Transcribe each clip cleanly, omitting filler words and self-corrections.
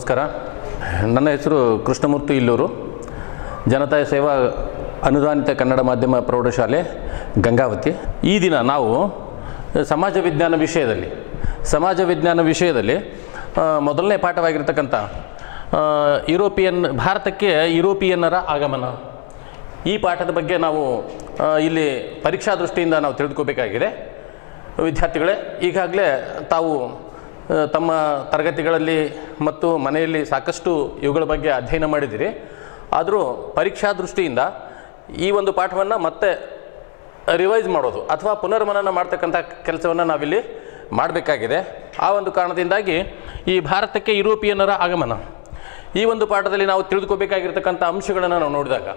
ನಮಸ್ಕಾರ. ನನ್ನ ಹೆಸರು ಕೃಷ್ಣಮೂರ್ತಿ ಇಲ್ಲೂರು. ಜನತಾ ಸೇವಾ ಅನುದಾನಿತ ಕನ್ನಡ ಮಾಧ್ಯಮ ಪ್ರೌಢಶಾಲೆ ಗಂಗಾವತಿ. ಈ ದಿನ ನಾವು ಸಮಾಜ ವಿಜ್ಞಾನ ವಿಷಯದಲ್ಲಿ ಮೊದಲನೇ ಪಾಠವಾಗಿರ್ತಕ್ಕಂಥ ಭಾರತಕ್ಕೆ ಯುರೋಪಿಯನ್ನರ ಆಗಮನ, ಈ ಪಾಠದ ಬಗ್ಗೆ ನಾವು ಇಲ್ಲಿ ಪರೀಕ್ಷಾ ದೃಷ್ಟಿಯಿಂದ ನಾವು ತಿಳಿದುಕೋಬೇಕಾಗಿದೆ. ವಿದ್ಯಾರ್ಥಿಗಳೇ, ಈಗಾಗಲೇ ತಾವು ತಮ್ಮ ತರಗತಿಗಳಲ್ಲಿ ಮತ್ತು ಮನೆಯಲ್ಲಿ ಸಾಕಷ್ಟು ಇವುಗಳ ಬಗ್ಗೆ ಅಧ್ಯಯನ ಮಾಡಿದಿರಿ. ಆದರೂ ಪರೀಕ್ಷಾ ದೃಷ್ಟಿಯಿಂದ ಈ ಒಂದು ಪಾಠವನ್ನು ಮತ್ತೆ ರಿವೈಸ್ ಮಾಡೋದು ಅಥವಾ ಪುನರ್ಮನನ ಮಾಡ್ತಕ್ಕಂಥ ಕೆಲಸವನ್ನು ನಾವಿಲ್ಲಿ ಮಾಡಬೇಕಾಗಿದೆ. ಆ ಒಂದು ಕಾರಣದಿಂದಾಗಿ ಈ ಭಾರತಕ್ಕೆ ಯುರೋಪಿಯನ್ನರ ಆಗಮನ ಈ ಒಂದು ಪಾಠದಲ್ಲಿ ನಾವು ತಿಳಿದುಕೋಬೇಕಾಗಿರ್ತಕ್ಕಂಥ ಅಂಶಗಳನ್ನು ನಾವು ನೋಡಿದಾಗ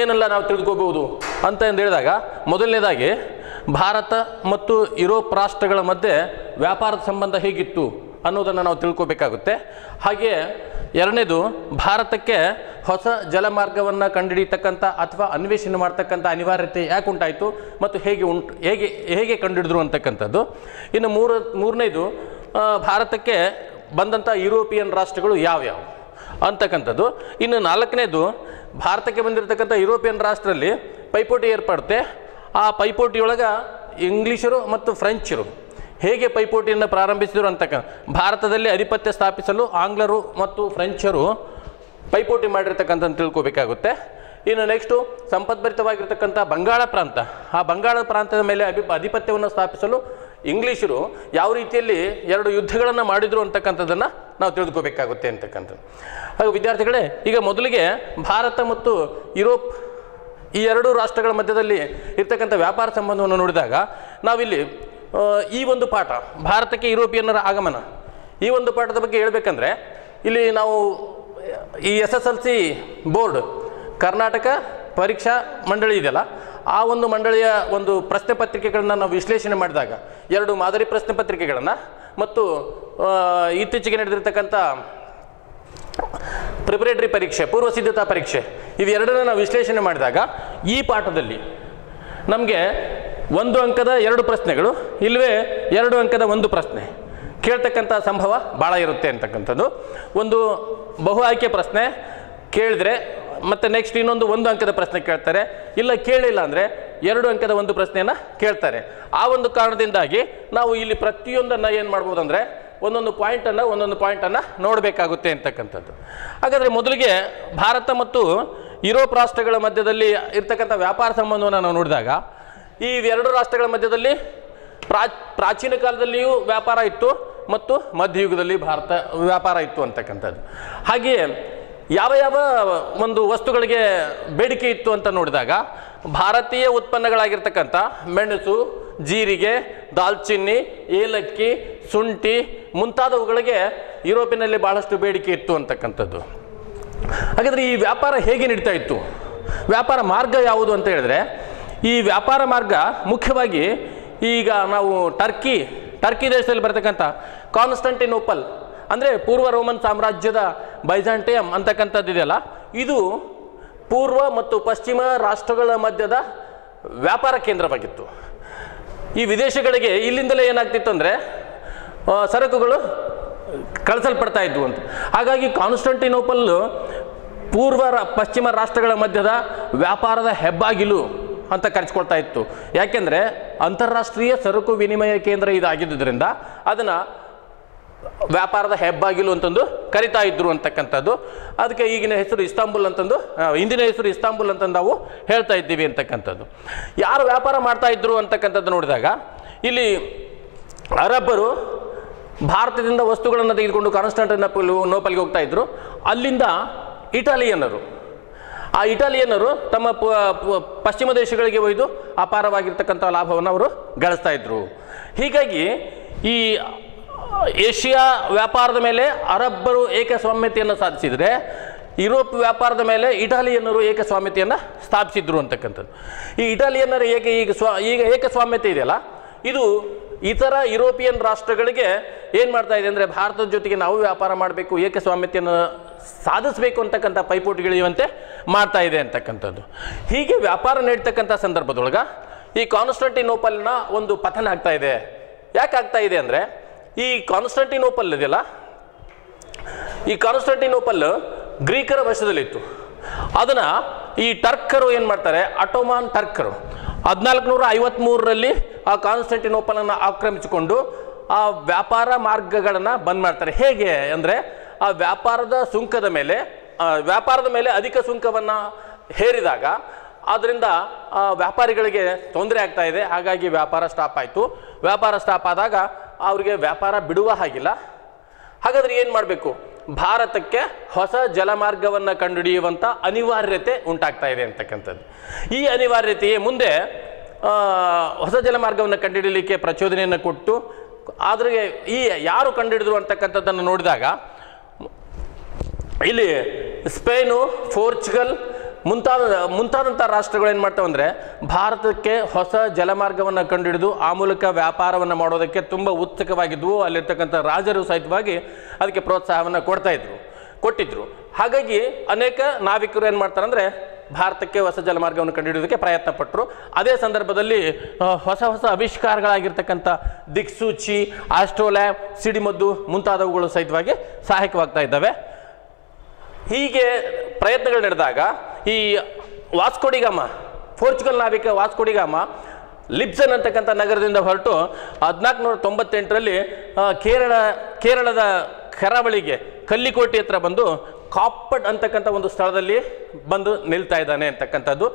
ಏನೆಲ್ಲ ನಾವು ತಿಳಿದುಕೋಬಹುದು ಅಂತ ಹೇಳಿದಾಗ, ಮೊದಲನೇದಾಗಿ ಭಾರತ ಮತ್ತು ಯುರೋಪ್ ರಾಷ್ಟ್ರಗಳ ಮಧ್ಯೆ ವ್ಯಾಪಾರದ ಸಂಬಂಧ ಹೇಗಿತ್ತು ಅನ್ನೋದನ್ನು ನಾವು ತಿಳ್ಕೋಬೇಕಾಗುತ್ತೆ. ಹಾಗೆಯೇ ಎರಡನೇದು, ಭಾರತಕ್ಕೆ ಹೊಸ ಜಲಮಾರ್ಗವನ್ನು ಕಂಡುಹಿಡಿಯತಕ್ಕಂಥ ಅಥವಾ ಅನ್ವೇಷಣೆ ಮಾಡ್ತಕ್ಕಂಥ ಅನಿವಾರ್ಯತೆ ಯಾಕೆ ಉಂಟಾಯಿತು ಮತ್ತು ಹೇಗೆ ಕಂಡುಹಿಡಿದ್ರು ಅಂತಕ್ಕಂಥದ್ದು. ಇನ್ನು ಮೂರನೇದು, ಭಾರತಕ್ಕೆ ಬಂದಂಥ ಯುರೋಪಿಯನ್ ರಾಷ್ಟ್ರಗಳು ಯಾವ್ಯಾವು ಅಂತಕ್ಕಂಥದ್ದು. ಇನ್ನು ನಾಲ್ಕನೇದು, ಭಾರತಕ್ಕೆ ಬಂದಿರತಕ್ಕಂಥ ಯುರೋಪಿಯನ್ ರಾಷ್ಟ್ರದಲ್ಲಿ ಪೈಪೋಟಿ ಏರ್ಪಡುತ್ತೆ. ಆ ಪೈಪೋಟಿಯೊಳಗೆ ಇಂಗ್ಲೀಷರು ಮತ್ತು ಫ್ರೆಂಚರು ಹೇಗೆ ಪೈಪೋಟಿಯನ್ನು ಪ್ರಾರಂಭಿಸಿದರು ಅಂತಕ್ಕಂಥ, ಭಾರತದಲ್ಲಿ ಆಧಿಪತ್ಯ ಸ್ಥಾಪಿಸಲು ಆಂಗ್ಲರು ಮತ್ತು ಫ್ರೆಂಚರು ಪೈಪೋಟಿ ಮಾಡಿರ್ತಕ್ಕಂಥದ್ದು ತಿಳ್ಕೋಬೇಕಾಗುತ್ತೆ. ಇನ್ನು ನೆಕ್ಸ್ಟು, ಸಂಪದ್ಭರಿತವಾಗಿರ್ತಕ್ಕಂಥ ಬಂಗಾಳ ಪ್ರಾಂತ, ಆ ಬಂಗಾಳ ಪ್ರಾಂತದ ಮೇಲೆ ಆಧಿಪತ್ಯವನ್ನು ಸ್ಥಾಪಿಸಲು ಇಂಗ್ಲೀಷರು ಯಾವ ರೀತಿಯಲ್ಲಿ 2 ಯುದ್ಧಗಳನ್ನು ಮಾಡಿದರು ಅಂತಕ್ಕಂಥದ್ದನ್ನು ನಾವು ತಿಳಿದುಕೋಬೇಕಾಗುತ್ತೆ ಅಂತಕ್ಕಂಥದ್ದು. ಹಾಗೆ ವಿದ್ಯಾರ್ಥಿಗಳೇ, ಈಗ ಮೊದಲಿಗೆ ಭಾರತ ಮತ್ತು ಯುರೋಪ್ ಈ 2 ರಾಷ್ಟ್ರಗಳ ಮಧ್ಯದಲ್ಲಿ ಇರ್ತಕ್ಕಂಥ ವ್ಯಾಪಾರ ಸಂಬಂಧವನ್ನು ನೋಡಿದಾಗ ನಾವಿಲ್ಲಿ ಈ ಒಂದು ಪಾಠ, ಭಾರತಕ್ಕೆ ಯುರೋಪಿಯನ್ನರ ಆಗಮನ, ಈ ಒಂದು ಪಾಠದ ಬಗ್ಗೆ ಹೇಳಬೇಕಂದ್ರೆ, ಇಲ್ಲಿ ನಾವು ಈ SSLC ಬೋರ್ಡ್ ಕರ್ನಾಟಕ ಪರೀಕ್ಷಾ ಮಂಡಳಿ ಇದೆಯಲ್ಲ, ಆ ಒಂದು ಮಂಡಳಿಯ ಒಂದು ಪ್ರಶ್ನೆ ಪತ್ರಿಕೆಗಳನ್ನು ನಾವು ವಿಶ್ಲೇಷಣೆ ಮಾಡಿದಾಗ 2 ಮಾದರಿ ಪ್ರಶ್ನೆ ಪತ್ರಿಕೆಗಳನ್ನು ಮತ್ತು ಇತ್ತೀಚೆಗೆ ನಡೆದಿರ್ತಕ್ಕಂಥ ಪ್ರಿಪರೇಟರಿ ಪರೀಕ್ಷೆ, ಪೂರ್ವ ಸಿದ್ಧತಾ ಪರೀಕ್ಷೆ, ಇವೆರಡನ್ನ ನಾವು ವಿಶ್ಲೇಷಣೆ ಮಾಡಿದಾಗ ಈ ಪಾಠದಲ್ಲಿ ನಮಗೆ 1 ಅಂಕದ 2 ಪ್ರಶ್ನೆಗಳು, ಇಲ್ಲವೇ 2 ಅಂಕದ 1 ಪ್ರಶ್ನೆ ಕೇಳ್ತಕ್ಕಂಥ ಸಂಭವ ಭಾಳ ಇರುತ್ತೆ ಅಂತಕ್ಕಂಥದ್ದು. ಒಂದು ಬಹು ಆಯ್ಕೆ ಪ್ರಶ್ನೆ ಕೇಳಿದ್ರೆ ಮತ್ತು ನೆಕ್ಸ್ಟ್ ಇನ್ನೊಂದು 1 ಅಂಕದ ಪ್ರಶ್ನೆ ಕೇಳ್ತಾರೆ, ಇಲ್ಲ ಕೇಳಿಲ್ಲ ಅಂದರೆ 2 ಅಂಕದ 1 ಪ್ರಶ್ನೆಯನ್ನು ಕೇಳ್ತಾರೆ. ಆ ಒಂದು ಕಾರಣದಿಂದಾಗಿ ನಾವು ಇಲ್ಲಿ ಪ್ರತಿಯೊಂದನ್ನು ಏನು ಮಾಡ್ಬೋದು ಅಂದರೆ ಒಂದೊಂದು ಪಾಯಿಂಟನ್ನು ನೋಡಬೇಕಾಗುತ್ತೆ ಅಂತಕ್ಕಂಥದ್ದು. ಹಾಗಾದರೆ ಮೊದಲಿಗೆ ಭಾರತ ಮತ್ತು ಯುರೋಪ್ ರಾಷ್ಟ್ರಗಳ ಮಧ್ಯದಲ್ಲಿ ಇರ್ತಕ್ಕಂಥ ವ್ಯಾಪಾರ ಸಂಬಂಧವನ್ನು ನಾವು ನೋಡಿದಾಗ, ಈ 2 ರಾಷ್ಟ್ರಗಳ ಮಧ್ಯದಲ್ಲಿ ಪ್ರಾಚೀನ ಕಾಲದಲ್ಲಿಯೂ ವ್ಯಾಪಾರ ಇತ್ತು ಮತ್ತು ಮಧ್ಯಯುಗದಲ್ಲಿ ವ್ಯಾಪಾರ ಇತ್ತು ಅಂತಕ್ಕಂಥದ್ದು. ಹಾಗೆಯೇ ಯಾವ ಒಂದು ವಸ್ತುಗಳಿಗೆ ಬೇಡಿಕೆ ಇತ್ತು ಅಂತ ನೋಡಿದಾಗ, ಭಾರತೀಯ ಉತ್ಪನ್ನಗಳಾಗಿರ್ತಕ್ಕಂಥ ಮೆಣಸು, ಜೀರಿಗೆ, ದಾಲ್ಚಿನ್ನಿ, ಏಲಕ್ಕಿ, ಶುಂಠಿ ಮುಂತಾದವುಗಳಿಗೆ ಯುರೋಪಿನಲ್ಲಿ ಬಹಳಷ್ಟು ಬೇಡಿಕೆ ಇತ್ತು ಅಂತಕ್ಕಂಥದ್ದು. ಹಾಗಾದರೆ ಈ ವ್ಯಾಪಾರ ಹೇಗೆ ನಡೀತಾ ಇತ್ತು, ವ್ಯಾಪಾರ ಮಾರ್ಗ ಯಾವುದು ಅಂತ ಹೇಳಿದ್ರೆ, ಈ ವ್ಯಾಪಾರ ಮಾರ್ಗ ಮುಖ್ಯವಾಗಿ ಈಗ ನಾವು ಟರ್ಕಿ ದೇಶದಲ್ಲಿ ಬರ್ತಕ್ಕಂಥ ಕಾನ್ಸ್ಟಂಟಿನೋಪಲ್ ಅಂದರೆ ಪೂರ್ವ ರೋಮನ್ ಸಾಮ್ರಾಜ್ಯದ ಬೈಜಾಂಟಿಯಂ ಅಂತಕ್ಕಂಥದ್ದು ಇದೆಯಲ್ಲ, ಇದು ಪೂರ್ವ ಮತ್ತು ಪಶ್ಚಿಮ ರಾಷ್ಟ್ರಗಳ ಮಧ್ಯದ ವ್ಯಾಪಾರ ಕೇಂದ್ರವಾಗಿತ್ತು. ಈ ವಿದೇಶಗಳಿಗೆ ಇಲ್ಲಿಂದಲೇ ಏನಾಗ್ತಿತ್ತು ಅಂದರೆ ಸರಕುಗಳು ಕಳಿಸಲ್ಪಡ್ತಾ ಇದ್ವು ಅಂತ. ಹಾಗಾಗಿ ಕಾನ್ಸ್ಟಂಟಿನೋಪಲ್ ಪಶ್ಚಿಮ ರಾಷ್ಟ್ರಗಳ ಮಧ್ಯದ ವ್ಯಾಪಾರದ ಹೆಬ್ಬಾಗಿಲು ಅಂತ ಕರೆಸ್ಕೊಳ್ತಾ ಇತ್ತು. ಯಾಕೆಂದರೆ ಅಂತಾರಾಷ್ಟ್ರೀಯ ಸರಕು ವಿನಿಮಯ ಕೇಂದ್ರ ಇದಾಗಿದ್ದರಿಂದ ಅದನ್ನು ವ್ಯಾಪಾರದ ಹೆಬ್ಬಾಗಿಲು ಅಂತಂದು ಕರಿತಾ ಇದ್ರು ಅಂತಕ್ಕಂಥದ್ದು. ಅದಕ್ಕೆ ಈಗಿನ ಹೆಸರು ಇಸ್ತಾಂಬುಲ್ ಅಂತಂದು, ಹಿಂದಿನ ಹೆಸರು ಇಸ್ತಾಂಬುಲ್ ಅಂತಂದು ನಾವು ಹೇಳ್ತಾ ಇದ್ದೀವಿ ಅಂತಕ್ಕಂಥದ್ದು. ಯಾರು ವ್ಯಾಪಾರ ಮಾಡ್ತಾ ಇದ್ರು ಅಂತಕ್ಕಂಥದ್ದು ನೋಡಿದಾಗ, ಇಲ್ಲಿ ಅರಬ್ಬರು ಭಾರತದಿಂದ ವಸ್ತುಗಳನ್ನು ತೆಗೆದುಕೊಂಡು ಕಾನ್ಸ್ಟಂಟಿನೋಪಲ್ಗೆ ಹೋಗ್ತಾ ಇದ್ರು. ಅಲ್ಲಿಂದ ಇಟಾಲಿಯನ್ನರು ತಮ್ಮ ಪಶ್ಚಿಮ ದೇಶಗಳಿಗೆ ಒಯ್ದು ಅಪಾರವಾಗಿರ್ತಕ್ಕಂಥ ಲಾಭವನ್ನು ಅವರು ಗಳಿಸ್ತಾ ಇದ್ರು. ಹೀಗಾಗಿ ಈ ಏಷ್ಯಾ ವ್ಯಾಪಾರದ ಮೇಲೆ ಅರಬ್ಬರು ಏಕಸ್ವಾಮ್ಯತೆಯನ್ನು ಸಾಧಿಸಿದರೆ, ಯುರೋಪ್ ವ್ಯಾಪಾರದ ಮೇಲೆ ಇಟಾಲಿಯನ್ನರು ಏಕಸ್ವಾಮ್ಯತೆಯನ್ನು ಸ್ಥಾಪಿಸಿದ್ರು ಅಂತಕ್ಕಂಥದ್ದು. ಈ ಇಟಾಲಿಯನ್ನರ ಈಗ ಏಕಸ್ವಾಮ್ಯತೆ ಇದೆಯಲ್ಲ, ಇದು ಇತರ ಯುರೋಪಿಯನ್ ರಾಷ್ಟ್ರಗಳಿಗೆ ಏನು ಮಾಡ್ತಾ ಇದೆ ಅಂದರೆ, ಭಾರತದ ಜೊತೆಗೆ ನಾವು ವ್ಯಾಪಾರ ಮಾಡಬೇಕು, ಏಕಸ್ವಾಮ್ಯತೆಯನ್ನು ಸಾಧಿಸಬೇಕು ಅಂತಕ್ಕಂಥ ಪೈಪೋಟಿಗಳಿವಂತೆ ಮಾಡ್ತಾ ಇದೆ ಅಂತಕ್ಕಂಥದ್ದು. ಹೀಗೆ ವ್ಯಾಪಾರ ನಡೀತಕ್ಕಂಥ ಸಂದರ್ಭದೊಳಗೆ ಈ ಕಾನ್ಸ್ಟಂಟಿನೋಪಲ್ನ ಒಂದು ಪತನ ಆಗ್ತಾ ಇದೆ. ಯಾಕೆ ಆಗ್ತಾ ಇದೆ ಅಂದರೆ, ಈ ಕಾನ್ಸ್ಟಂಟಿನೋಪಲ್ ಇದೆಯಲ್ಲ, ಈ ಕಾನ್ಸ್ಟಾಂಟಿನೋಪಲ್ ಗ್ರೀಕರ ವಶದಲ್ಲಿತ್ತು. ಅದನ್ನ ಈ ಟರ್ಕರು ಏನು ಮಾಡ್ತಾರೆ, ಅಟೋಮಾನ್ ಟರ್ಕರು 1453ರಲ್ಲಿ ಆ ಕಾನ್ಸ್ಟಾಂಟಿನೋಪಲ್ ಅನ್ನು ಆಕ್ರಮಿಸಿಕೊಂಡು ಆ ವ್ಯಾಪಾರ ಮಾರ್ಗಗಳನ್ನು ಬಂದ್ ಮಾಡ್ತಾರೆ. ಹೇಗೆ ಅಂದರೆ ಆ ವ್ಯಾಪಾರದ ಮೇಲೆ ಅಧಿಕ ಸುಂಕವನ್ನು ಹೇರಿದಾಗ ಅದರಿಂದ ವ್ಯಾಪಾರಿಗಳಿಗೆ ತೊಂದರೆ ಆಗ್ತಾ ಇದೆ. ಹಾಗಾಗಿ ವ್ಯಾಪಾರ ಸ್ಟಾಪ್ ಆಯಿತು. ವ್ಯಾಪಾರ ಸ್ಟಾಪ್ ಆದಾಗ ಅವ್ರಿಗೆ ವ್ಯಾಪಾರ ಬಿಡುವ ಹಾಗಿಲ್ಲ. ಹಾಗಾದ್ರೆ ಏನು ಮಾಡಬೇಕು, ಭಾರತಕ್ಕೆ ಹೊಸ ಜಲಮಾರ್ಗವನ್ನು ಕಂಡುಹಿಡಿಯುವಂಥ ಅನಿವಾರ್ಯತೆ ಉಂಟಾಗ್ತಾ ಇದೆ ಅಂತಕ್ಕಂಥದ್ದು. ಈ ಅನಿವಾರ್ಯತೆಯೇ ಮುಂದೆ ಹೊಸ ಜಲಮಾರ್ಗವನ್ನು ಕಂಡುಹಿಡಿಯಲಿಕ್ಕೆ ಪ್ರಚೋದನೆಯನ್ನು ಕೊಟ್ಟು, ಆದರೆ ಈ ಯಾರು ಕಂಡುಹಿಡಿದ್ರು ಅಂತಕ್ಕಂಥದ್ದನ್ನು ನೋಡಿದಾಗ ಇಲ್ಲಿ ಸ್ಪೇನು, ಪೋರ್ಚುಗಲ್ ಮುಂತಾದಂಥ ರಾಷ್ಟ್ರಗಳು ಏನು ಮಾಡ್ತಾವೆ ಅಂದರೆ ಭಾರತಕ್ಕೆ ಹೊಸ ಜಲಮಾರ್ಗವನ್ನು ಕಂಡುಹಿಡಿದು ಆ ಮೂಲಕ ವ್ಯಾಪಾರವನ್ನು ಮಾಡೋದಕ್ಕೆ ತುಂಬ ಉತ್ಸುಕವಾಗಿದ್ವು. ಅಲ್ಲಿರ್ತಕ್ಕಂಥ ರಾಜರು ಸಹಿತವಾಗಿ ಅದಕ್ಕೆ ಪ್ರೋತ್ಸಾಹವನ್ನು ಕೊಟ್ಟಿದ್ರು. ಹಾಗಾಗಿ ಅನೇಕ ನಾವಿಕರು ಏನು ಮಾಡ್ತಾರೆ ಅಂದರೆ ಭಾರತಕ್ಕೆ ಹೊಸ ಜಲಮಾರ್ಗವನ್ನು ಕಂಡುಹಿಡಿಯೋದಕ್ಕೆ ಪ್ರಯತ್ನ ಪಟ್ಟರು. ಅದೇ ಸಂದರ್ಭದಲ್ಲಿ ಹೊಸ ಆವಿಷ್ಕಾರಗಳಾಗಿರ್ತಕ್ಕಂಥ ದಿಕ್ಸೂಚಿ, ಆಸ್ಟ್ರೋಲ್ಯಾಬ್, ಸಿಡಿಮದ್ದು ಮುಂತಾದವುಗಳು ಸಹಿತವಾಗಿ ಸಹಾಯಕವಾಗ್ತಾ ಇದ್ದಾವೆ. ಹೀಗೆ ಪ್ರಯತ್ನಗಳು ನಡೆದಾಗ ಈ ವಾಸ್ಕೋಡಿಗಾಮ, ಪೋರ್ಚುಗಲ್ ನಾವಿಕ ವಾಸ್ಕೋಡಿಗಾಮ ಲಿಬ್ಸನ್ ಅಂತಕ್ಕಂಥ ನಗರದಿಂದ ಹೊರಟು 1498ರಲ್ಲಿ ಕೇರಳದ ಕರಾವಳಿಗೆ ಕಲ್ಲಿಕೋಟೆ ಹತ್ರ ಬಂದು ಕಾಪ್ಪಡ್ ಅಂತಕ್ಕಂಥ ಒಂದು ಸ್ಥಳದಲ್ಲಿ ಬಂದು ನಿಲ್ತಾ ಇದ್ದಾನೆ ಅಂತಕ್ಕಂಥದ್ದು.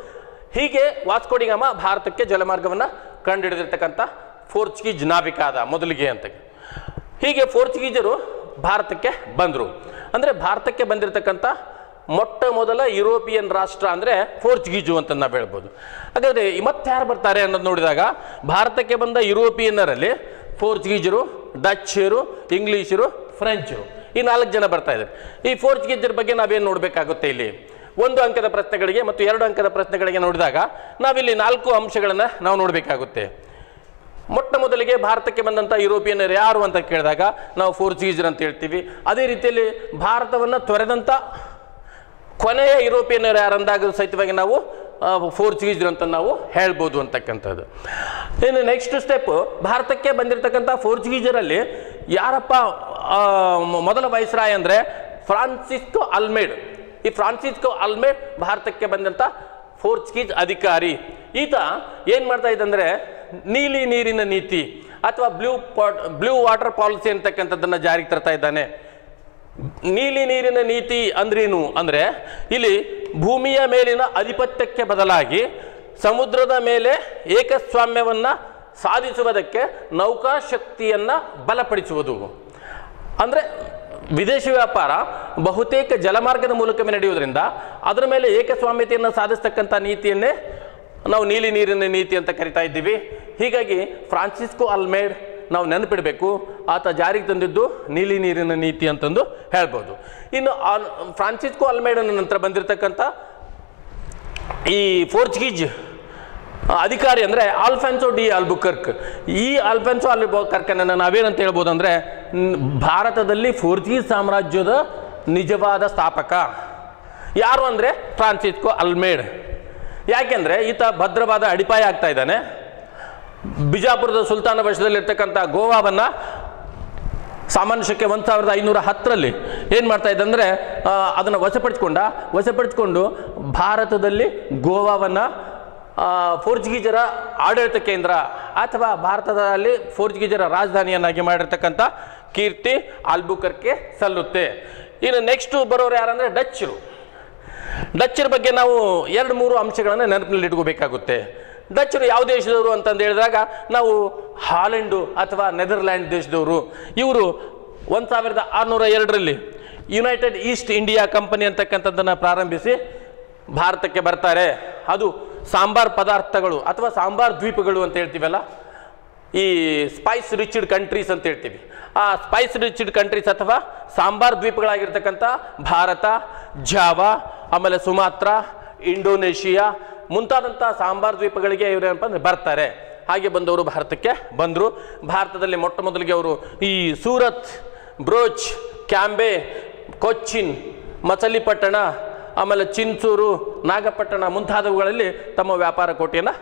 ಹೀಗೆ ವಾಸ್ಕೋಡಿಗಾಮ ಭಾರತಕ್ಕೆ ಜಲಮಾರ್ಗವನ್ನು ಕಂಡುಹಿಡಿದಿರ್ತಕ್ಕಂಥ ಪೋರ್ಚುಗೀಸ್ ನಾವಿಕ ಆದ ಮೊದಲಿಗೆ ಅಂತ. ಹೀಗೆ ಪೋರ್ಚುಗೀಸರು ಭಾರತಕ್ಕೆ ಬಂದರು. ಅಂದರೆ ಭಾರತಕ್ಕೆ ಬಂದಿರತಕ್ಕಂಥ ಮೊಟ್ಟ ಮೊದಲ ಯುರೋಪಿಯನ್ ರಾಷ್ಟ್ರ ಅಂದರೆ ಪೋರ್ಚುಗೀಸು ಅಂತ ನಾವು ಹೇಳ್ಬೋದು. ಹಾಗಾದರೆ ಮತ್ತೆ ಯಾರು ಬರ್ತಾರೆ ಅನ್ನೋದು ನೋಡಿದಾಗ ಭಾರತಕ್ಕೆ ಬಂದ ಯುರೋಪಿಯನ್ನರಲ್ಲಿ ಪೋರ್ಚುಗೀಸರು, ಡಚ್ಚರು, ಇಂಗ್ಲೀಷರು, ಫ್ರೆಂಚರು ಈ 4 ಜನ ಬರ್ತಾ ಇದ್ದಾರೆ. ಈ ಪೋರ್ಚುಗೀಸರ ಬಗ್ಗೆ ನಾವೇನು ನೋಡಬೇಕಾಗುತ್ತೆ, ಇಲ್ಲಿ 1 ಅಂಕದ ಪ್ರಶ್ನೆಗಳಿಗೆ ಮತ್ತು 2 ಅಂಕದ ಪ್ರಶ್ನೆಗಳಿಗೆ ನೋಡಿದಾಗ ನಾವಿಲ್ಲಿ 4 ಅಂಶಗಳನ್ನು ನಾವು ನೋಡಬೇಕಾಗುತ್ತೆ. ಮೊಟ್ಟ ಮೊದಲಿಗೆ ಭಾರತಕ್ಕೆ ಬಂದಂಥ ಯುರೋಪಿಯನ್ನರು ಯಾರು ಅಂತ ಕೇಳಿದಾಗ ನಾವು ಪೋರ್ಚುಗೀಸರು ಅಂತ ಹೇಳ್ತೀವಿ. ಅದೇ ರೀತಿಯಲ್ಲಿ ಭಾರತವನ್ನು ತೊರೆದಂಥ ಕೊನೆಯ ಯುರೋಪಿಯನ್ನರು ಯಾರಂದಾಗ ಸಹಿತವಾಗಿ ನಾವು ಪೋರ್ಚುಗೀಸರು ಅಂತ ನಾವು ಹೇಳ್ಬೋದು ಅಂತಕ್ಕಂಥದ್ದು. ಇನ್ನು ನೆಕ್ಸ್ಟ್ ಸ್ಟೆಪ್, ಭಾರತಕ್ಕೆ ಬಂದಿರತಕ್ಕಂಥ ಪೋರ್ಚುಗೀಸರಲ್ಲಿ ಯಾರಪ್ಪ ಮೊದಲ ವೈಸ್ರಾಯ್ ಅಂದರೆ ಫ್ರಾನ್ಸಿಸ್ಕೋ ಅಲ್ಮೇಡ್. ಈ ಫ್ರಾನ್ಸಿಸ್ಕೋ ಅಲ್ಮೇಡ್ ಭಾರತಕ್ಕೆ ಬಂದಂಥ ಪೋರ್ಚುಗೀಸ್ ಅಧಿಕಾರಿ. ಈತ ಏನು ಮಾಡ್ತಾ ಇದ್ದಂದರೆ ನೀಲಿ ನೀರಿನ ನೀತಿ ಅಥವಾ ಬ್ಲೂ ವಾಟರ್ ಪಾಲಿಸಿ ಅಂತಕ್ಕಂಥದ್ದನ್ನು ಜಾರಿಗೆ ತರ್ತಾ ಇದ್ದಾನೆ. ನೀಲಿ ನೀರಿನ ನೀತಿ ಅಂದ್ರೇನು ಅಂದರೆ ಇಲ್ಲಿ ಭೂಮಿಯ ಮೇಲಿನ ಆಧಿಪತ್ಯಕ್ಕೆ ಬದಲಾಗಿ ಸಮುದ್ರದ ಮೇಲೆ ಏಕಸ್ವಾಮ್ಯವನ್ನು ಸಾಧಿಸುವುದಕ್ಕೆ ನೌಕಾಶಕ್ತಿಯನ್ನು ಬಲಪಡಿಸುವುದು. ಅಂದರೆ ವಿದೇಶಿ ವ್ಯಾಪಾರ ಬಹುತೇಕ ಜಲಮಾರ್ಗದ ಮೂಲಕವೇ ನಡೆಯುವುದರಿಂದ ಅದರ ಮೇಲೆ ಏಕಸ್ವಾಮ್ಯತೆಯನ್ನು ಸಾಧಿಸ್ತಕ್ಕಂಥ ನೀತಿಯನ್ನೇ ನಾವು ನೀಲಿ ನೀರಿನ ನೀತಿ ಅಂತ ಕರಿತಾ ಇದ್ದೀವಿ. ಹೀಗಾಗಿ ಫ್ರಾನ್ಸಿಸ್ಕೋ ಅಲ್ಮೇಡ್ ನಾವು ನೆನಪಿಡಬೇಕು, ಆತ ಜಾರಿಗೆ ತಂದಿದ್ದು ನೀಲಿ ನೀರಿನ ನೀತಿ ಅಂತಂದು ಹೇಳ್ಬೋದು. ಇನ್ನು ಫ್ರಾನ್ಸಿಸ್ಕೋ ಅಲ್ಮೇಡನ ನಂತರ ಬಂದಿರತಕ್ಕಂಥ ಈ ಪೋರ್ಚುಗೀಸ್ ಅಧಿಕಾರಿ ಅಂದರೆ ಆಲ್ಫಾನ್ಸೋ ಡಿ ಆಲ್ಬುಕರ್ಕ್. ಈ ಆಲ್ಫಾನ್ಸೋ ಆಲ್ಬುಕರ್ಕನನ್ನು ನಾವೇನಂತ ಹೇಳ್ಬೋದು ಅಂದರೆ ಭಾರತದಲ್ಲಿ ಪೋರ್ಚುಗೀಸ್ ಸಾಮ್ರಾಜ್ಯದ ನಿಜವಾದ ಸ್ಥಾಪಕ. ಯಾರು ಅಂದರೆ ಫ್ರಾನ್ಸಿಸ್ಕೋ ಅಲ್ಮೇಡ್. ಯಾಕೆಂದರೆ ಈತ ಭದ್ರವಾದ ಅಡಿಪಾಯ ಆಗ್ತಾ ಇದ್ದಾನೆ. ಬಿಜಾಪುರದ ಸುಲ್ತಾನ ವಶದಲ್ಲಿರ್ತಕ್ಕಂಥ ಗೋವಾವನ್ನು ಸಾಮಾನ್ಯ ಶಕೆ 1510ರಲ್ಲಿ ಏನು ಮಾಡ್ತಾ ಇದ್ದ ಅಂದರೆ ಅದನ್ನು ವಶಪಡಿಸಿಕೊಂಡು ಭಾರತದಲ್ಲಿ ಗೋವಾವನ್ನು ಪೋರ್ಚುಗೀಸರ ಆಡಳಿತ ಕೇಂದ್ರ ಅಥವಾ ಭಾರತದಲ್ಲಿ ಪೋರ್ಚುಗೀಸರ ರಾಜಧಾನಿಯನ್ನಾಗಿ ಮಾಡಿರ್ತಕ್ಕಂಥ ಕೀರ್ತಿ ಆಲ್ಬುಕರ್ಕ್ಗೆ ಸಲ್ಲುತ್ತೆ. ಇನ್ನು ನೆಕ್ಸ್ಟು ಬರೋರು ಯಾರಂದರೆ ಡಚ್ಚರ ಬಗ್ಗೆ ನಾವು 2-3 ಅಂಶಗಳನ್ನು ನೆನಪಿನಲ್ಲಿ ಇಟ್ಕೋಬೇಕಾಗುತ್ತೆ. ಡಚ್ಚರು ಯಾವ ದೇಶದವರು ಅಂತಂದು ಹೇಳಿದಾಗ ನಾವು ಹಾಲೆಂಡು ಅಥವಾ ನೆದರ್ಲ್ಯಾಂಡ್ ದೇಶದವರು. ಇವರು 1602ರಲ್ಲಿ ಯುನೈಟೆಡ್ ಈಸ್ಟ್ ಇಂಡಿಯಾ ಕಂಪನಿ ಅಂತಕ್ಕಂಥದ್ದನ್ನು ಪ್ರಾರಂಭಿಸಿ ಭಾರತಕ್ಕೆ ಬರ್ತಾರೆ. ಅದು ಸಾಂಬಾರ್ ಪದಾರ್ಥಗಳು ಅಥವಾ ಸಾಂಬಾರ್ ದ್ವೀಪಗಳು ಅಂತ ಹೇಳ್ತೀವಲ್ಲ, ಈ ಸ್ಪೈಸ್ ರಿಚ್ಡ್ ಕಂಟ್ರೀಸ್ ಅಂತ ಹೇಳ್ತೀವಿ. ಆ ಸ್ಪೈಸ್ ರಿಚ್ಡ್ ಕಂಟ್ರೀಸ್ ಅಥವಾ ಸಾಂಬಾರ್ ದ್ವೀಪಗಳಾಗಿರ್ತಕ್ಕಂಥ ಭಾರತ, ಜಾವಾ, ಆಮೇಲೆ ಸುಮಾತ್ರ, ಇಂಡೋನೇಷಿಯಾ ಮುಂತಾದಂಥ ಸಾಂಬಾರ್ ದ್ವೀಪಗಳಿಗೆ ಇವರೇನಪ್ಪ ಅಂದರೆ ಬರ್ತಾರೆ. ಹಾಗೆ ಬಂದವರು ಭಾರತಕ್ಕೆ ಬಂದರು. ಭಾರತದಲ್ಲಿ ಮೊಟ್ಟ ಮೊದಲಿಗೆ ಅವರು ಈ ಸೂರತ್, ಬ್ರೋಚ್, ಕ್ಯಾಂಬೆ, ಕೊಚ್ಚಿನ್, ಮಚಲಿಪಟ್ಟಣ, ಆಮೇಲೆ ಚಿನ್ಸೂರು, ನಾಗಪಟ್ಟಣ ಮುಂತಾದವುಗಳಲ್ಲಿ ತಮ್ಮ ವ್ಯಾಪಾರ ಕೋಟೆಯನ್ನು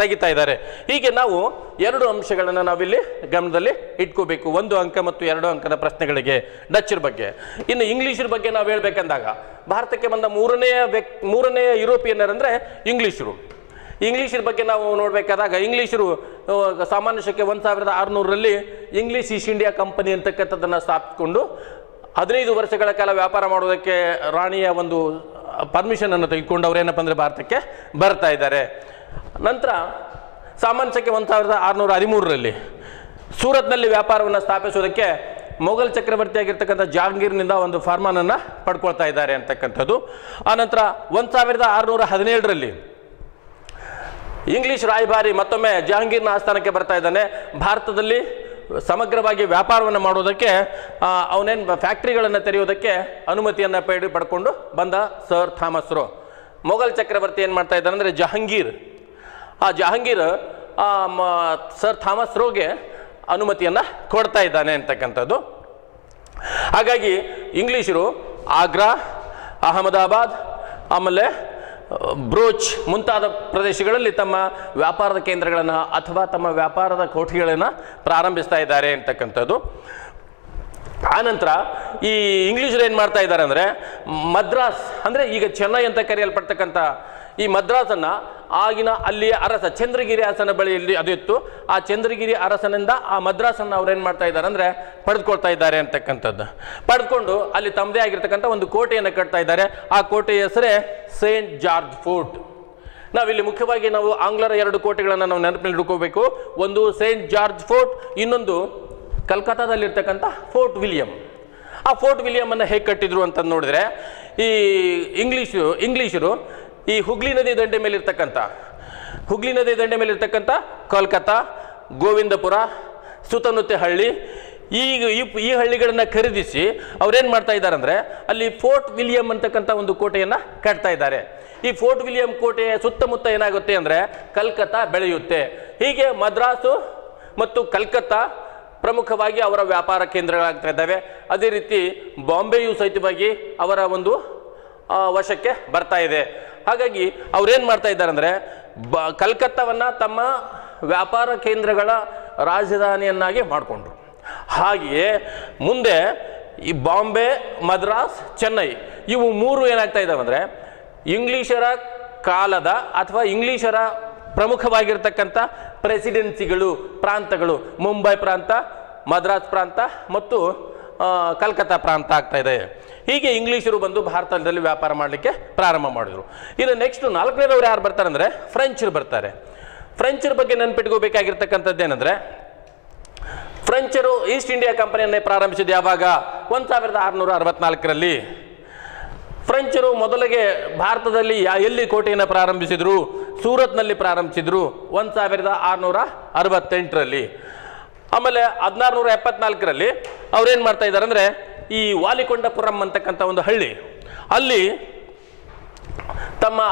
ತೆಗಿತಾ ಇದ್ದಾರೆ. ಹೀಗೆ ನಾವು 2 ಅಂಶಗಳನ್ನು ನಾವಿಲ್ಲಿ ಗಮನದಲ್ಲಿ ಇಟ್ಕೋಬೇಕು, 1 ಅಂಕ ಮತ್ತು 2 ಅಂಕದ ಪ್ರಶ್ನೆಗಳಿಗೆ ಡಚ್ಚರ ಬಗ್ಗೆ. ಇನ್ನು ಇಂಗ್ಲೀಷರ ಬಗ್ಗೆ ನಾವು ಹೇಳ್ಬೇಕಂದಾಗ ಭಾರತಕ್ಕೆ ಬಂದ ಮೂರನೆಯ ಯುರೋಪಿಯನ್ನರ್ ಅಂದರೆ ಇಂಗ್ಲೀಷರು. ಇಂಗ್ಲೀಷರ ಬಗ್ಗೆ ನಾವು ನೋಡಬೇಕಾದಾಗ ಇಂಗ್ಲೀಷರು ಸಾಮಾನ್ಯ ಶಕೆ 1600ರಲ್ಲಿ ಇಂಗ್ಲೀಷ್ ಈಸ್ಟ್ ಇಂಡಿಯಾ ಕಂಪನಿ ಅಂತಕ್ಕಂಥದ್ದನ್ನು ಸ್ಥಾಪಿಸಿಕೊಂಡು 15 ವರ್ಷಗಳ ಕಾಲ ವ್ಯಾಪಾರ ಮಾಡೋದಕ್ಕೆ ರಾಣಿಯ ಒಂದು ಪರ್ಮಿಷನ್ ಅನ್ನು ತೆಗೆದುಕೊಂಡು ಅವರೇನಪ್ಪ ಅಂದರೆ ಭಾರತಕ್ಕೆ ಬರ್ತಾ ಇದ್ದಾರೆ. ನಂತರ ಸಾಮಾನ್ಯ ಶಕೆ 1613ರಲ್ಲಿ ಸೂರತ್ನಲ್ಲಿ ವ್ಯಾಪಾರವನ್ನು ಸ್ಥಾಪಿಸೋದಕ್ಕೆ ಮೊಘಲ್ ಚಕ್ರವರ್ತಿಯಾಗಿರ್ತಕ್ಕಂಥ ಜಹಾಂಗೀರ್ನಿಂದ ಒಂದು ಫರ್ಮಾನನ್ನು ಪಡ್ಕೊಳ್ತಾ ಇದ್ದಾರೆ ಅಂತಕ್ಕಂಥದ್ದು. ಆನಂತರ 1617ರಲ್ಲಿ ಇಂಗ್ಲೀಷ್ ರಾಯಭಾರಿ ಮತ್ತೊಮ್ಮೆ ಜಹಾಂಗೀರ್ನ ಆಸ್ಥಾನಕ್ಕೆ ಬರ್ತಾ ಇದ್ದಾನೆ. ಭಾರತದಲ್ಲಿ ಸಮಗ್ರವಾಗಿ ವ್ಯಾಪಾರವನ್ನು ಮಾಡೋದಕ್ಕೆ ಅವನೇನು ಫ್ಯಾಕ್ಟ್ರಿಗಳನ್ನು ತೆರೆಯೋದಕ್ಕೆ ಅನುಮತಿಯನ್ನು ಪಡ್ಕೊಂಡು ಬಂದ ಸರ್ ಥಾಮಸ್ ರೋ. ಮೊಘಲ್ ಚಕ್ರವರ್ತಿ ಏನು ಮಾಡ್ತಾ ಇದ್ದಾನೆ ಅಂದರೆ ಜಹಾಂಗೀರ್ ಸರ್ ಥಾಮಸ್ ರೋಗೆ ಅನುಮತಿಯನ್ನು ಕೊಡ್ತಾ ಇದ್ದಾನೆ ಅಂತಕ್ಕಂಥದ್ದು. ಹಾಗಾಗಿ ಇಂಗ್ಲೀಷರು ಆಗ್ರಾ, ಅಹಮದಾಬಾದ್, ಆಮೇಲೆ ಬ್ರೋಚ್ ಮುಂತಾದ ಪ್ರದೇಶಗಳಲ್ಲಿ ತಮ್ಮ ವ್ಯಾಪಾರದ ಕೇಂದ್ರಗಳನ್ನು ಅಥವಾ ತಮ್ಮ ವ್ಯಾಪಾರದ ಕೋಠಿಗಳನ್ನು ಪ್ರಾರಂಭಿಸ್ತಾ ಇದ್ದಾರೆ ಅಂತಕ್ಕಂಥದ್ದು. ಆನಂತರ ಈ ಇಂಗ್ಲೀಷರು ಏನು ಮಾಡ್ತಾ ಇದ್ದಾರೆ ಅಂದರೆ ಮದ್ರಾಸ್ ಅಂದರೆ ಈಗ ಚೆನ್ನೈ ಅಂತ ಕರೆಯಲ್ಪಡ್ತಕ್ಕಂಥ ಈ ಮದ್ರಾಸನ್ನು ಆಗಿನ ಅಲ್ಲಿಯ ಅರಸ ಚಂದ್ರಗಿರಿ ಅರಸನ ಬಳಿಯಲ್ಲಿ ಅದು ಇತ್ತು. ಆ ಚಂದ್ರಗಿರಿ ಅರಸನಿಂದ ಆ ಮದ್ರಾಸನ್ನು ಅವ್ರೇನು ಮಾಡ್ತಾ ಇದ್ದಾರೆ ಅಂದರೆ ಪಡೆದುಕೊಳ್ತಾ ಇದ್ದಾರೆ ಅಂತಕ್ಕಂಥದ್ದು. ಪಡೆದುಕೊಂಡು ಅಲ್ಲಿ ತಮ್ಮದೇ ಆಗಿರ್ತಕ್ಕಂಥ ಒಂದು ಕೋಟೆಯನ್ನು ಕಟ್ತಾ ಇದ್ದಾರೆ. ಆ ಕೋಟೆಯ ಹೆಸರೇ ಸೇಂಟ್ ಜಾರ್ಜ್ ಫೋರ್ಟ್. ನಾವಿಲ್ಲಿ ಮುಖ್ಯವಾಗಿ ನಾವು ಆಂಗ್ಲರ 2 ಕೋಟೆಗಳನ್ನು ನಾವು ನೆನಪಿನಲ್ಲಿ ಇಟ್ಕೋಬೇಕು. ಒಂದು ಸೇಂಟ್ ಜಾರ್ಜ್ ಫೋರ್ಟ್, ಇನ್ನೊಂದು ಕಲ್ಕತ್ತಾದಲ್ಲಿರ್ತಕ್ಕಂಥ ಫೋರ್ಟ್ ವಿಲಿಯಂ. ಆ ಫೋರ್ಟ್ ವಿಲಿಯಮನ್ನು ಹೇಗೆ ಕಟ್ಟಿದ್ರು ಅಂತ ನೋಡಿದ್ರೆ ಈ ಇಂಗ್ಲೀಷರು ಈ ಹುಗ್ಲಿ ನದಿ ದಂಡೆ ಮೇಲಿರ್ತಕ್ಕಂಥ ಕೋಲ್ಕತ್ತಾ, ಗೋವಿಂದಪುರ, ಸುತ್ತಮುತ್ತ ಹಳ್ಳಿ ಈ ಹಳ್ಳಿಗಳನ್ನು ಖರೀದಿಸಿ ಅವ್ರೇನು ಮಾಡ್ತಾ ಇದ್ದಾರೆ ಅಂದರೆ ಅಲ್ಲಿ ಫೋರ್ಟ್ ವಿಲಿಯಂ ಅಂತಕ್ಕಂಥ ಒಂದು ಕೋಟೆಯನ್ನು ಕಟ್ತಾ ಇದ್ದಾರೆ. ಈ ಫೋರ್ಟ್ ವಿಲಿಯಂ ಕೋಟೆಯ ಸುತ್ತಮುತ್ತ ಏನಾಗುತ್ತೆ ಅಂದರೆ ಕಲ್ಕತ್ತಾ ಬೆಳೆಯುತ್ತೆ. ಹೀಗೆ ಮದ್ರಾಸು ಮತ್ತು ಕಲ್ಕತ್ತಾ ಪ್ರಮುಖವಾಗಿ ಅವರ ವ್ಯಾಪಾರ ಕೇಂದ್ರಗಳಾಗ್ತಾ ಇದ್ದಾವೆ. ಅದೇ ರೀತಿ ಬಾಂಬೆಯು ಸಹಿತವಾಗಿ ಅವರ ಒಂದು ವಶಕ್ಕೆ ಬರ್ತಾ ಇದೆ. ಹಾಗಾಗಿ ಅವ್ರೇನು ಮಾಡ್ತಾ ಇದ್ದಾರೆ ಅಂದರೆ ಕಲ್ಕತ್ತಾವನ್ನು ತಮ್ಮ ವ್ಯಾಪಾರ ಕೇಂದ್ರಗಳ ರಾಜಧಾನಿಯನ್ನಾಗಿ ಮಾಡಿಕೊಂಡ್ರು. ಹಾಗೆಯೇ ಮುಂದೆ ಈ ಬಾಂಬೆ, ಮದ್ರಾಸ್, ಚೆನ್ನೈ ಇವು 3 ಏನಾಗ್ತಾ ಇದ್ದಾವೆ ಅಂದರೆ ಇಂಗ್ಲೀಷರ ಕಾಲದ ಅಥವಾ ಇಂಗ್ಲೀಷರ ಪ್ರಮುಖವಾಗಿರ್ತಕ್ಕಂಥ ಪ್ರೆಸಿಡೆನ್ಸಿಗಳು, ಪ್ರಾಂತಗಳು, ಮುಂಬೈ ಪ್ರಾಂತ, ಮದ್ರಾಸ್ ಪ್ರಾಂತ ಮತ್ತು ಕಲ್ಕತ್ತಾ ಪ್ರಾಂತ ಆಗ್ತಾ ಇದೆ. ಹೀಗೆ ಇಂಗ್ಲೀಷರು ಬಂದು ಭಾರತದಲ್ಲಿ ವ್ಯಾಪಾರ ಮಾಡಲಿಕ್ಕೆ ಪ್ರಾರಂಭ ಮಾಡಿದರು. ಇನ್ನು ನೆಕ್ಸ್ಟ್ 4ನೇದವ್ರು ಯಾರು ಬರ್ತಾರೆ ಅಂದರೆ ಫ್ರೆಂಚರು ಬರ್ತಾರೆ. ಫ್ರೆಂಚರ ಬಗ್ಗೆ ನೆನಪಿಟ್ಕೋಬೇಕಾಗಿರ್ತಕ್ಕಂಥದ್ದು ಏನಂದರೆ ಫ್ರೆಂಚರು ಈಸ್ಟ್ ಇಂಡಿಯಾ ಕಂಪನಿಯನ್ನೇ ಪ್ರಾರಂಭಿಸಿದ ಯಾವಾಗ 1664ರಲ್ಲಿ. ಫ್ರೆಂಚರು ಮೊದಲಿಗೆ ಭಾರತದಲ್ಲಿ ಎಲ್ಲಿ ಕೋಟೆಯನ್ನು ಪ್ರಾರಂಭಿಸಿದ್ರು? ಸೂರತ್ನಲ್ಲಿ ಪ್ರಾರಂಭಿಸಿದ್ರು 1668ರಲ್ಲಿ. ಆಮೇಲೆ 1674ರಲ್ಲಿ ಅವ್ರೇನು ಮಾಡ್ತಾ ಇದ್ದಾರೆ ಅಂದರೆ ಈ ವಾಲಿಕೊಂಡಪುರಂ ಅಂತಕ್ಕಂಥ ಒಂದು ಹಳ್ಳಿ, ಅಲ್ಲಿ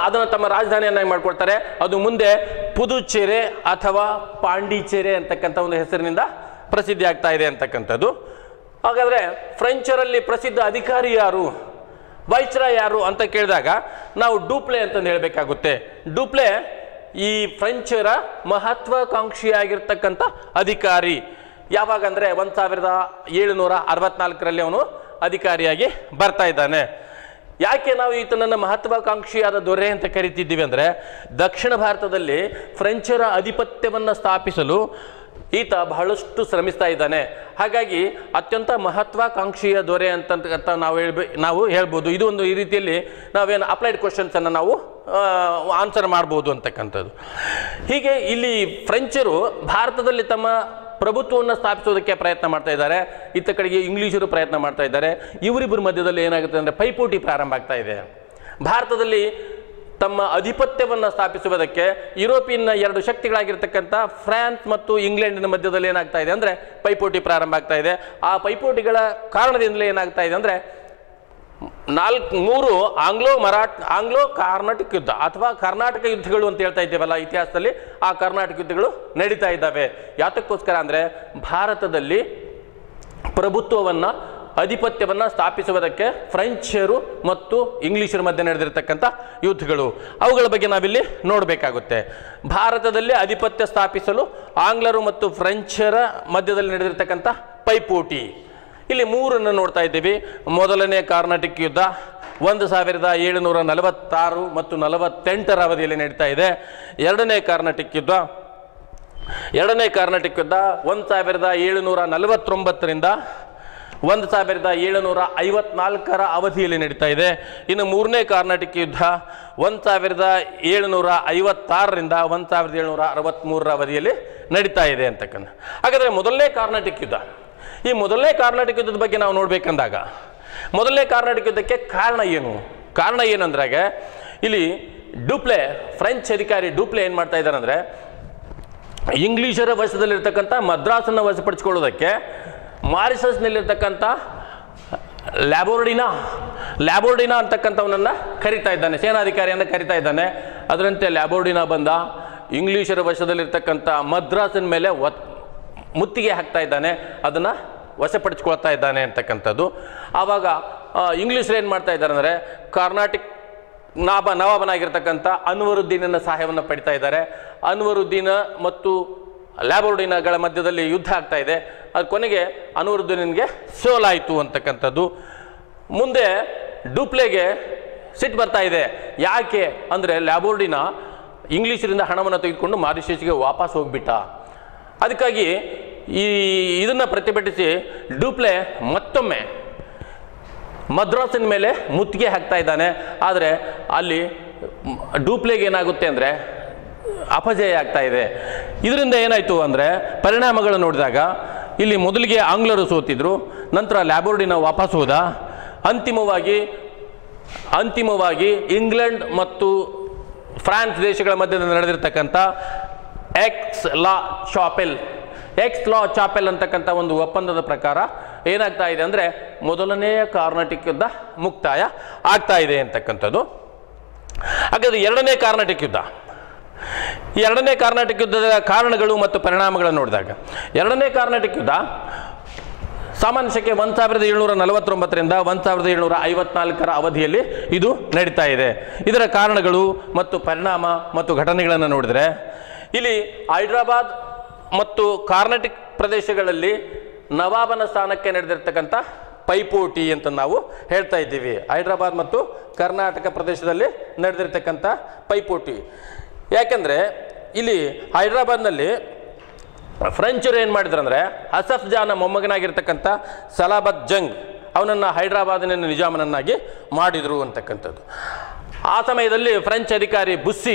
ಅದನ್ನು ತಮ್ಮ ರಾಜಧಾನಿಯನ್ನಾಗಿ ಮಾಡ್ಕೊಳ್ತಾರೆ. ಅದು ಮುಂದೆ ಪುದುಚೇರಿ ಅಥವಾ ಪಾಂಡಿಚೇರಿ ಅಂತಕ್ಕಂಥ ಒಂದು ಹೆಸರಿನಿಂದ ಪ್ರಸಿದ್ಧಿ ಆಗ್ತಾ ಇದೆ ಅಂತಕ್ಕಂಥದ್ದು. ಹಾಗಾದರೆ ಫ್ರೆಂಚರಲ್ಲಿ ಪ್ರಸಿದ್ಧ ಅಧಿಕಾರಿ ಯಾರು, ವೈಸ್ರಾಯ್ ಯಾರು ಅಂತ ಕೇಳಿದಾಗ ನಾವು ಡೂಪ್ಲೆ ಅಂತಂದು ಹೇಳಬೇಕಾಗುತ್ತೆ. ಡೂಪ್ಲೆ ಈ ಫ್ರೆಂಚರ ಮಹತ್ವಾಕಾಂಕ್ಷಿಯಾಗಿರ್ತಕ್ಕಂಥ ಅಧಿಕಾರಿ. ಯಾವಾಗ ಅಂದರೆ 1764ರಲ್ಲಿ ಅವನು ಅಧಿಕಾರಿಯಾಗಿ ಬರ್ತಾ ಇದ್ದಾನೆ. ಯಾಕೆ ನಾವು ಈತನನ್ನು ಮಹತ್ವಾಕಾಂಕ್ಷಿಯಾದ ದೊರೆ ಅಂತ ಕರಿತಿದ್ದೀವಿ ಅಂದರೆ ದಕ್ಷಿಣ ಭಾರತದಲ್ಲಿ ಫ್ರೆಂಚರ ಆಧಿಪತ್ಯವನ್ನು ಸ್ಥಾಪಿಸಲು ಈತ ಬಹಳಷ್ಟು ಶ್ರಮಿಸ್ತಾ ಇದ್ದಾನೆ. ಹಾಗಾಗಿ ಅತ್ಯಂತ ಮಹತ್ವಾಕಾಂಕ್ಷಿಯ ದೊರೆ ಅಂತ ನಾವು ಹೇಳ್ಬೋದು. ಇದು ಒಂದು ಈ ರೀತಿಯಲ್ಲಿ ನಾವೇನು ಅಪ್ಲೈಡ್ ಕ್ವಶನ್ಸನ್ನು ನಾವು ಆನ್ಸರ್ ಮಾಡ್ಬೋದು ಅಂತಕ್ಕಂಥದ್ದು. ಹೀಗೆ ಇಲ್ಲಿ ಫ್ರೆಂಚರು ಭಾರತದಲ್ಲಿ ತಮ್ಮ ಪ್ರಭುತ್ವವನ್ನು ಸ್ಥಾಪಿಸೋದಕ್ಕೆ ಪ್ರಯತ್ನ ಮಾಡ್ತಾ ಇದ್ದಾರೆ. ಇತ್ತ ಕಡೆಗೆ ಇಂಗ್ಲೀಷರು ಪ್ರಯತ್ನ ಮಾಡ್ತಾ ಇದ್ದಾರೆ. ಇವರಿಬ್ಬರ ಮಧ್ಯದಲ್ಲಿ ಏನಾಗುತ್ತೆ ಅಂದರೆ ಪೈಪೋಟಿ ಪ್ರಾರಂಭ ಆಗ್ತಾ ಇದೆ. ಭಾರತದಲ್ಲಿ ತಮ್ಮ ಆಧಿಪತ್ಯವನ್ನು ಸ್ಥಾಪಿಸುವುದಕ್ಕೆ ಯುರೋಪಿಯನ್ನ 2 ಶಕ್ತಿಗಳಾಗಿರ್ತಕ್ಕಂಥ ಫ್ರಾನ್ಸ್ ಮತ್ತು ಇಂಗ್ಲೆಂಡಿನ ಮಧ್ಯದಲ್ಲಿ ಏನಾಗ್ತಾ ಇದೆ ಅಂದರೆ ಪೈಪೋಟಿ ಪ್ರಾರಂಭ ಆಗ್ತಾ ಇದೆ. ಆ ಪೈಪೋಟಿಗಳ ಕಾರಣದಿಂದಲೇ ಏನಾಗ್ತಾ ಇದೆ ಅಂದರೆ 3 ಆಂಗ್ಲೋ ಕಾರ್ನಾಟಿಕ್ ಯುದ್ಧ ಅಥವಾ ಕರ್ನಾಟಕ ಯುದ್ಧಗಳು ಅಂತ ಹೇಳ್ತಾ ಇದ್ದೇವಲ್ಲ ಇತಿಹಾಸದಲ್ಲಿ, ಆ ಕರ್ನಾಟಕ ಯುದ್ಧಗಳು ನಡೀತಾ ಇದ್ದಾವೆ. ಯಾತಕ್ಕೋಸ್ಕರ ಅಂದರೆ ಭಾರತದಲ್ಲಿ ಪ್ರಭುತ್ವವನ್ನು ಆಧಿಪತ್ಯವನ್ನು ಸ್ಥಾಪಿಸುವುದಕ್ಕೆ ಫ್ರೆಂಚರು ಮತ್ತು ಇಂಗ್ಲಿಷರ ಮಧ್ಯೆ ನಡೆದಿರತಕ್ಕಂಥ ಯುದ್ಧಗಳು, ಅವುಗಳ ಬಗ್ಗೆ ನಾವಿಲ್ಲಿ ನೋಡಬೇಕಾಗುತ್ತೆ. ಭಾರತದಲ್ಲಿ ಆಧಿಪತ್ಯ ಸ್ಥಾಪಿಸಲು ಆಂಗ್ಲರು ಮತ್ತು ಫ್ರೆಂಚರ ಮಧ್ಯದಲ್ಲಿ ನಡೆದಿರತಕ್ಕಂಥ ಪೈಪೋಟಿ, ಇಲ್ಲಿ ಮೂರನ್ನು ನೋಡ್ತಾ ಇದ್ದೀವಿ. ಮೊದಲನೇ ಕಾರ್ನಾಟಿಕ್ ಯುದ್ಧ 1746 ಮತ್ತು 48 ಅವಧಿಯಲ್ಲಿ ನಡೀತಾ ಇದೆ. ಎರಡನೇ ಕಾರ್ನಾಟಿಕ್ ಯುದ್ಧ 1749ರಿಂದ 1754 ಅವಧಿಯಲ್ಲಿ ನಡೀತಾ ಇದೆ. ಇನ್ನು ಮೂರನೇ ಕಾರ್ನಾಟಿಕ್ ಯುದ್ಧ 1756ರಿಂದ 1763 ಅವಧಿಯಲ್ಲಿ ನಡೀತಾ ಇದೆ ಅಂತಕ್ಕಂಥ. ಹಾಗಾದರೆ ಮೊದಲನೇ ಕಾರ್ನಾಟಿಕ್ ಯುದ್ಧ, ಈ ಮೊದಲನೇ ಕಾರ್ನಾಟಿಕ್ ಯುದ್ಧದ ಬಗ್ಗೆ ನಾವು ನೋಡ್ಬೇಕಂದಾಗ ಮೊದಲನೇ ಕಾರ್ನಾಟಿಕ್ ಯುದ್ಧಕ್ಕೆ ಕಾರಣ ಏನು ಅಂದ್ರಾಗ ಇಲ್ಲಿ ಡುಪ್ಲೆ, ಫ್ರೆಂಚ್ ಅಧಿಕಾರಿ ಡುಪ್ಲೆ ಏನು ಮಾಡ್ತಾ ಇದ್ದಾರೆ ಅಂದರೆ ಇಂಗ್ಲಿಷರ ವಶದಲ್ಲಿರ್ತಕ್ಕಂಥ ಮದ್ರಾಸನ್ನು ವಶಪಡಿಸಿಕೊಳ್ಳೋದಕ್ಕೆ ಮಾರಿಷಸ್ನಲ್ಲಿರ್ತಕ್ಕಂಥ ಲ್ಯಾಬೋರ್ಡಿನಾ ಅಂತಕ್ಕಂಥವನನ್ನು ಕರಿತಾ ಇದ್ದಾನೆ, ಸೇನಾಧಿಕಾರಿಯನ್ನು ಕರಿತಾ ಇದ್ದಾನೆ. ಅದರಂತೆ ಲ್ಯಾಬೋರ್ಡಿನಾ ಬಂದ ಇಂಗ್ಲಿಷರ ವಶದಲ್ಲಿರ್ತಕ್ಕಂಥ ಮದ್ರಾಸಿನ ಮೇಲೆ ಮುತ್ತಿಗೆ ಹಾಕ್ತಾ ಇದ್ದಾನೆ, ಅದನ್ನು ವಶಪಡಿಸ್ಕೊಳ್ತಾ ಇದ್ದಾನೆ ಅಂತಕ್ಕಂಥದ್ದು. ಆವಾಗ ಇಂಗ್ಲಿಷರು ಏನು ಮಾಡ್ತಾ ಇದ್ದಾರೆ ಅಂದರೆ ಕರ್ನಾಟಿಕ್ ನವಾಬನಾಗಿರ್ತಕ್ಕಂಥ ಅನ್ವರುದ್ದೀನನ ಸಹಾಯವನ್ನು ಪಡಿತಾ ಇದ್ದಾರೆ. ಅನ್ವರುದ್ದೀನ ಮತ್ತು ಲ್ಯಾಬೋರ್ಡಿನಾಗಳ ಮಧ್ಯದಲ್ಲಿ ಯುದ್ಧ ಆಗ್ತಾ ಇದೆ. ಅದು ಕೊನೆಗೆ ಅನ್ವರುದ್ದೀನನಿಗೆ ಸೋಲಾಯಿತು ಅಂತಕ್ಕಂಥದ್ದು. ಮುಂದೆ ಡುಪ್ಲೆಗೆ ಸಿಟ್ಟು ಬರ್ತಾ ಇದೆ. ಯಾಕೆ ಅಂದರೆ ಲ್ಯಾಬೋರ್ಡಿನ ಇಂಗ್ಲಿಷರಿಂದ ಹಣವನ್ನು ತೆಗೆದುಕೊಂಡು ಮಾರಿಷಸ್ಗೆ ವಾಪಸ್ ಹೋಗ್ಬಿಟ್ಟ. ಅದಕ್ಕಾಗಿ ಇದನ್ನು ಪ್ರತಿಭಟಿಸಿ ಡುಪ್ಲೆ ಮತ್ತೊಮ್ಮೆ ಮದ್ರಾಸಿನ ಮೇಲೆ ಮುತ್ತಿಗೆ ಹಾಕ್ತಾ ಇದ್ದಾನೆ. ಆದರೆ ಅಲ್ಲಿ ಡುಪ್ಲೆಗೆ ಏನಾಗುತ್ತೆ ಅಂದರೆ ಅಪಜಯ ಆಗ್ತಾ ಇದೆ. ಇದರಿಂದ ಏನಾಯಿತು ಅಂದರೆ ಪರಿಣಾಮಗಳು ನೋಡಿದಾಗ ಇಲ್ಲಿ ಮೊದಲಿಗೆ ಆಂಗ್ಲರು ಸೋತಿದ್ರು, ನಂತರ ಲ್ಯಾಬೋರ್ಡಿನ ವಾಪಸ್ ಹೋದ. ಅಂತಿಮವಾಗಿ ಇಂಗ್ಲೆಂಡ್ ಮತ್ತು ಫ್ರಾನ್ಸ್ ದೇಶಗಳ ಮಧ್ಯದಲ್ಲಿ ನಡೆದಿರ್ತಕ್ಕಂಥ ಎಕ್ಸ್ ಲಾ ಚಾಪೆಲ್ ಅಂತಕ್ಕಂಥ ಒಂದು ಒಪ್ಪಂದದ ಪ್ರಕಾರ ಏನಾಗ್ತಾ ಇದೆ ಅಂದರೆ ಮೊದಲನೆಯ ಕಾರ್ನಾಟಿಕ್ ಯುದ್ಧ ಮುಕ್ತಾಯ ಆಗ್ತಾ ಇದೆ ಅಂತಕ್ಕಂಥದ್ದು. ಹಾಗಾದರೆ ಎರಡನೇ ಕಾರ್ನಾಟಿಕ್ ಯುದ್ಧದ ಕಾರಣಗಳು ಮತ್ತು ಪರಿಣಾಮಗಳನ್ನು ನೋಡಿದಾಗ ಎರಡನೇ ಕಾರ್ನಾಟಿಕ್ ಯುದ್ಧ ಸಾಮಾನ್ಯ ಶಕೆ 1749ರಿಂದ 1754 ಅವಧಿಯಲ್ಲಿ ಇದು ನಡೀತಾ ಇದೆ. ಇದರ ಕಾರಣಗಳು ಮತ್ತು ಪರಿಣಾಮ ಮತ್ತು ಘಟನೆಗಳನ್ನು ನೋಡಿದರೆ ಇಲ್ಲಿ ಹೈದರಾಬಾದ್ ಮತ್ತು ಕಾರ್ನಾಟಿಕ್ ಪ್ರದೇಶಗಳಲ್ಲಿ ನವಾಬನ ಸ್ಥಾನಕ್ಕೆ ನಡೆದಿರ್ತಕ್ಕಂಥ ಪೈಪೋಟಿ ಅಂತ ನಾವು ಹೇಳ್ತಾ ಇದ್ದೀವಿ. ಹೈದರಾಬಾದ್ ಮತ್ತು ಕರ್ನಾಟಕ ಪ್ರದೇಶದಲ್ಲಿ ನಡೆದಿರ್ತಕ್ಕಂಥ ಪೈಪೋಟಿ. ಯಾಕೆಂದರೆ ಇಲ್ಲಿ ಹೈದರಾಬಾದ್ನಲ್ಲಿ ಫ್ರೆಂಚರು ಏನು ಮಾಡಿದ್ರು ಅಂದರೆ ಅಸಫ್ ಜಾನ ಮೊಮ್ಮಗನಾಗಿರ್ತಕ್ಕಂಥ ಸಲಾಬತ್ ಜಂಗ್ ಅವನನ್ನು ಹೈದರಾಬಾದಿನ ನಿಜಾಮನನ್ನಾಗಿ ಮಾಡಿದರು ಅಂತಕ್ಕಂಥದ್ದು. ಆ ಸಮಯದಲ್ಲಿ ಫ್ರೆಂಚ್ ಅಧಿಕಾರಿ ಬುಸ್ಸಿ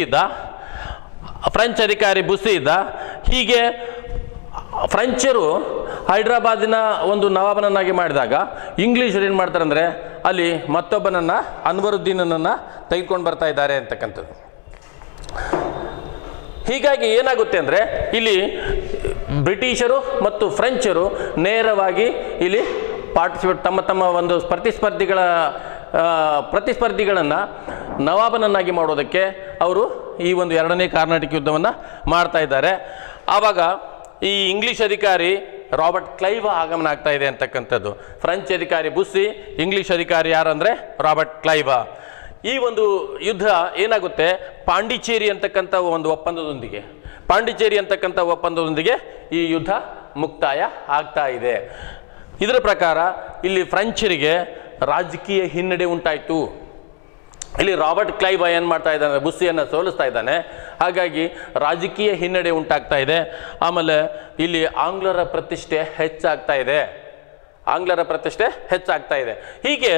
ಇದ್ದ. ಹೀಗೆ ಫ್ರೆಂಚರು ಹೈದರಾಬಾದಿನ ಒಂದು ನವಾಬನನ್ನಾಗಿ ಮಾಡಿದಾಗ ಇಂಗ್ಲೀಷರು ಏನು ಮಾಡ್ತಾರೆ ಅಂದರೆ ಅಲ್ಲಿ ಮತ್ತೊಬ್ಬನನ್ನು ಅನ್ವರುದ್ದೀನನನ್ನು ತೆಗೆದುಕೊಂಡು ಬರ್ತಾ ಇದ್ದಾರೆ ಅಂತಕ್ಕಂಥದ್ದು. ಹೀಗಾಗಿ ಏನಾಗುತ್ತೆ ಅಂದರೆ ಇಲ್ಲಿ ಬ್ರಿಟಿಷರು ಮತ್ತು ಫ್ರೆಂಚರು ನೇರವಾಗಿ ಇಲ್ಲಿ ತಮ್ಮ ಒಂದು ಪ್ರತಿಸ್ಪರ್ಧಿಗಳನ್ನು ನವಾಬನನ್ನಾಗಿ ಮಾಡೋದಕ್ಕೆ ಅವರು ಈ ಒಂದು ಎರಡನೇ ಕಾರ್ನಾಟಿಕ್ ಯುದ್ಧವನ್ನು ಮಾಡ್ತಾ ಇದ್ದಾರೆ. ಆವಾಗ ಈ ಇಂಗ್ಲಿಷ್ ಅಧಿಕಾರಿ ರಾಬರ್ಟ್ ಕ್ಲೈವ್ ಆಗಮನ ಆಗ್ತಾ ಇದೆ ಅಂತಕ್ಕಂಥದ್ದು. ಫ್ರೆಂಚ್ ಅಧಿಕಾರಿ ಬುಸ್ಸಿ, ಇಂಗ್ಲಿಷ್ ಅಧಿಕಾರಿ ಯಾರಂದರೆ ರಾಬರ್ಟ್ ಕ್ಲೈವ್. ಈ ಒಂದು ಯುದ್ಧ ಏನಾಗುತ್ತೆ ಪಾಂಡಿಚೇರಿ ಅಂತಕ್ಕಂಥ ಒಂದು ಒಪ್ಪಂದದೊಂದಿಗೆ ಈ ಯುದ್ಧ ಮುಕ್ತಾಯ ಆಗ್ತಾ ಇದೆ. ಇದರ ಪ್ರಕಾರ ಇಲ್ಲಿ ಫ್ರೆಂಚರಿಗೆ ರಾಜಕೀಯ ಹಿನ್ನಡೆ ಉಂಟಾಯಿತು. ಇಲ್ಲಿ ರಾಬರ್ಟ್ ಕ್ಲೈವ್ ಏನು ಮಾಡ್ತಾ ಇದ್ದಾನೆ, ಬುಸ್ಸಿಯನ್ನು ಸೋಲಿಸ್ತಾ ಇದ್ದಾನೆ. ಹಾಗಾಗಿ ರಾಜಕೀಯ ಹಿನ್ನಡೆ ಉಂಟಾಗ್ತಾ ಇದೆ. ಆಮೇಲೆ ಇಲ್ಲಿ ಆಂಗ್ಲರ ಪ್ರತಿಷ್ಠೆ ಹೆಚ್ಚಾಗ್ತಾ ಇದೆ. ಹೀಗೆ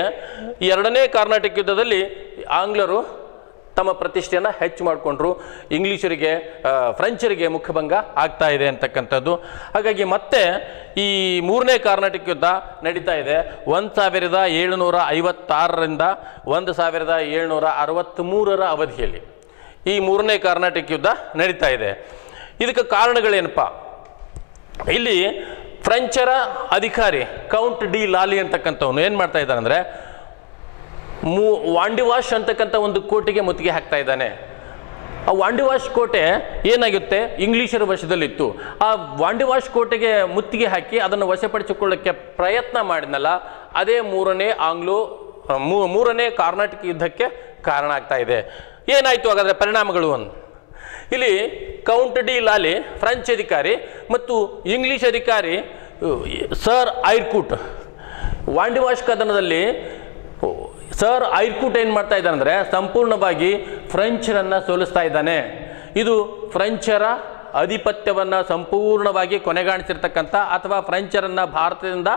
ಎರಡನೇ ಕಾರ್ನಾಟಿಕ್ ಯುದ್ಧದಲ್ಲಿ ಆಂಗ್ಲರು ತಮ್ಮ ಪ್ರತಿಷ್ಠೆಯನ್ನು ಹೆಚ್ಚು ಮಾಡಿಕೊಂಡ್ರು, ಫ್ರೆಂಚರಿಗೆ ಮುಖಭಂಗ ಆಗ್ತಾ ಇದೆ ಅಂತಕ್ಕಂಥದ್ದು. ಹಾಗಾಗಿ ಮತ್ತೆ ಈ ಮೂರನೇ ಕಾರ್ನಾಟಿಕ್ ಯುದ್ಧ ನಡೀತಾ ಇದೆ 1756ರಿಂದ 1763 ಅವಧಿಯಲ್ಲಿ ಈ ಮೂರನೇ ಕಾರ್ನಾಟಿಕ್ ಯುದ್ಧ ನಡೀತಾ ಇದೆ. ಇದಕ್ಕೆ ಕಾರಣಗಳೇನಪ್ಪ, ಇಲ್ಲಿ ಫ್ರೆಂಚರ ಅಧಿಕಾರಿ ಕೌಂಟ್ ಡಿ ಲಾಲಿ ಅಂತಕ್ಕಂಥವನು ಏನು ಮಾಡ್ತಾ ಇದ್ದಾನೆ ಅಂದರೆ ವಾಂಡಿವಾಶ್ ಅಂತಕ್ಕಂಥ ಒಂದು ಕೋಟೆಗೆ ಮುತ್ತಿಗೆ ಹಾಕ್ತಾ ಇದ್ದಾನೆ. ಆ ವಾಂಡಿವಾಶ್ ಕೋಟೆ ಏನಾಗುತ್ತೆ, ಇಂಗ್ಲಿಷರ ವಶದಲ್ಲಿತ್ತು. ಆ ವಾಂಡಿವಾಶ್ ಕೋಟೆಗೆ ಮುತ್ತಿಗೆ ಹಾಕಿ ಅದನ್ನು ವಶಪಡಿಸಿಕೊಳ್ಳಕ್ಕೆ ಪ್ರಯತ್ನ ಮಾಡಿದ್ನಲ್ಲ, ಅದೇ ಮೂರನೇ ಕಾರ್ನಾಟಿಕ್ ಯುದ್ಧಕ್ಕೆ ಕಾರಣ ಆಗ್ತಾ ಇದೆ. ಏನಾಯಿತು ಹಾಗಾದರೆ ಪರಿಣಾಮಗಳು ಇಲ್ಲಿ ಕೌಂಟ್ ಡಿ ಲಾಲಿ ಫ್ರೆಂಚ್ ಅಧಿಕಾರಿ ಮತ್ತು ಇಂಗ್ಲಿಷ್ ಅಧಿಕಾರಿ sir Eyre Coote Wandiwash ಕದನದಲ್ಲಿ sir Eyre Coote ಏನು ಮಾಡ್ತಾ ಇದ್ದಾನೆ ಅಂದರೆ ಸಂಪೂರ್ಣವಾಗಿ ಫ್ರೆಂಚರನ್ನು ಸೋಲಿಸ್ತಾ ಇದ್ದಾನೆ. ಇದು ಫ್ರೆಂಚರ ಆಧಿಪತ್ಯವನ್ನು ಸಂಪೂರ್ಣವಾಗಿ ಕೊನೆಗಾಣಿಸಿರ್ತಕ್ಕಂಥ ಅಥವಾ ಫ್ರೆಂಚರನ್ನು ಭಾರತದಿಂದ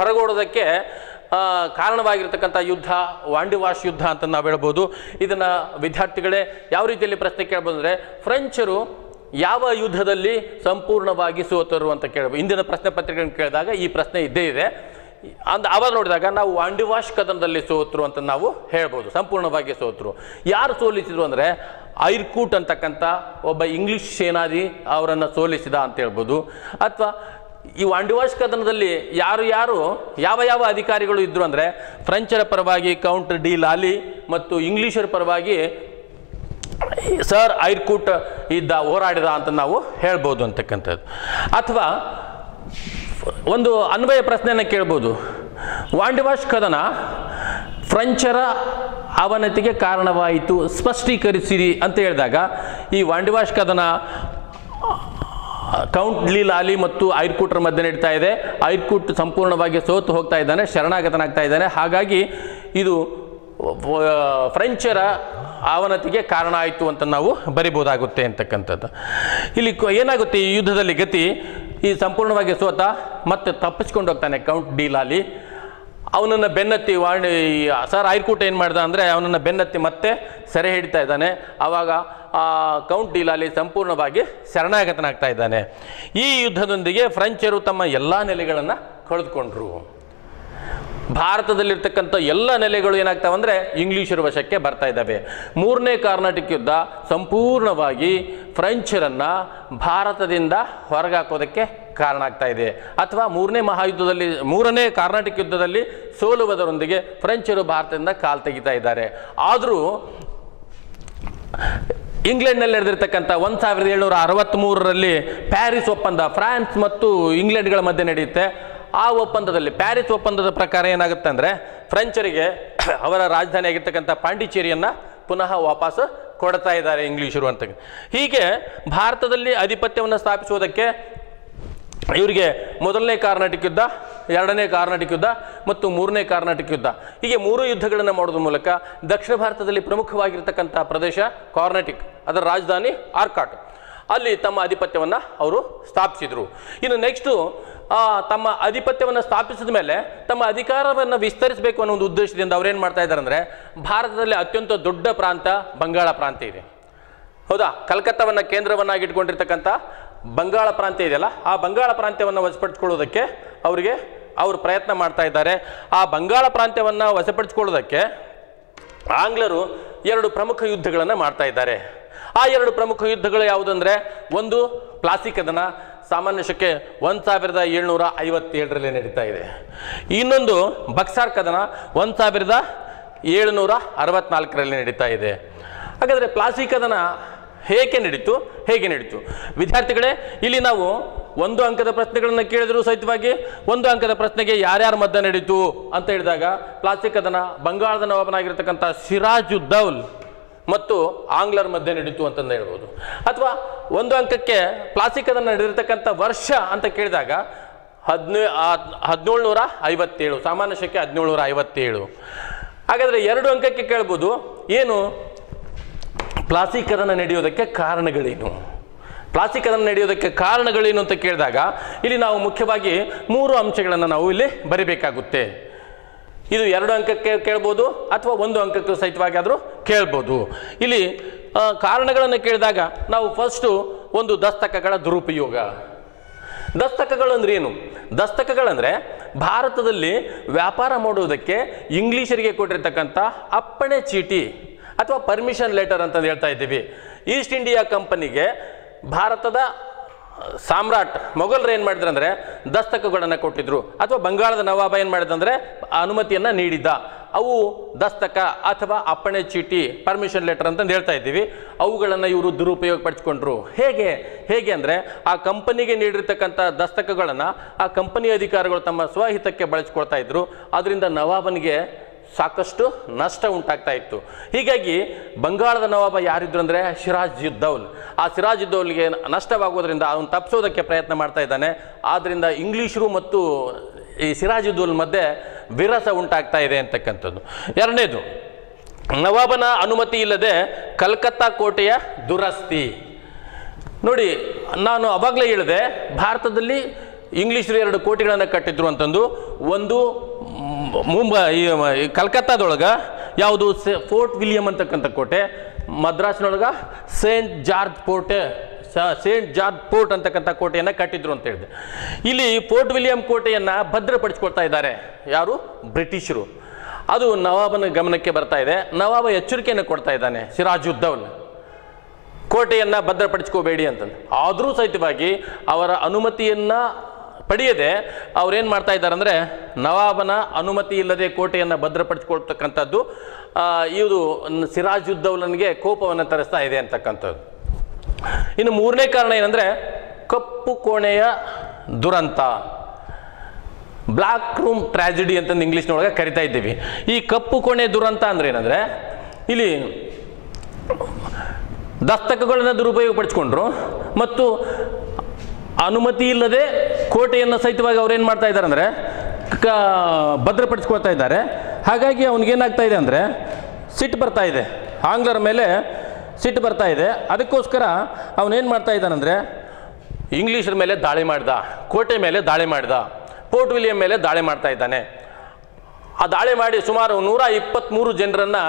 ಹೊರಗೋಡೋದಕ್ಕೆ ಕಾರಣವಾಗಿರ್ತಕ್ಕಂಥ ಯುದ್ಧ ವಾಂಡಿವಾಶ್ ಯುದ್ಧ ಅಂತ ನಾವು ಹೇಳ್ಬೋದು. ಇದನ್ನು ವಿದ್ಯಾರ್ಥಿಗಳೇ ಯಾವ ರೀತಿಯಲ್ಲಿ ಪ್ರಶ್ನೆ ಕೇಳ್ಬೋದು ಅಂದರೆ, ಫ್ರೆಂಚರು ಯಾವ ಯುದ್ಧದಲ್ಲಿ ಸಂಪೂರ್ಣವಾಗಿ ಸೋತರು ಅಂತ ಕೇಳ್ಬೋದು. ಇಂದಿನ ಪ್ರಶ್ನೆ ಪತ್ರಿಕೆಗಳನ್ನು ಕೇಳಿದಾಗ ಈ ಪ್ರಶ್ನೆ ಇದ್ದೇ ಇದೆ. ಅವಾಗ ನೋಡಿದಾಗ ನಾವು ವಾಂಡಿವಾಶ್ ಕದನದಲ್ಲಿ ಸೋತರು ಅಂತ ನಾವು ಹೇಳ್ಬೋದು, ಸಂಪೂರ್ಣವಾಗಿ ಸೋತರು. ಯಾರು ಸೋಲಿಸಿದ್ರು ಅಂದರೆ ಐರ್ಕೂಟ್ ಅಂತಕ್ಕಂಥ ಒಬ್ಬ ಇಂಗ್ಲಿಷ್ ಸೇನಾದಿ ಅವರನ್ನು ಸೋಲಿಸಿದ ಅಂತ ಹೇಳ್ಬೋದು. ಅಥವಾ ಈ ವಾಂಡಿವಾಶ್ ಕದನದಲ್ಲಿ ಯಾವ ಅಧಿಕಾರಿಗಳು ಇದ್ರು ಅಂದರೆ ಫ್ರೆಂಚರ ಪರವಾಗಿ ಕೌಂಟ್ ಡಿ ಲಾಲಿ ಮತ್ತು ಇಂಗ್ಲಿಷರ ಪರವಾಗಿ ಸರ್ ಐರ್ಕೂಟ್ ಹೋರಾಡಿದ ಅಂತ ನಾವು ಹೇಳ್ಬೋದು ಅಂತಕ್ಕಂಥದ್ದು. ಅಥವಾ ಒಂದು ಅನ್ವಯ ಪ್ರಶ್ನೆಯನ್ನು ಕೇಳ್ಬೋದು, ವಾಂಡಿವಾಶ್ ಕದನ ಫ್ರೆಂಚರ ಅವನತಿಗೆ ಕಾರಣವಾಯಿತು, ಸ್ಪಷ್ಟೀಕರಿಸಿರಿ ಅಂತ ಹೇಳಿದಾಗ ಈ ವಾಂಡಿವಾಶ್ ಕದನ ಕೌಂಟ್ ಡಿ ಲಾಲಿ ಮತ್ತು ಐರ್ಕೂಟರ ಮಧ್ಯೆ ನಡೀತಾ ಇದೆ. ಐರ್ಕೂಟ್ ಸಂಪೂರ್ಣವಾಗಿ ಸೋತು ಹೋಗ್ತಾ ಇದ್ದಾನೆ, ಶರಣಾಗತನಾಗ್ತಾ ಇದ್ದಾನೆ. ಹಾಗಾಗಿ ಇದು ಫ್ರೆಂಚರ ಅವನತಿಗೆ ಕಾರಣ ಆಯಿತು ಅಂತ ನಾವು ಬರಿಬೋದಾಗುತ್ತೆ ಅಂತಕ್ಕಂಥದ್ದು. ಇಲ್ಲಿ ಏನಾಗುತ್ತೆ ಈ ಯುದ್ಧದಲ್ಲಿ ಗತಿ, ಈ ಸಂಪೂರ್ಣವಾಗಿ ಸೋತ ಮತ್ತೆ ತಪ್ಪಿಸ್ಕೊಂಡು ಹೋಗ್ತಾನೆ ಕೌಂಟ್ ಡಿ ಲಾಲಿ. ಅವನನ್ನು ಬೆನ್ನತ್ತಿ ಸರ್ ಐರ್ಕೂಟ್ ಏನು ಮಾಡ್ದ ಅಂದರೆ ಅವನನ್ನು ಬೆನ್ನತ್ತಿ ಮತ್ತೆ ಸೆರೆ ಹಿಡಿತಾ ಇದ್ದಾನೆ. ಆವಾಗ ಕೌಂಟ್ ಡಿ ಲಾಲಿ ಸಂಪೂರ್ಣವಾಗಿ ಶರಣಾಗತನಾಗ್ತಾ ಇದ್ದಾನೆ. ಈ ಯುದ್ಧದೊಂದಿಗೆ ಫ್ರೆಂಚರು ತಮ್ಮ ಎಲ್ಲ ನೆಲೆಗಳನ್ನು ಕಳೆದುಕೊಂಡ್ರು. ಭಾರತದಲ್ಲಿರ್ತಕ್ಕಂಥ ಎಲ್ಲ ನೆಲೆಗಳು ಏನಾಗ್ತಾವೆ ಅಂದರೆ ಇಂಗ್ಲಿಷರ ವಶಕ್ಕೆ ಬರ್ತಾ ಇದ್ದಾವೆ. ಮೂರನೇ ಕಾರ್ನಾಟಿಕ್ ಯುದ್ಧ ಸಂಪೂರ್ಣವಾಗಿ ಫ್ರೆಂಚರನ್ನು ಭಾರತದಿಂದ ಹೊರಗಾಕೋದಕ್ಕೆ ಕಾರಣ ಆಗ್ತಾ ಇದೆ. ಅಥವಾ ಮೂರನೇ ಕಾರ್ನಾಟಿಕ್ ಯುದ್ಧದಲ್ಲಿ ಸೋಲುವುದರೊಂದಿಗೆ ಫ್ರೆಂಚರು ಭಾರತದಿಂದ ಕಾಲು ತೆಗಿತಾ ಇದ್ದಾರೆ. ಆದರೂ ಇಂಗ್ಲೆಂಡ್ನಲ್ಲಿ ನಡೆದಿರ್ತಕ್ಕಂಥ 1763ರಲ್ಲಿ ಪ್ಯಾರಿಸ್ ಒಪ್ಪಂದ ಫ್ರಾನ್ಸ್ ಮತ್ತು ಇಂಗ್ಲೆಂಡ್ಗಳ ಮಧ್ಯೆ ನಡೆಯುತ್ತೆ. ಆ ಒಪ್ಪಂದದಲ್ಲಿ ಪ್ಯಾರಿಸ್ ಒಪ್ಪಂದದ ಪ್ರಕಾರ ಏನಾಗುತ್ತೆ ಅಂದರೆ ಫ್ರೆಂಚರಿಗೆ ಅವರ ರಾಜಧಾನಿ ಆಗಿರ್ತಕ್ಕಂಥ ಪಾಂಡಿಚೇರಿಯನ್ನು ಪುನಃ ವಾಪಸ್ ಕೊಡ್ತಾ ಇದ್ದಾರೆ ಇಂಗ್ಲಿಷರು ಅಂತ. ಹೀಗೆ ಭಾರತದಲ್ಲಿ ಆಧಿಪತ್ಯವನ್ನು ಸ್ಥಾಪಿಸುವುದಕ್ಕೆ ಇವರಿಗೆ ಮೊದಲನೇ ಕಾರ್ನಾಟಿಕ್ ಯುದ್ಧ, ಎರಡನೇ ಕಾರ್ನಾಟಿಕ್ ಯುದ್ಧ ಮತ್ತು ಮೂರನೇ ಕಾರ್ನಾಟಿಕ್ ಯುದ್ಧ, ಹೀಗೆ 3 ಯುದ್ಧಗಳನ್ನು ಮಾಡೋದ್ರ ಮೂಲಕ ದಕ್ಷಿಣ ಭಾರತದಲ್ಲಿ ಪ್ರಮುಖವಾಗಿರ್ತಕ್ಕಂಥ ಪ್ರದೇಶ ಕಾರ್ನಾಟಿಕ್, ಅದರ ರಾಜಧಾನಿ ಆರ್ಕಾಟ್, ಅಲ್ಲಿ ತಮ್ಮ ಆಧಿಪತ್ಯವನ್ನು ಅವರು ಸ್ಥಾಪಿಸಿದರು. ಇನ್ನು ನೆಕ್ಸ್ಟು ತಮ್ಮ ಆಧಿಪತ್ಯವನ್ನು ಸ್ಥಾಪಿಸಿದ ಮೇಲೆ ತಮ್ಮ ಅಧಿಕಾರವನ್ನು ವಿಸ್ತರಿಸಬೇಕು ಅನ್ನೋ ಒಂದು ಉದ್ದೇಶದಿಂದ ಅವ್ರೇನು ಮಾಡ್ತಾ ಇದ್ದಾರೆ ಅಂದರೆ, ಭಾರತದಲ್ಲಿ ಅತ್ಯಂತ ದೊಡ್ಡ ಪ್ರಾಂತ ಬಂಗಾಳ ಪ್ರಾಂತ ಇದೆ, ಹೌದಾ? ಕಲ್ಕತ್ತಾವನ್ನು ಕೇಂದ್ರವನ್ನಾಗಿ ಇಟ್ಕೊಂಡಿರ್ತಕ್ಕಂಥ ಬಂಗಾಳ ಪ್ರಾಂತ್ಯ ಇದೆಯಲ್ಲ, ಆ ಬಂಗಾಳ ಪ್ರಾಂತ್ಯವನ್ನು ವಶಪಡಿಸಿಕೊಳ್ಳೋದಕ್ಕೆ ಅವರು ಪ್ರಯತ್ನ ಮಾಡ್ತಾ ಇದ್ದಾರೆ. ಆ ಬಂಗಾಳ ಪ್ರಾಂತ್ಯವನ್ನು ವಶಪಡಿಸಿಕೊಳ್ಳೋದಕ್ಕೆ ಆಂಗ್ಲರು 2 ಪ್ರಮುಖ ಯುದ್ಧಗಳನ್ನು ಮಾಡ್ತಾ ಇದ್ದಾರೆ. ಆ 2 ಪ್ರಮುಖ ಯುದ್ಧಗಳು ಯಾವುದಂದರೆ, ಒಂದು ಪ್ಲಾಸಿ ಕದನ ಸಾಮಾನ್ಯ ಶಕೆ 1757ರಲ್ಲಿ ನಡೀತಾ ಇದೆ. ಇನ್ನೊಂದು ಬಕ್ಸಾರ್ ಕದನ 1764ರಲ್ಲಿ ನಡೀತಾ ಇದೆ. ಹಾಗಾದರೆ ಪ್ಲಾಸಿ ಕದನ ಹೇಗೆ ನಡೀತು? ವಿದ್ಯಾರ್ಥಿಗಳೇ, ಇಲ್ಲಿ ನಾವು 1 ಅಂಕದ ಪ್ರಶ್ನೆಗಳನ್ನು ಕೇಳಿದ್ರು ಸಹಿತವಾಗಿ 1 ಅಂಕದ ಪ್ರಶ್ನೆಗೆ ಯಾರ್ಯಾರ ಮಧ್ಯೆ ನಡೀತು ಅಂತ ಹೇಳಿದಾಗ ಪ್ಲಾಸಿ ಕದನ ಬಂಗಾಳದ ನವಾಬನಾಗಿರ್ತಕ್ಕಂಥ ಸಿರಾಜುದ್ದೌಲ್ ಮತ್ತು ಆಂಗ್ಲರ ಮಧ್ಯೆ ನಡೀತು ಅಂತಂದು ಹೇಳ್ಬೋದು. ಅಥವಾ 1 ಅಂಕಕ್ಕೆ ಪ್ಲಾಸಿ ಕದನ ನಡೆದಿರ್ತಕ್ಕಂಥ ವರ್ಷ ಅಂತ ಕೇಳಿದಾಗ 1757, ಸಾಮಾನ್ಯ ಶಕೆ 1757. ಹಾಗಾದರೆ 2 ಅಂಕಕ್ಕೆ ಕೇಳ್ಬೋದು, ಏನು ಪ್ಲಾಸಿ ಕದನ ನಡೆಯೋದಕ್ಕೆ ಕಾರಣಗಳೇನು? ಪ್ಲಾಸಿ ಕದನ ನಡೆಯೋದಕ್ಕೆ ಕಾರಣಗಳೇನು ಅಂತ ಕೇಳಿದಾಗ ಇಲ್ಲಿ ನಾವು ಮುಖ್ಯವಾಗಿ 3 ಅಂಶಗಳನ್ನು ನಾವು ಇಲ್ಲಿ ಬರಿಬೇಕಾಗುತ್ತೆ. ಇದು 2 ಅಂಕಕ್ಕೆ ಕೇಳ್ಬೋದು ಅಥವಾ 1 ಅಂಕಕ್ಕೆ ಸಹಿತವಾಗಿ ಆದರೂ ಕೇಳ್ಬೋದು. ಇಲ್ಲಿ ಕಾರಣಗಳನ್ನು ಕೇಳಿದಾಗ ನಾವು ಫಸ್ಟು ಒಂದು ದಸ್ತಕಗಳ ದುರುಪಯೋಗ. ದಸ್ತಕಗಳು ಅಂದ್ರೆ ಏನು? ದಸ್ತಕಗಳಂದರೆ ಭಾರತದಲ್ಲಿ ವ್ಯಾಪಾರ ಮಾಡುವುದಕ್ಕೆ ಇಂಗ್ಲಿಷರಿಗೆ ಕೊಟ್ಟಿರ್ತಕ್ಕಂಥ ಅಪ್ಪಣೆ ಚೀಟಿ ಅಥವಾ ಪರ್ಮಿಷನ್ ಲೆಟರ್ ಅಂತ ಹೇಳ್ತಾ ಇದ್ದೀವಿ. ಈಸ್ಟ್ ಇಂಡಿಯಾ ಕಂಪನಿಗೆ ಭಾರತದ ಸಾಮ್ರಾಟ್ ಮೊಘಲರು ಏನು ಮಾಡಿದ್ರು ಅಂದರೆ ದಸ್ತಕಗಳನ್ನು ಕೊಟ್ಟಿದ್ರು, ಅಥವಾ ಬಂಗಾಳದ ನವಾಬ ಏನು ಮಾಡಿದಂದರೆ ಅನುಮತಿಯನ್ನು ನೀಡಿದ್ದ. ಅವು ದಸ್ತಕ ಅಥವಾ ಅಪ್ಪಣೆ ಚೀಟಿ, ಪರ್ಮಿಷನ್ ಲೆಟರ್ ಅಂತಂದು ಹೇಳ್ತಾ ಇದ್ದೀವಿ. ಅವುಗಳನ್ನು ಇವರು ದುರುಪಯೋಗ ಪಡಿಸ್ಕೊಂಡ್ರು. ಹೇಗೆ ಅಂದರೆ ಆ ಕಂಪನಿಗೆ ನೀಡಿರ್ತಕ್ಕಂಥ ದಸ್ತಕಗಳನ್ನು ಆ ಕಂಪನಿ ಅಧಿಕಾರಿಗಳು ತಮ್ಮ ಸ್ವಹಿತಕ್ಕೆ ಬಳಸ್ಕೊಳ್ತಾ ಇದ್ರು. ಅದರಿಂದ ನವಾಬನಿಗೆ ಸಾಕಷ್ಟು ನಷ್ಟ ಉಂಟಾಗ್ತಾ ಇತ್ತು. ಹೀಗಾಗಿ ಬಂಗಾಳದ ನವಾಬ ಯಾರಿದ್ರು ಅಂದರೆ ಸಿರಾಜುದ್ದೌಲ್. ಆ ಸಿರಾಜುದ್ದೌಲ್ಗೆ ನಷ್ಟವಾಗೋದ್ರಿಂದ ಅವನು ತಪ್ಪಿಸೋದಕ್ಕೆ ಪ್ರಯತ್ನ ಮಾಡ್ತಾ ಇದ್ದಾನೆ. ಆದ್ದರಿಂದ ಇಂಗ್ಲೀಷರು ಮತ್ತು ಈ ಸಿರಾಜುದ್ದೌಲ್ ಮಧ್ಯೆ ವಿರಸ ಉಂಟಾಗ್ತಾ ಇದೆ ಅಂತಕ್ಕಂಥದ್ದು. ಎರಡನೇದು, ನವಾಬನ ಅನುಮತಿ ಇಲ್ಲದೆ ಕಲ್ಕತ್ತಾ ಕೋಟೆಯ ದುರಸ್ತಿ. ನೋಡಿ, ನಾನು ಅವಾಗಲೇ ಹೇಳಿದೆ, ಭಾರತದಲ್ಲಿ ಇಂಗ್ಲೀಷರು 2 ಕೋಟೆಗಳನ್ನು ಕಟ್ಟಿದ್ರು ಅಂತಂದು. ಒಂದು ಕಲ್ಕತ್ತಾದೊಳಗೆ ಯಾವುದು ಫೋರ್ಟ್ ವಿಲಿಯಂ ಅಂತಕ್ಕಂಥ ಕೋಟೆ, ಮದ್ರಾಸ್ನೊಳಗೆ ಸೇಂಟ್ ಜಾರ್ಜ್ ಫೋರ್ಟ್ ಅಂತಕ್ಕಂಥ ಕೋಟೆಯನ್ನು ಕಟ್ಟಿದ್ರು ಅಂತ ಹೇಳಿದೆ. ಇಲ್ಲಿ ಫೋರ್ಟ್ ವಿಲಿಯಂ ಕೋಟೆಯನ್ನು ಭದ್ರಪಡಿಸ್ಕೊಳ್ತಾ ಇದ್ದಾರೆ ಯಾರು? ಬ್ರಿಟಿಷರು. ಅದು ನವಾಬನ ಗಮನಕ್ಕೆ ಬರ್ತಾ ಇದೆ. ನವಾಬ ಎಚ್ಚರಿಕೆಯನ್ನು ಕೊಡ್ತಾ ಇದ್ದಾನೆ, ಸಿರಾಜುದ್ದೌಲ್ ಕೋಟೆಯನ್ನು ಭದ್ರಪಡಿಸ್ಕೋಬೇಡಿ ಅಂತಂದು. ಆದರೂ ಸಹಿತವಾಗಿ ಅವರ ಅನುಮತಿಯನ್ನು ಪಡೆಯದೆ ಅವ್ರೇನು ಮಾಡ್ತಾ ಇದ್ದಾರೆ ಅಂದರೆ, ನವಾಬನ ಅನುಮತಿ ಇಲ್ಲದೆ ಕೋಟೆಯನ್ನು ಭದ್ರಪಡಿಸ್ಕೊಳ್ತಕ್ಕಂಥದ್ದು ಇದು ಸಿರಾಜುದ್ದೌಲನಿಗೆ ಕೋಪವನ್ನು ತರಿಸ್ತಾ ಇದೆ ಅಂತಕ್ಕಂಥದ್ದು. ಇನ್ನು ಮೂರನೇ ಕಾರಣ ಏನಂದರೆ ಕಪ್ಪು ಕೋಣೆಯ ದುರಂತ, ಬ್ಲ್ಯಾಕ್ ರೂಮ್ ಟ್ರಾಜಿಡಿ ಅಂತಂದು ಇಂಗ್ಲೀಷ್ನೊಳಗೆ ಕರಿತಾ ಇದ್ದೀವಿ. ಈ ಕಪ್ಪು ಕೋಣೆ ದುರಂತ ಅಂದರೆ ಏನಂದರೆ, ಇಲ್ಲಿ ದಸ್ತಕಗಳನ್ನು ದುರುಪಯೋಗಪಡಿಸ್ಕೊಂಡ್ರು ಮತ್ತು ಅನುಮತಿ ಇಲ್ಲದೆ ಕೋಟೆಯನ್ನು ಸಹಿತವಾಗಿ ಅವ್ರೇನು ಮಾಡ್ತಾ ಇದ್ದಾರೆ ಅಂದರೆ ಭದ್ರಪಡಿಸ್ಕೊಳ್ತಾ ಇದ್ದಾರೆ. ಹಾಗಾಗಿ ಅವನಿಗೇನಾಗ್ತಾ ಇದೆ ಅಂದರೆ ಸಿಟ್ಟು ಬರ್ತಾ ಇದೆ, ಆಂಗ್ಲರ ಮೇಲೆ ಸಿಟ್ಟು ಬರ್ತಾ ಇದೆ. ಅದಕ್ಕೋಸ್ಕರ ಅವನೇನು ಮಾಡ್ತಾ ಇದ್ದಾನಂದರೆ ಇಂಗ್ಲೀಷರ ಮೇಲೆ ದಾಳಿ ಮಾಡ್ದ, ಕೋಟೆ ಮೇಲೆ ದಾಳಿ ಮಾಡ್ದ, ಫೋರ್ಟ್ ವಿಲಿಯಂ ಮೇಲೆ ದಾಳಿ ಮಾಡ್ತಾ ಇದ್ದಾನೆ. ಆ ದಾಳಿ ಮಾಡಿ ಸುಮಾರು 123 ಜನರನ್ನು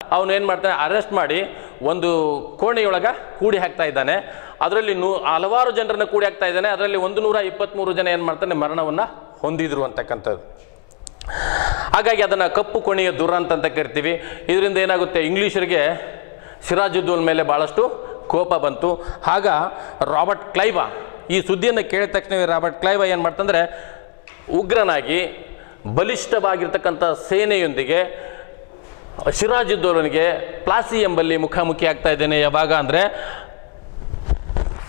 ಅವನೇನು ಮಾಡ್ತಾನೆ, ಅರೆಸ್ಟ್ ಮಾಡಿ ಒಂದು ಕೋಣೆಯೊಳಗೆ ಕೂಡಿ ಹಾಕ್ತಾ ಇದ್ದಾನೆ. ಅದರಲ್ಲಿ ಹಲವಾರು ಜನರನ್ನು ಕೂಡಿ ಹಾಕ್ತಾ ಇದ್ದಾನೆ. ಅದರಲ್ಲಿ 123 ಜನ ಏನು ಮಾಡ್ತಾನೆ, ಮರಣವನ್ನು ಹೊಂದಿದ್ರು ಅಂತಕ್ಕಂಥದ್ದು. ಹಾಗಾಗಿ ಅದನ್ನು ಕಪ್ಪು ಕೋಣೆಯ ದುರಂತ ಅಂತ ಕರಿತೀವಿ. ಇದರಿಂದ ಏನಾಗುತ್ತೆ, ಇಂಗ್ಲೀಷರಿಗೆ ಸಿರಾಜುದ್ದೌಲ್ ಮೇಲೆ ಭಾಳಷ್ಟು ಕೋಪ ಬಂತು. ಆಗ ರಾಬರ್ಟ್ ಕ್ಲೈವ ಈ ಸುದ್ದಿಯನ್ನು ಕೇಳಿದ ತಕ್ಷಣವೇ ರಾಬರ್ಟ್ ಕ್ಲೈವ ಏನು ಮಾಡ್ತಂದರೆ, ಉಗ್ರನಾಗಿ ಬಲಿಷ್ಠವಾಗಿರ್ತಕ್ಕಂಥ ಸೇನೆಯೊಂದಿಗೆ ಸಿರಾಜುದ್ದೌಲನಿಗೆ ಪ್ಲಾಸಿ ಎಂಬಲ್ಲಿ ಮುಖಾಮುಖಿ ಆಗ್ತಾ ಇದ್ದೇನೆ. ಯಾವಾಗ ಅಂದರೆ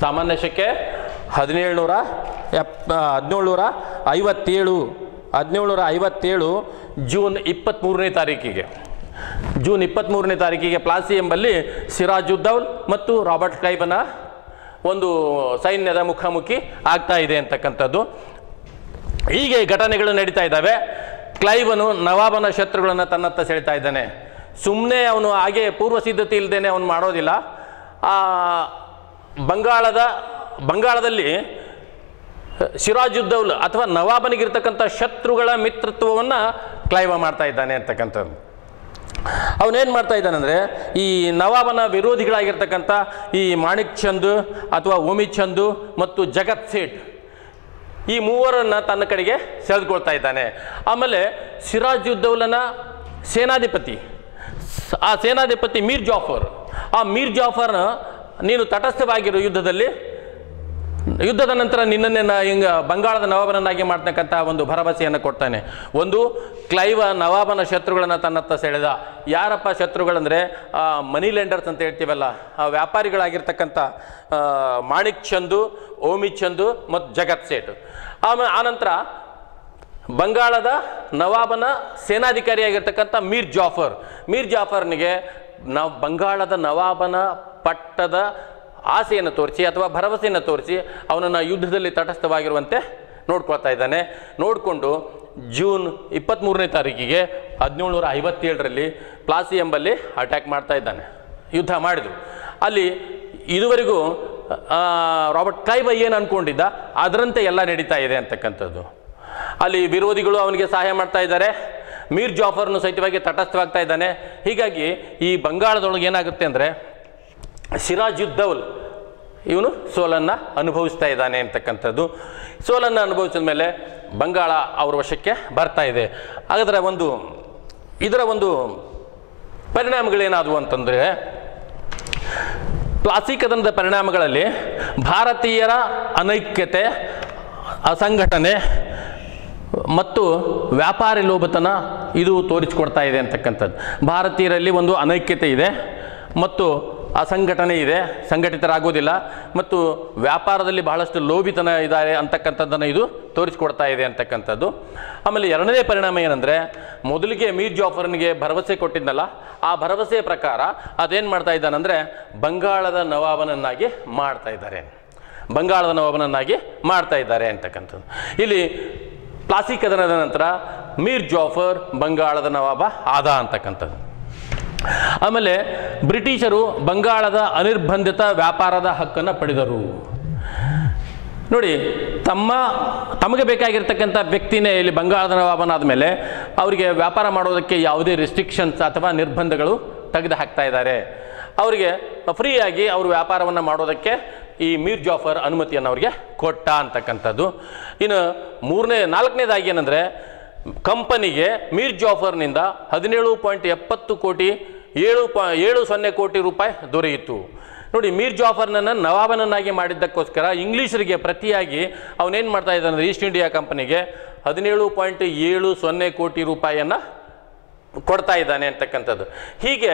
ಸಾಮಾನ್ಯ ಶಕೆ 1757 ಜೂನ್ 23ನೇ ತಾರೀಕಿಗೆ ಪ್ಲಾಸಿ ಎಂಬಲ್ಲಿ ಸಿರಾಜುದ್ದೌಲ್ ಮತ್ತು ರಾಬರ್ಟ್ ಕ್ಲೈವನ ಒಂದು ಸೈನ್ಯದ ಮುಖಾಮುಖಿ ಆಗ್ತಾ ಇದೆ ಅಂತಕ್ಕಂಥದ್ದು. ಹೀಗೆ ಘಟನೆಗಳು ನಡೀತಾ ಇದ್ದಾವೆ. ಕ್ಲೈವನು ನವಾಬನ ಶತ್ರುಗಳನ್ನು ತನ್ನತ್ತ ಸೆಳಿತಾ ಇದ್ದಾನೆ. ಸುಮ್ಮನೆ ಅವನು ಹಾಗೆ ಪೂರ್ವ ಸಿದ್ಧತೆ ಇಲ್ಲದೇನೆ ಅವನು ಮಾಡೋದಿಲ್ಲ. ಬಂಗಾಳದಲ್ಲಿ ಸಿರಾಜುದ್ದೌಲ್ ಅಥವಾ ನವಾಬನಿಗಿರ್ತಕ್ಕಂಥ ಶತ್ರುಗಳ ಮಿತ್ರತ್ವವನ್ನು ಕ್ಲೈವ ಮಾಡ್ತಾ ಇದ್ದಾನೆ ಅಂತಕ್ಕಂಥದ್ದು. ಅವನೇನು ಮಾಡ್ತಾ ಇದ್ದಾನಂದರೆ, ಈ ನವಾಬನ ವಿರೋಧಿಗಳಾಗಿರ್ತಕ್ಕಂಥ ಈ ಮಾಣಿಕ್ ಚಂದ್ ಅಥವಾ ಓಮಿ ಚಂದ್ ಮತ್ತು ಜಗತ್ ಸೇಠ್ ಈ ಮೂವರನ್ನು ತನ್ನ ಕಡೆಗೆ ಸೆಳೆದುಕೊಳ್ತಾ ಇದ್ದಾನೆ. ಆಮೇಲೆ ಸಿರಾಜುದ್ದೌಲನ ಸೇನಾಧಿಪತಿ ಮೀರ್ ಜಾಫರ್, ನೀನು ತಟಸ್ಥವಾಗಿರೋ ಯುದ್ಧದ ನಂತರ ನಿನ್ನನ್ನೇ ಹಿಂಗೆ ಬಂಗಾಳದ ನವಾಬನನ್ನಾಗಿ ಮಾಡ್ತಕ್ಕಂಥ ಒಂದು ಭರವಸೆಯನ್ನು ಕೊಡ್ತಾನೆ. ಒಂದು, ಕ್ಲೈವ ನವಾಬನ ಶತ್ರುಗಳನ್ನು ತನ್ನತ್ತ ಸೆಳೆದ. ಯಾರಪ್ಪ ಶತ್ರುಗಳಂದರೆ ಮನಿ ಲೆಂಡರ್ಸ್ ಅಂತ ಹೇಳ್ತೀವಲ್ಲ, ಆ ವ್ಯಾಪಾರಿಗಳಾಗಿರ್ತಕ್ಕಂಥ ಮಾಣಿಕ್ ಚಂದ್, ಓಮಿ ಚಂದ್ ಮತ್ತು ಜಗತ್ ಸೇಠ್. ಆನಂತರ ಬಂಗಾಳದ ನವಾಬನ ಸೇನಾಧಿಕಾರಿಯಾಗಿರ್ತಕ್ಕಂಥ ಮೀರ್ ಜಾಫರ್ನಿಗೆ ಬಂಗಾಳದ ನವಾಬನ ಪಟ್ಟದ ಆಸೆಯನ್ನು ತೋರಿಸಿ ಅಥವಾ ಭರವಸೆಯನ್ನು ತೋರಿಸಿ ಅವನನ್ನು ಯುದ್ಧದಲ್ಲಿ ತಟಸ್ಥವಾಗಿರುವಂತೆ ನೋಡ್ಕೊಳ್ತಾ ಇದ್ದಾನೆ. ನೋಡಿಕೊಂಡು ಜೂನ್ 23ನೇ ತಾರೀಕಿಗೆ 1757ರಲ್ಲಿ ಪ್ಲಾಸಿ ಎಂಬಲ್ಲಿ ಅಟ್ಯಾಕ್ ಮಾಡ್ತಾ ಇದ್ದಾನೆ. ಯುದ್ಧ ಮಾಡಿದರು. ಅಲ್ಲಿ ಇದುವರೆಗೂ ರಾಬರ್ಟ್ ಕ್ಲೈವ ಏನು ಅಂದ್ಕೊಂಡಿದ್ದ ಅದರಂತೆ ಎಲ್ಲ ನಡೀತಾ ಇದೆ ಅಂತಕ್ಕಂಥದ್ದು. ಅಲ್ಲಿ ವಿರೋಧಿಗಳು ಅವನಿಗೆ ಸಹಾಯ ಮಾಡ್ತಾ ಇದ್ದಾರೆ. ಮೀರ್ ಜಾಫರ್ನು ಸಹಿತವಾಗಿ ತಟಸ್ಥವಾಗ್ತಾ ಇದ್ದಾನೆ. ಹೀಗಾಗಿ ಈ ಬಂಗಾಳದೊಳಗೆ ಏನಾಗುತ್ತೆ ಅಂದರೆ, ಸಿರಾಜುದ್ದೌಲ್ ಇವನು ಸೋಲನ್ನು ಅನುಭವಿಸ್ತಾ ಇದ್ದಾನೆ ಅಂತಕ್ಕಂಥದ್ದು. ಸೋಲನ್ನು ಅನುಭವಿಸಿದ ಮೇಲೆ ಬಂಗಾಳ ಅವರ ವಶಕ್ಕೆ ಬರ್ತಾ ಇದೆ. ಹಾಗಾದರೆ ಇದರ ಒಂದು ಪರಿಣಾಮಗಳೇನಾದವು ಅಂತಂದರೆ, ಪ್ಲಾಸಿ ಕದನದ ಪರಿಣಾಮಗಳಲ್ಲಿ ಭಾರತೀಯರ ಅನೈಕ್ಯತೆ, ಅಸಂಘಟನೆ, ಮತ್ತು ವ್ಯಾಪಾರಿ ಲೋಭತನ ಇದು ತೋರಿಸಿಕೊಡ್ತಾ ಇದೆ ಅಂತಕ್ಕಂಥದ್ದು. ಭಾರತೀಯರಲ್ಲಿ ಒಂದು ಅನೈಕ್ಯತೆ ಇದೆ ಮತ್ತು ಅಸಂಘಟನೆ ಇದೆ, ಸಂಘಟಿತರಾಗೋದಿಲ್ಲ ಮತ್ತು ವ್ಯಾಪಾರದಲ್ಲಿ ಬಹಳಷ್ಟು ಲೋಭಿತನ ಇದ್ದಾರೆ ಅಂತಕ್ಕಂಥದ್ದನ್ನು ಇದು ತೋರಿಸಿಕೊಡ್ತಾ ಇದೆ ಅಂತಕ್ಕಂಥದ್ದು. ಆಮೇಲೆ ಎರಡನೇ ಪರಿಣಾಮ ಏನಂದರೆ, ಮೊದಲಿಗೆ ಮೀರ್ ಜಾಫರ್ನಿಗೆ ಭರವಸೆ ಕೊಟ್ಟಿದ್ನಲ್ಲ, ಆ ಭರವಸೆಯ ಪ್ರಕಾರ ಅದೇನು ಮಾಡ್ತಾ ಇದ್ದಾನಂದರೆ ಬಂಗಾಳದ ನವಾಬನನ್ನಾಗಿ ಮಾಡ್ತಾ ಇದ್ದಾರೆ, ಬಂಗಾಳದ ನವಾಬನನ್ನಾಗಿ ಮಾಡ್ತಾ ಇದ್ದಾರೆ ಅಂತಕ್ಕಂಥದ್ದು. ಇಲ್ಲಿ ಪ್ಲಾಸಿ ಕದನದ ನಂತರ ಮೀರ್ ಜಾಫರ್ ಬಂಗಾಳದ ನವಾಬ ಆದ ಅಂತಕ್ಕಂಥದ್ದು. ಆಮೇಲೆ ಬ್ರಿಟಿಷರು ಬಂಗಾಳದ ಅನಿರ್ಬಂಧಿತ ವ್ಯಾಪಾರದ ಹಕ್ಕನ್ನು ಪಡೆದರು. ನೋಡಿ, ತಮಗೆ ಬೇಕಾಗಿರ್ತಕ್ಕಂಥ ವ್ಯಕ್ತಿನೇ ಇಲ್ಲಿ ಬಂಗಾಳದ ನವಾಬನಾದ ಮೇಲೆ ಅವರಿಗೆ ವ್ಯಾಪಾರ ಮಾಡೋದಕ್ಕೆ ಯಾವುದೇ ರಿಸ್ಟ್ರಿಕ್ಷನ್ಸ್ ಅಥವಾ ನಿರ್ಬಂಧಗಳು ತೆಗೆದು ಹಾಕ್ತಾ ಇದ್ದಾರೆ. ಅವರಿಗೆ ಫ್ರೀಯಾಗಿ ಅವರು ವ್ಯಾಪಾರವನ್ನು ಮಾಡೋದಕ್ಕೆ ಈ ಮೀರ್ ಜಾಫರ್ ಅನುಮತಿಯನ್ನು ಅವರಿಗೆ ಕೊಟ್ಟ ಅಂತಕ್ಕಂಥದ್ದು. ಇನ್ನು ನಾಲ್ಕನೇದಾಗಿ ಏನಂದರೆ, ಕಂಪನಿಗೆ ಮೀರ್ ಜಾಫರ್ನಿಂದ 17.70 ಕೋಟಿ 7.70 ಕೋಟಿ ರೂಪಾಯಿ ದೊರೆಯಿತು. ನೋಡಿ, ಮೀರ್ ಜಾಫರ್ನನ್ನು ನವಾಬನನ್ನಾಗಿ ಮಾಡಿದ್ದಕ್ಕೋಸ್ಕರ ಇಂಗ್ಲೀಷರಿಗೆ ಪ್ರತಿಯಾಗಿ ಅವನೇನು ಮಾಡ್ತಾ ಇದ್ದಾನೆ, ಈಸ್ಟ್ ಇಂಡಿಯಾ ಕಂಪನಿಗೆ 17.70 ಕೋಟಿ ರೂಪಾಯಿಯನ್ನು ಕೊಡ್ತಾ ಇದ್ದಾನೆ ಅಂತಕ್ಕಂಥದ್ದು. ಹೀಗೆ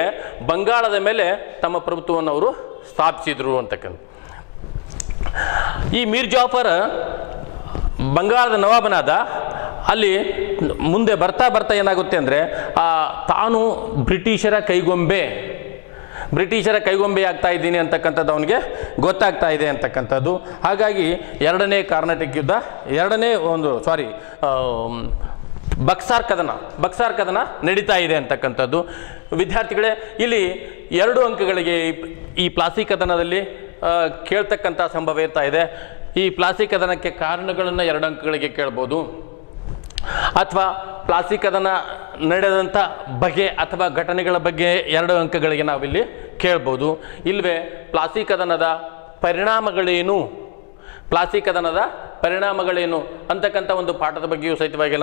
ಬಂಗಾಳದ ಮೇಲೆ ತಮ್ಮ ಪ್ರಭುತ್ವವನ್ನು ಅವರು ಸ್ಥಾಪಿಸಿದ್ರು ಅಂತಕ್ಕಂಥ. ಈ ಮೀರ್ ಜಾಫರ್ ಬಂಗಾಳದ ನವಾಬನಾದ ಅಲ್ಲಿ ಮುಂದೆ ಬರ್ತಾ ಬರ್ತಾ ಏನಾಗುತ್ತೆ ಅಂದರೆ, ತಾನು ಬ್ರಿಟಿಷರ ಕೈಗೊಂಬೆ ಆಗ್ತಾ ಇದ್ದೀನಿ ಅಂತಕ್ಕಂಥದ್ದು ಅವನಿಗೆ ಗೊತ್ತಾಗ್ತಾ ಇದೆ ಅಂತಕ್ಕಂಥದ್ದು. ಹಾಗಾಗಿ ಎರಡನೇ ಕಾರ್ನಾಟಿಕ್ ಯುದ್ಧ, ಬಕ್ಸಾರ್ ಕದನ ನಡೀತಾ ಇದೆ ಅಂತಕ್ಕಂಥದ್ದು. ವಿದ್ಯಾರ್ಥಿಗಳೇ, ಇಲ್ಲಿ 2 ಅಂಕಗಳಿಗೆ ಈ ಪ್ಲಾಸಿ ಕದನದಲ್ಲಿ ಕೇಳ್ತಕ್ಕಂಥ ಸಂಭವ ಇರ್ತಾ ಇದೆ. ಈ ಪ್ಲಾಸಿ ಕದನಕ್ಕೆ ಕಾರಣಗಳನ್ನು 2 ಅಂಕಗಳಿಗೆ ಕೇಳ್ಬೋದು, ಅಥವಾ ಪ್ಲಾಸಿ ಕದನ ನಡೆದಂಥ ಬಗೆ ಅಥವಾ ಘಟನೆಗಳ ಬಗ್ಗೆ 2 ಅಂಕಗಳಿಗೆ ನಾವಿಲ್ಲಿ ಕೇಳ್ಬೋದು. ಇಲ್ವೇ ಪ್ಲಾಸಿ ಕದನದ ಪರಿಣಾಮಗಳೇನು ಅಂತಕ್ಕಂಥ ಒಂದು ಪಾಠದ ಬಗ್ಗೆಯೂ ಸಹಿತವಾಗಿ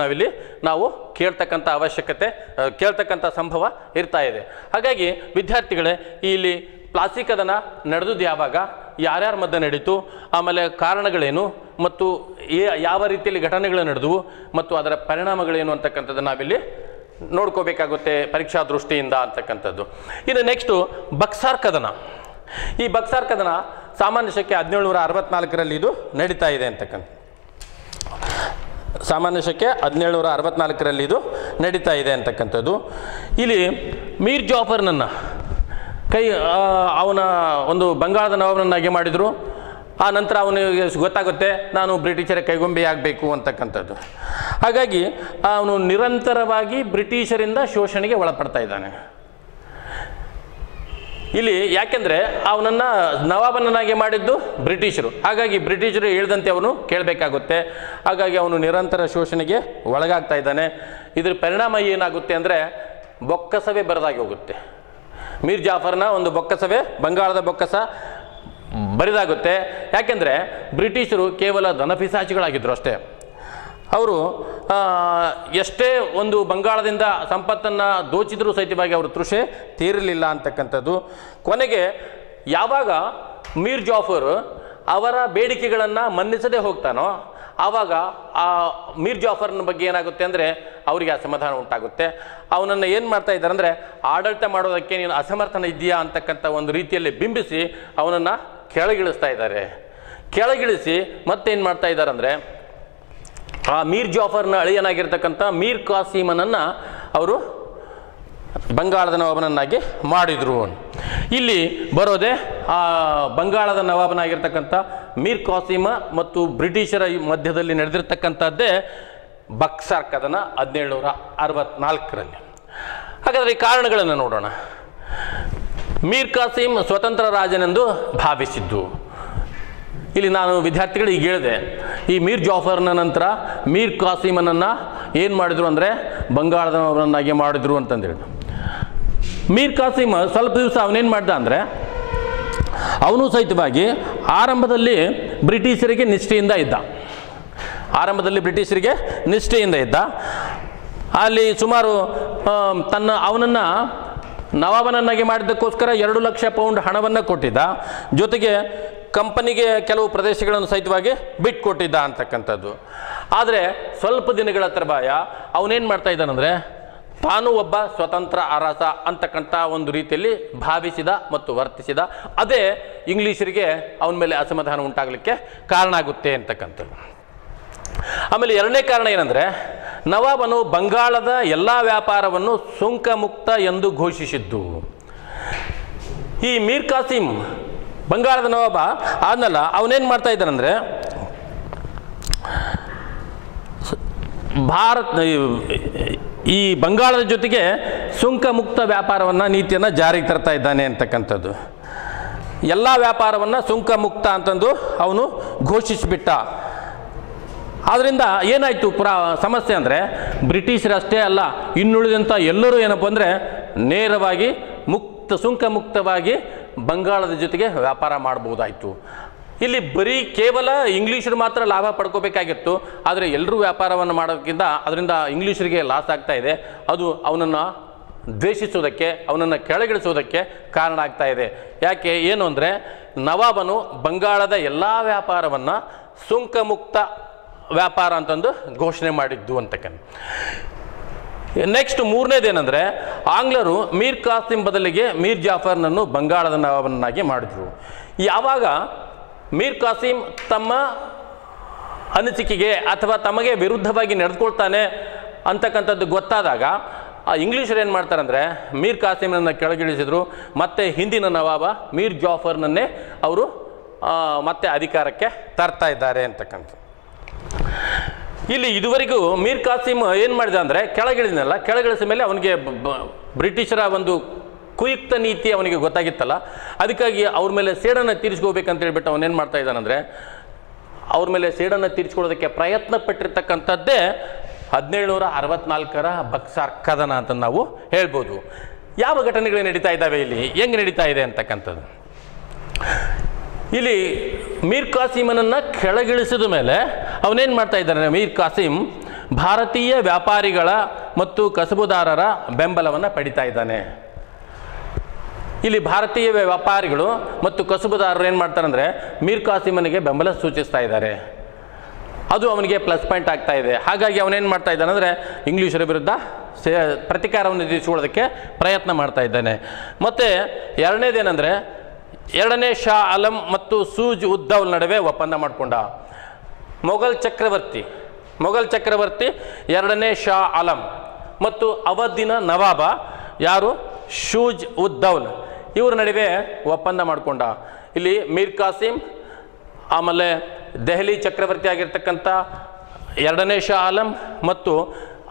ನಾವು ಕೇಳ್ತಕ್ಕಂಥ ಸಂಭವ ಇರ್ತಾ ಇದೆ. ಹಾಗಾಗಿ ವಿದ್ಯಾರ್ಥಿಗಳೇ, ಇಲ್ಲಿ ಪ್ಲಾಸಿ ಕದನ ನಡೆದುದು ಯಾವಾಗ, ಯಾರ್ಯಾರ ಮಧ್ಯೆ ನಡೀತು, ಆಮೇಲೆ ಕಾರಣಗಳೇನು ಮತ್ತು ಯಾವ ರೀತಿಯಲ್ಲಿ ಘಟನೆಗಳು ನಡೆದವು ಮತ್ತು ಅದರ ಪರಿಣಾಮಗಳೇನು ಅಂತಕ್ಕಂಥದ್ದು ನಾವಿಲ್ಲಿ ನೋಡ್ಕೋಬೇಕಾಗುತ್ತೆ ಪರೀಕ್ಷಾ ದೃಷ್ಟಿಯಿಂದ ಅಂತಕ್ಕಂಥದ್ದು. ಇನ್ನು ನೆಕ್ಸ್ಟು ಬಕ್ಸಾರ್ ಕದನ. ಈ ಬಕ್ಸಾರ್ ಕದನ ಸಾಮಾನ್ಯ ಶಕೆ 1764ರಲ್ಲಿ ಇದು ನಡೀತಾ ಇದೆ ಅಂತಕ್ಕಂಥ. ಸಾಮಾನ್ಯ ಶಕೆ 1764ರಲ್ಲಿ ಇದು ನಡೀತಾ ಇದೆ ಅಂತಕ್ಕಂಥದ್ದು. ಇಲ್ಲಿ ಮೀರ್ ಜಾಫರ್ನನ್ನು ಅವನ ಒಂದು ಬಂಗಾಳದ ನವಾಬನನ್ನಾಗಿ ಮಾಡಿದರು. ಆ ನಂತರ ಅವನಿಗೆ ಗೊತ್ತಾಗುತ್ತೆ ನಾನು ಬ್ರಿಟಿಷರ ಕೈಗೊಂಬೆ ಆಗಬೇಕು ಅಂತಕ್ಕಂಥದ್ದು. ಹಾಗಾಗಿ ಅವನು ನಿರಂತರವಾಗಿ ಬ್ರಿಟಿಷರಿಂದ ಶೋಷಣೆಗೆ ಒಳಪಡ್ತಾ ಇದ್ದಾನೆ. ಇಲ್ಲಿ ಯಾಕೆಂದರೆ ಅವನನ್ನು ನವಾಬನನ್ನಾಗಿ ಮಾಡಿದ್ದು ಬ್ರಿಟಿಷರು, ಹಾಗಾಗಿ ಬ್ರಿಟಿಷರು ಹೇಳ್ದಂತೆ ಅವನು ಕೇಳಬೇಕಾಗುತ್ತೆ. ಹಾಗಾಗಿ ಅವನು ನಿರಂತರ ಶೋಷಣೆಗೆ ಒಳಗಾಗ್ತಾ ಇದ್ದಾನೆ. ಇದ್ರ ಪರಿಣಾಮ ಏನಾಗುತ್ತೆ ಅಂದರೆ ಬೊಕ್ಕಸವೇ ಬರದಾಗಿ ಹೋಗುತ್ತೆ. ಮೀರ್ ಜಾಫರ್ನ ಒಂದು ಬೊಕ್ಕಸವೇ, ಬಂಗಾಳದ ಬೊಕ್ಕಸ ಬರಿದಾಗುತ್ತೆ. ಯಾಕೆಂದರೆ ಬ್ರಿಟಿಷರು ಕೇವಲ ಧನಪಿಸಾಚಿಗಳಾಗಿದ್ದರು ಅಷ್ಟೇ. ಅವರು ಎಷ್ಟೇ ಒಂದು ಬಂಗಾಳದಿಂದ ಸಂಪತ್ತನ್ನು ದೋಚಿದ್ರೂ ಸಹಿತವಾಗಿ ಅವರು ತೃಷೆ ತೀರಲಿಲ್ಲ ಅಂತಕ್ಕಂಥದ್ದು. ಕೊನೆಗೆ ಯಾವಾಗ ಮೀರ್ ಜಾಫರ್ ಅವರ ಬೇಡಿಕೆಗಳನ್ನು ಮನ್ನಿಸದೆ ಹೋಗ್ತಾನೋ ಆವಾಗ ಆ ಮೀರ್ ಜಾಫರ್ನ ಬಗ್ಗೆ ಏನಾಗುತ್ತೆ ಅಂದರೆ ಅವರಿಗೆ ಅಸಮಾಧಾನ ಉಂಟಾಗುತ್ತೆ. ಅವನನ್ನು ಏನು ಮಾಡ್ತಾ ಇದ್ದಾರೆ ಅಂದರೆ ಆಡಳಿತ ಮಾಡೋದಕ್ಕೆ ನೀನು ಅಸಮರ್ಥನ ಇದೆಯಾ ಅಂತಕ್ಕಂಥ ಒಂದು ರೀತಿಯಲ್ಲಿ ಬಿಂಬಿಸಿ ಅವನನ್ನು ಕೆಳಗಿಳಿಸ್ತಾ ಇದ್ದಾರೆ. ಕೆಳಗಿಳಿಸಿ ಮತ್ತೇನು ಮಾಡ್ತಾ ಇದ್ದಾರೆ ಅಂದರೆ ಆ ಮೀರ್ ಜಾಫರ್ನ ಅಳಿಯನಾಗಿರ್ತಕ್ಕಂಥ ಮೀರ್ ಕಾಸಿಮನನ್ನು ಅವರು ಬಂಗಾಳದ ನವಾಬನನ್ನಾಗಿ ಮಾಡಿದರು. ಇಲ್ಲಿ ಬರೋದೇ ಆ ಬಂಗಾಳದ ನವಾಬನಾಗಿರ್ತಕ್ಕಂಥ ಮೀರ್ ಕಾಸಿಮ ಮತ್ತು ಬ್ರಿಟಿಷರ ಮಧ್ಯದಲ್ಲಿ ನಡೆದಿರ್ತಕ್ಕಂಥದ್ದೇ ಬಕ್ಸಾರ್ ಕದನ 1764ರಲ್ಲಿ. ಹಾಗಾದರೆ ಈ ಕಾರಣಗಳನ್ನು ನೋಡೋಣ. ಮೀರ್ ಕಾಸಿಮ್ ಸ್ವತಂತ್ರ ರಾಜನೆಂದು ಭಾವಿಸಿದ್ದು. ಇಲ್ಲಿ ನಾನು ವಿದ್ಯಾರ್ಥಿಗಳು ಈಗ ಹೇಳಿದೆ, ಈ ಮೀರ್ ಜಾಫರ್ನ ನಂತರ ಮೀರ್ ಕಾಸಿಮನನ್ನು ಏನು ಮಾಡಿದರು ಅಂದರೆ ಬಂಗಾಳದ ನವಾಬನನ್ನಾಗಿ ಮಾಡಿದರು ಅಂತಂದೇಳಿ. ಮೀರ್ ಕಾಸಿಮ್ ಸ್ವಲ್ಪ ದಿವಸ ಅವನೇನು ಮಾಡ್ದ ಅಂದರೆ ಅವನು ಸಹಿತವಾಗಿ ಆರಂಭದಲ್ಲಿ ಬ್ರಿಟಿಷರಿಗೆ ನಿಷ್ಠೆಯಿಂದ ಇದ್ದ. ಅಲ್ಲಿ ಸುಮಾರು ಅವನನ್ನು ನವಾಬನನ್ನಾಗಿ ಮಾಡಿದ್ದಕ್ಕೋಸ್ಕರ 2 ಲಕ್ಷ ಪೌಂಡ್ ಹಣವನ್ನು ಕೊಟ್ಟಿದ್ದ. ಜೊತೆಗೆ ಕಂಪನಿಗೆ ಕೆಲವು ಪ್ರದೇಶಗಳನ್ನು ಸಹಿತವಾಗಿ ಬಿಟ್ಕೊಟ್ಟಿದ್ದ ಅಂತಕ್ಕಂಥದ್ದು. ಆದರೆ ಸ್ವಲ್ಪ ದಿನಗಳ ತರುವಾಯ ಅವನೇನು ಮಾಡ್ತಾ ಇದ್ದಾನಂದರೆ ತಾನು ಒಬ್ಬ ಸ್ವತಂತ್ರ ಅರಸ ಅಂತಕ್ಕಂಥ ಒಂದು ರೀತಿಯಲ್ಲಿ ಭಾವಿಸಿದ ಮತ್ತು ವರ್ತಿಸಿದ. ಅದೇ ಇಂಗ್ಲೀಷರಿಗೆ ಅವನ ಮೇಲೆ ಅಸಮಾಧಾನ ಉಂಟಾಗಲಿಕ್ಕೆ ಕಾರಣ ಆಗುತ್ತೆ ಅಂತಕ್ಕಂಥದ್ದು. ಆಮೇಲೆ ಎರಡನೇ ಕಾರಣ ಏನಂದರೆ ನವಾಬನು ಬಂಗಾಳದ ಎಲ್ಲ ವ್ಯಾಪಾರವನ್ನು ಸುಂಕ ಮುಕ್ತ ಎಂದು ಘೋಷಿಸಿದ್ದು. ಈ ಮೀರ್ ಕಾಸಿಂ ಬಂಗಾಳದ ನವಾಬ ಆದ್ನಲ್ಲ, ಅವನೇನು ಮಾಡ್ತಾ ಇದ್ದಾನಂದರೆ ಈ ಬಂಗಾಳದ ಜೊತೆಗೆ ಸುಂಕ ಮುಕ್ತ ವ್ಯಾಪಾರವನ್ನು ನೀತಿಯನ್ನು ಜಾರಿಗೆ ತರ್ತಾ ಇದ್ದಾನೆ ಅಂತಕ್ಕಂಥದ್ದು. ಎಲ್ಲ ವ್ಯಾಪಾರವನ್ನು ಸುಂಕ ಮುಕ್ತ ಅಂತಂದು ಅವನು ಘೋಷಿಸಿಬಿಟ್ಟ. ಆದ್ದರಿಂದ ಏನಾಯಿತು ಸಮಸ್ಯೆ ಅಂದರೆ ಬ್ರಿಟಿಷರಷ್ಟೇ ಅಲ್ಲ, ಇನ್ನುಳಿದಂಥ ಎಲ್ಲರೂ ಏನಪ್ಪ ಅಂದರೆ ನೇರವಾಗಿ ಸುಂಕ ಮುಕ್ತವಾಗಿ ಬಂಗಾಳದ ಜೊತೆಗೆ ವ್ಯಾಪಾರ ಮಾಡ್ಬೋದಾಯಿತು. ಇಲ್ಲಿ ಬರೀ ಕೇವಲ ಇಂಗ್ಲೀಷರು ಮಾತ್ರ ಲಾಭ ಪಡ್ಕೋಬೇಕಾಗಿತ್ತು. ಆದರೆ ಎಲ್ಲರೂ ವ್ಯಾಪಾರವನ್ನು ಮಾಡೋದಕ್ಕಿಂತ ಅದರಿಂದ ಇಂಗ್ಲೀಷರಿಗೆ ಲಾಸ್ ಆಗ್ತಾ ಇದೆ. ಅದು ಅವನನ್ನು ದ್ವೇಷಿಸೋದಕ್ಕೆ, ಅವನನ್ನು ಕೆಳಗಿಳಿಸೋದಕ್ಕೆ ಕಾರಣ ಆಗ್ತಾ ಇದೆ. ಯಾಕೆ ಏನು ಅಂದರೆ ನವಾಬನು ಬಂಗಾಳದ ಎಲ್ಲ ವ್ಯಾಪಾರವನ್ನು ಸುಂಕ ಮುಕ್ತ ವ್ಯಾಪಾರ ಅಂತಂದು ಘೋಷಣೆ ಮಾಡಿದ್ದು ಅಂತಕ್ಕಂಥ. ನೆಕ್ಸ್ಟ್ ಮೂರನೇದೇನೆಂದರೆ ಆಂಗ್ಲರು ಮೀರ್ ಕಾಸಿಂ ಬದಲಿಗೆ ಮೀರ್ ಜಾಫರ್ನನ್ನು ಬಂಗಾಳದ ನವಾಬನನ್ನಾಗಿ ಮಾಡಿದರು. ಯಾವಾಗ ಮೀರ್ ಕಾಸಿಂ ತಮ್ಮ ಅನಿಸಿಕೆಗೆ ಅಥವಾ ತಮಗೆ ವಿರುದ್ಧವಾಗಿ ನಡೆದುಕೊಳ್ತಾನೆ ಅಂತಕ್ಕಂಥದ್ದು ಗೊತ್ತಾದಾಗ ಇಂಗ್ಲೀಷರು ಏನು ಮಾಡ್ತಾರೆ ಅಂದರೆ ಮೀರ್ ಕಾಸಿಂನನ್ನು ಕೆಳಗಿಳಿಸಿದರು. ಮತ್ತು ಹಿಂದಿನ ನವಾಬ ಮೀರ್ ಜಾಫರ್ನನ್ನೇ ಅವರು ಮತ್ತೆ ಅಧಿಕಾರಕ್ಕೆ ತರ್ತಾ ಇದ್ದಾರೆ ಅಂತಕ್ಕಂಥ. ಇಲ್ಲಿ ಇದುವರೆಗೂ ಮೀರ್ ಕಾಸಿಂ ಏನು ಮಾಡಿದ ಅಂದರೆ ಕೆಳಗಿಳಿಸಿದ ಮೇಲೆ ಅವನಿಗೆ ಬ್ರಿಟಿಷರ ಒಂದು ಕುಯುಕ್ತ ನೀತಿ ಅವನಿಗೆ ಗೊತ್ತಾಗಿತ್ತಲ್ಲ, ಅದಕ್ಕಾಗಿ ಅವ್ರ ಮೇಲೆ ಸೇಡನ್ನು ತೀರಿಸ್ಕೋಬೇಕಂತ ಹೇಳ್ಬಿಟ್ಟು ಅವನೇನು ಮಾಡ್ತಾ ಇದ್ದಾನಂದರೆ ಅವ್ರ ಮೇಲೆ ಸೇಡನ್ನು ತೀರಿಸ್ಕೊಳ್ಳೋದಕ್ಕೆ ಪ್ರಯತ್ನ ಪಟ್ಟಿರ್ತಕ್ಕಂಥದ್ದೇ 1764ರ ಬಕ್ಸಾರ್ ಕದನ ಅಂತ ನಾವು ಹೇಳ್ಬೋದು. ಯಾವ ಘಟನೆಗಳು ನಡೀತಾ ಇದ್ದಾವೆ ಇಲ್ಲಿ, ಹೆಂಗೆ ನಡೀತಾ ಇದೆ ಅಂತಕ್ಕಂಥದ್ದು. ಇಲ್ಲಿ ಮೀರ್ ಕಾಸಿಮನನ್ನು ಕೆಳಗಿಳಿಸಿದ ಮೇಲೆ ಅವನೇನು ಮಾಡ್ತಾ ಇದ್ದಾನೆ, ಮೀರ್ ಕಾಸಿಂ ಭಾರತೀಯ ವ್ಯಾಪಾರಿಗಳ ಮತ್ತು ಕಸಬುದಾರರ ಬೆಂಬಲವನ್ನು ಪಡಿತಾ ಇದ್ದಾನೆ. ಇಲ್ಲಿ ಭಾರತೀಯ ವ್ಯಾಪಾರಿಗಳು ಮತ್ತು ಕಸಬುದಾರರು ಏನು ಮಾಡ್ತಾರೆ ಅಂದರೆ ಮೀರ್ ಕಾಸಿಮನಿಗೆ ಬೆಂಬಲ ಸೂಚಿಸ್ತಾ ಇದ್ದಾರೆ. ಅದು ಅವನಿಗೆ ಪ್ಲಸ್ ಪಾಯಿಂಟ್ ಆಗ್ತಾ ಇದೆ. ಹಾಗಾಗಿ ಅವನೇನು ಮಾಡ್ತಾ ಇದ್ದಾನೆ ಅಂದರೆ ಇಂಗ್ಲೀಷರ ವಿರುದ್ಧ ಪ್ರತಿಕಾರವನ್ನು ತೀರಿಸಿಕೊಳ್ಳೋದಕ್ಕೆ ಪ್ರಯತ್ನ ಮಾಡ್ತಾ ಇದ್ದಾನೆ. ಮತ್ತು ಎರಡನೇದೇನೆಂದರೆ ಎರಡನೇ ಶಾ ಆಲಂ ಮತ್ತು ಸೂಜ್ ಉದ್ ದೌಲ್ ನಡುವೆ ಒಪ್ಪಂದ ಮಾಡಿಕೊಂಡ. ಮೊಘಲ್ ಚಕ್ರವರ್ತಿ ಎರಡನೇ ಶಾ ಆಲಂ ಮತ್ತು ಅವಧಿನ ನವಾಬ ಯಾರು ಶೂಜ್ ಉದ್ ದೌಲ್ ಇವ್ರ ನಡುವೆ ಒಪ್ಪಂದ ಮಾಡಿಕೊಂಡ. ಇಲ್ಲಿ ಮೀರ್ ಕಾಸಿಂ ಆಮೇಲೆ ದೆಹಲಿ ಚಕ್ರವರ್ತಿ ಆಗಿರ್ತಕ್ಕಂಥ ಎರಡನೇ ಶಾ ಆಲಂ ಮತ್ತು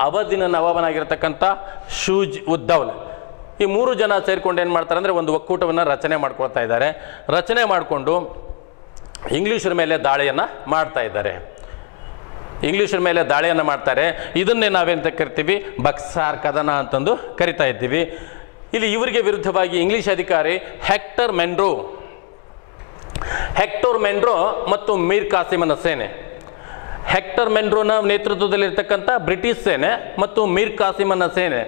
ಅವಧಿನ ನವಾಬನಾಗಿರ್ತಕ್ಕಂಥ ಶೂಜ್ ಉದ್ ದೌಲ್ ಈ ಮೂರು ಜನ ಸೇರಿಕೊಂಡು ಏನು ಮಾಡ್ತಾರೆ ಅಂದರೆ ಒಂದು ಒಕ್ಕೂಟವನ್ನು ರಚನೆ ಮಾಡ್ಕೊಳ್ತಾ ಇದ್ದಾರೆ. ರಚನೆ ಮಾಡಿಕೊಂಡು ಇಂಗ್ಲೀಷರ ಮೇಲೆ ದಾಳಿಯನ್ನು ಮಾಡ್ತಾ ಇದ್ದಾರೆ. ಮಾಡ್ತಾರೆ. ಇದನ್ನೇ ನಾವೇಂತ ಕರಿತೀವಿ ಬಕ್ಸಾರ್ ಕದನ ಅಂತಂದು ಕರಿತಾ ಇದ್ದೀವಿ. ಇಲ್ಲಿ ಇವರಿಗೆ ವಿರುದ್ಧವಾಗಿ ಇಂಗ್ಲೀಷ್ ಅಧಿಕಾರಿ ಹೆಕ್ಟರ್ ಮೆಂಡ್ರೋ ಮತ್ತು ಮೀರ್ ಕಾಸಿಮನ ಸೇನೆ, ಹೆಕ್ಟರ್ ಮೆಂಡ್ರೋನ ನೇತೃತ್ವದಲ್ಲಿರ್ತಕ್ಕಂಥ ಬ್ರಿಟಿಷ್ ಸೇನೆ ಮತ್ತು ಮೀರ್ ಕಾಸಿಮನ ಸೇನೆ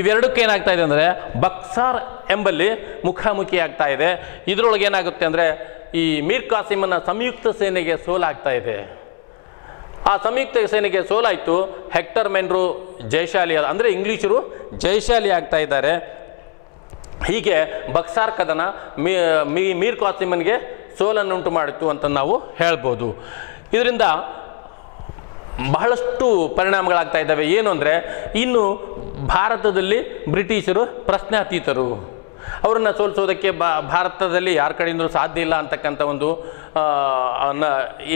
ಇವೆರಡಕ್ಕೆ ಏನಾಗ್ತಾ ಇದೆ ಅಂದರೆ ಬಕ್ಸಾರ್ ಎಂಬಲ್ಲಿ ಮುಖಾಮುಖಿ ಆಗ್ತಾ ಇದೆ. ಇದರೊಳಗೆ ಏನಾಗುತ್ತೆ ಅಂದರೆ ಈ ಮೀರ್ ಕಾಸಿಮನ ಸಂಯುಕ್ತ ಸೇನೆಗೆ ಸೋಲಾಗ್ತಾ ಇದೆ. ಆ ಸಂಯುಕ್ತ ಸೇನೆಗೆ ಸೋಲಾಯಿತು. ಹೆಕ್ಟರ್ ಮೆಂಡ್ರೋ ಜಯಶಾಲಿ ಅಂದರೆ ಇಂಗ್ಲೀಷರು ಜಯಶಾಲಿ ಆಗ್ತಾ ಇದ್ದಾರೆ. ಹೀಗೆ ಬಕ್ಸಾರ್ ಕದನ ಮೀರ್ ಕಾಸಿಮನ್ಗೆ ಸೋಲನ್ನುಂಟು ಮಾಡಿತು ಅಂತ ನಾವು ಹೇಳ್ಬೋದು. ಇದರಿಂದ ಬಹಳಷ್ಟು ಪರಿಣಾಮಗಳಾಗ್ತಾ ಇದ್ದಾವೆ. ಏನು ಅಂದರೆ ಇನ್ನು ಭಾರತದಲ್ಲಿ ಬ್ರಿಟಿಷರು ಪ್ರಶ್ನಾತೀತರು, ಅವರನ್ನು ಸೋಲಿಸೋದಕ್ಕೆ ಭಾರತದಲ್ಲಿ ಯಾರ ಕಡೆಯಿಂದಲೂ ಸಾಧ್ಯ ಇಲ್ಲ ಅಂತಕ್ಕಂಥ ಒಂದು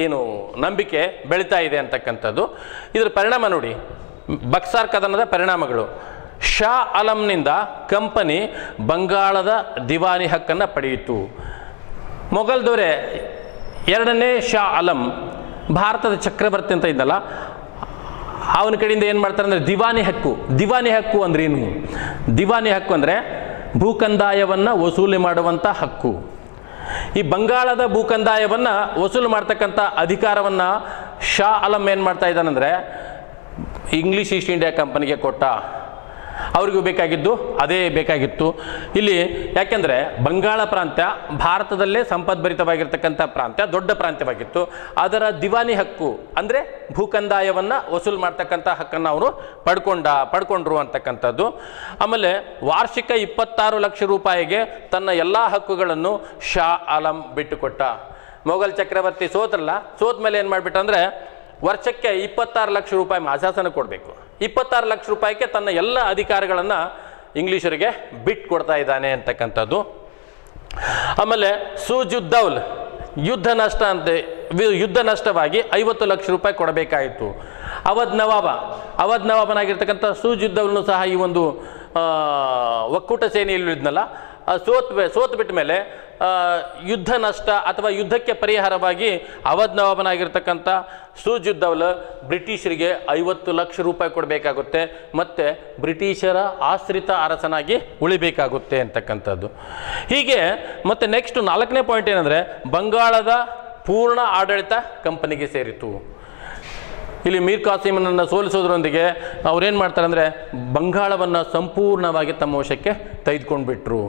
ಏನು ನಂಬಿಕೆ ಬೆಳೀತಾ ಇದೆ ಅಂತಕ್ಕಂಥದ್ದು. ಇದರ ಪರಿಣಾಮ ನೋಡಿ, ಬಕ್ಸಾರ್ ಕದನದ ಪರಿಣಾಮಗಳು. ಶಾ ಆಲಂನಿಂದ ಕಂಪನಿ ಬಂಗಾಳದ ದಿವಾನಿ ಹಕ್ಕನ್ನು ಪಡೆಯಿತು. ಮೊಘಲ್ ದೊರೆ ಎರಡನೇ ಶಾ ಆಲಂ ಭಾರತದ ಚಕ್ರವರ್ತಿ ಅಂತ ಇದ್ದಲ್ಲ, ಅವನ ಕಡೆಯಿಂದ ಏನು ಮಾಡ್ತಾರೆ ಅಂದರೆ ದಿವಾನಿ ಹಕ್ಕು ಅಂದ್ರೇನು? ದಿವಾನಿ ಹಕ್ಕು ಅಂದರೆ ಭೂಕಂದಾಯವನ್ನು ವಸೂಲಿ ಮಾಡುವಂಥ ಹಕ್ಕು. ಈ ಬಂಗಾಳದ ಭೂಕಂದಾಯವನ್ನು ವಸೂಲು ಮಾಡ್ತಕ್ಕಂಥ ಅಧಿಕಾರವನ್ನು ಶಾ ಆಲಂ ಏನು ಮಾಡ್ತಾ ಇದ್ದಾನಂದರೆ ಇಂಗ್ಲೀಷ್ ಈಸ್ಟ್ ಇಂಡಿಯಾ ಕಂಪನಿಗೆ ಕೊಟ್ಟ. ಅವರಿಗೂ ಬೇಕಾಗಿದ್ದು ಅದೇ ಬೇಕಾಗಿತ್ತು. ಇಲ್ಲಿ ಯಾಕೆಂದರೆ ಬಂಗಾಳ ಪ್ರಾಂತ್ಯ ಭಾರತದಲ್ಲೇ ಸಂಪದ್ಭರಿತವಾಗಿರ್ತಕ್ಕಂಥ ಪ್ರಾಂತ್ಯ, ದೊಡ್ಡ ಪ್ರಾಂತ್ಯವಾಗಿತ್ತು. ಅದರ ದಿವಾನಿ ಹಕ್ಕು ಅಂದರೆ ಭೂಕಂದಾಯವನ್ನು ವಸೂಲು ಮಾಡ್ತಕ್ಕಂಥ ಹಕ್ಕನ್ನು ಅವರು ಪಡ್ಕೊಂಡ್ರು ಅಂತಕ್ಕಂಥದ್ದು. ಆಮೇಲೆ ವಾರ್ಷಿಕ 26 ಲಕ್ಷ ರೂಪಾಯಿಗೆ ತನ್ನ ಎಲ್ಲ ಹಕ್ಕುಗಳನ್ನು ಶಾ ಆಲಂ ಬಿಟ್ಟುಕೊಟ್ಟ. ಮೊಘಲ್ ಚಕ್ರವರ್ತಿ ಸೋತ ಮೇಲೆ ಏನು ಮಾಡಿಬಿಟ್ಟ ಅಂದರೆ ವರ್ಷಕ್ಕೆ 26 ಲಕ್ಷ ರೂಪಾಯಿ ಮಾಸಾಸನ ಕೊಡಬೇಕು. 26 ಲಕ್ಷ ರೂಪಾಯಿಗೆ ತನ್ನ ಎಲ್ಲ ಅಧಿಕಾರಗಳನ್ನು ಇಂಗ್ಲೀಷರಿಗೆ ಬಿಟ್ಟು ಕೊಡ್ತಾ ಇದ್ದಾನೆ ಅಂತಕ್ಕಂಥದ್ದು. ಆಮೇಲೆ ಸೂಜುದ್ದೌಲ್ ಯುದ್ಧ ನಷ್ಟವಾಗಿ 50 ಲಕ್ಷ ರೂಪಾಯಿ ಕೊಡಬೇಕಾಯಿತು. ಅವಧ್ ನವಾಬನಾಗಿರ್ತಕ್ಕಂಥ ಸೂಜುದ್ದೌಲ್ನು ಸಹ ಈ ಒಂದು ಒಕ್ಕೂಟ ಸೇನೆಯಲ್ಲಿ ಇದ್ನಲ್ಲ, ಸೋತು ಬಿಟ್ಟ ಮೇಲೆ ಯುದ್ಧ ನಷ್ಟ ಅಥವಾ ಯುದ್ಧಕ್ಕೆ ಪರಿಹಾರವಾಗಿ ಅವಧ್ ನವಾಬನಾಗಿರ್ತಕ್ಕಂಥ ಸೂಜುದ್ದೌಲ್ ಬ್ರಿಟಿಷರಿಗೆ 50 ಲಕ್ಷ ರೂಪಾಯಿ ಕೊಡಬೇಕಾಗುತ್ತೆ, ಮತ್ತು ಬ್ರಿಟಿಷರ ಆಶ್ರಿತ ಅರಸನಾಗಿ ಉಳಿಬೇಕಾಗುತ್ತೆ ಅಂತಕ್ಕಂಥದ್ದು. ಹೀಗೆ ಮತ್ತೆ ನೆಕ್ಸ್ಟ್ 4ನೇ ಪಾಯಿಂಟ್ ಏನಂದರೆ ಬಂಗಾಳದ ಪೂರ್ಣ ಆಡಳಿತ ಕಂಪನಿಗೆ ಸೇರಿತು. ಇಲ್ಲಿ ಮೀರ್ ಕಾಸಿಮನನ್ನು ಸೋಲಿಸೋದ್ರೊಂದಿಗೆ ಅವ್ರೇನು ಮಾಡ್ತಾರೆ ಅಂದರೆ ಬಂಗಾಳವನ್ನು ಸಂಪೂರ್ಣವಾಗಿ ತಮ್ಮ ವಶಕ್ಕೆ ತೆಗೆದುಕೊಂಡು ಬಿಟ್ರು.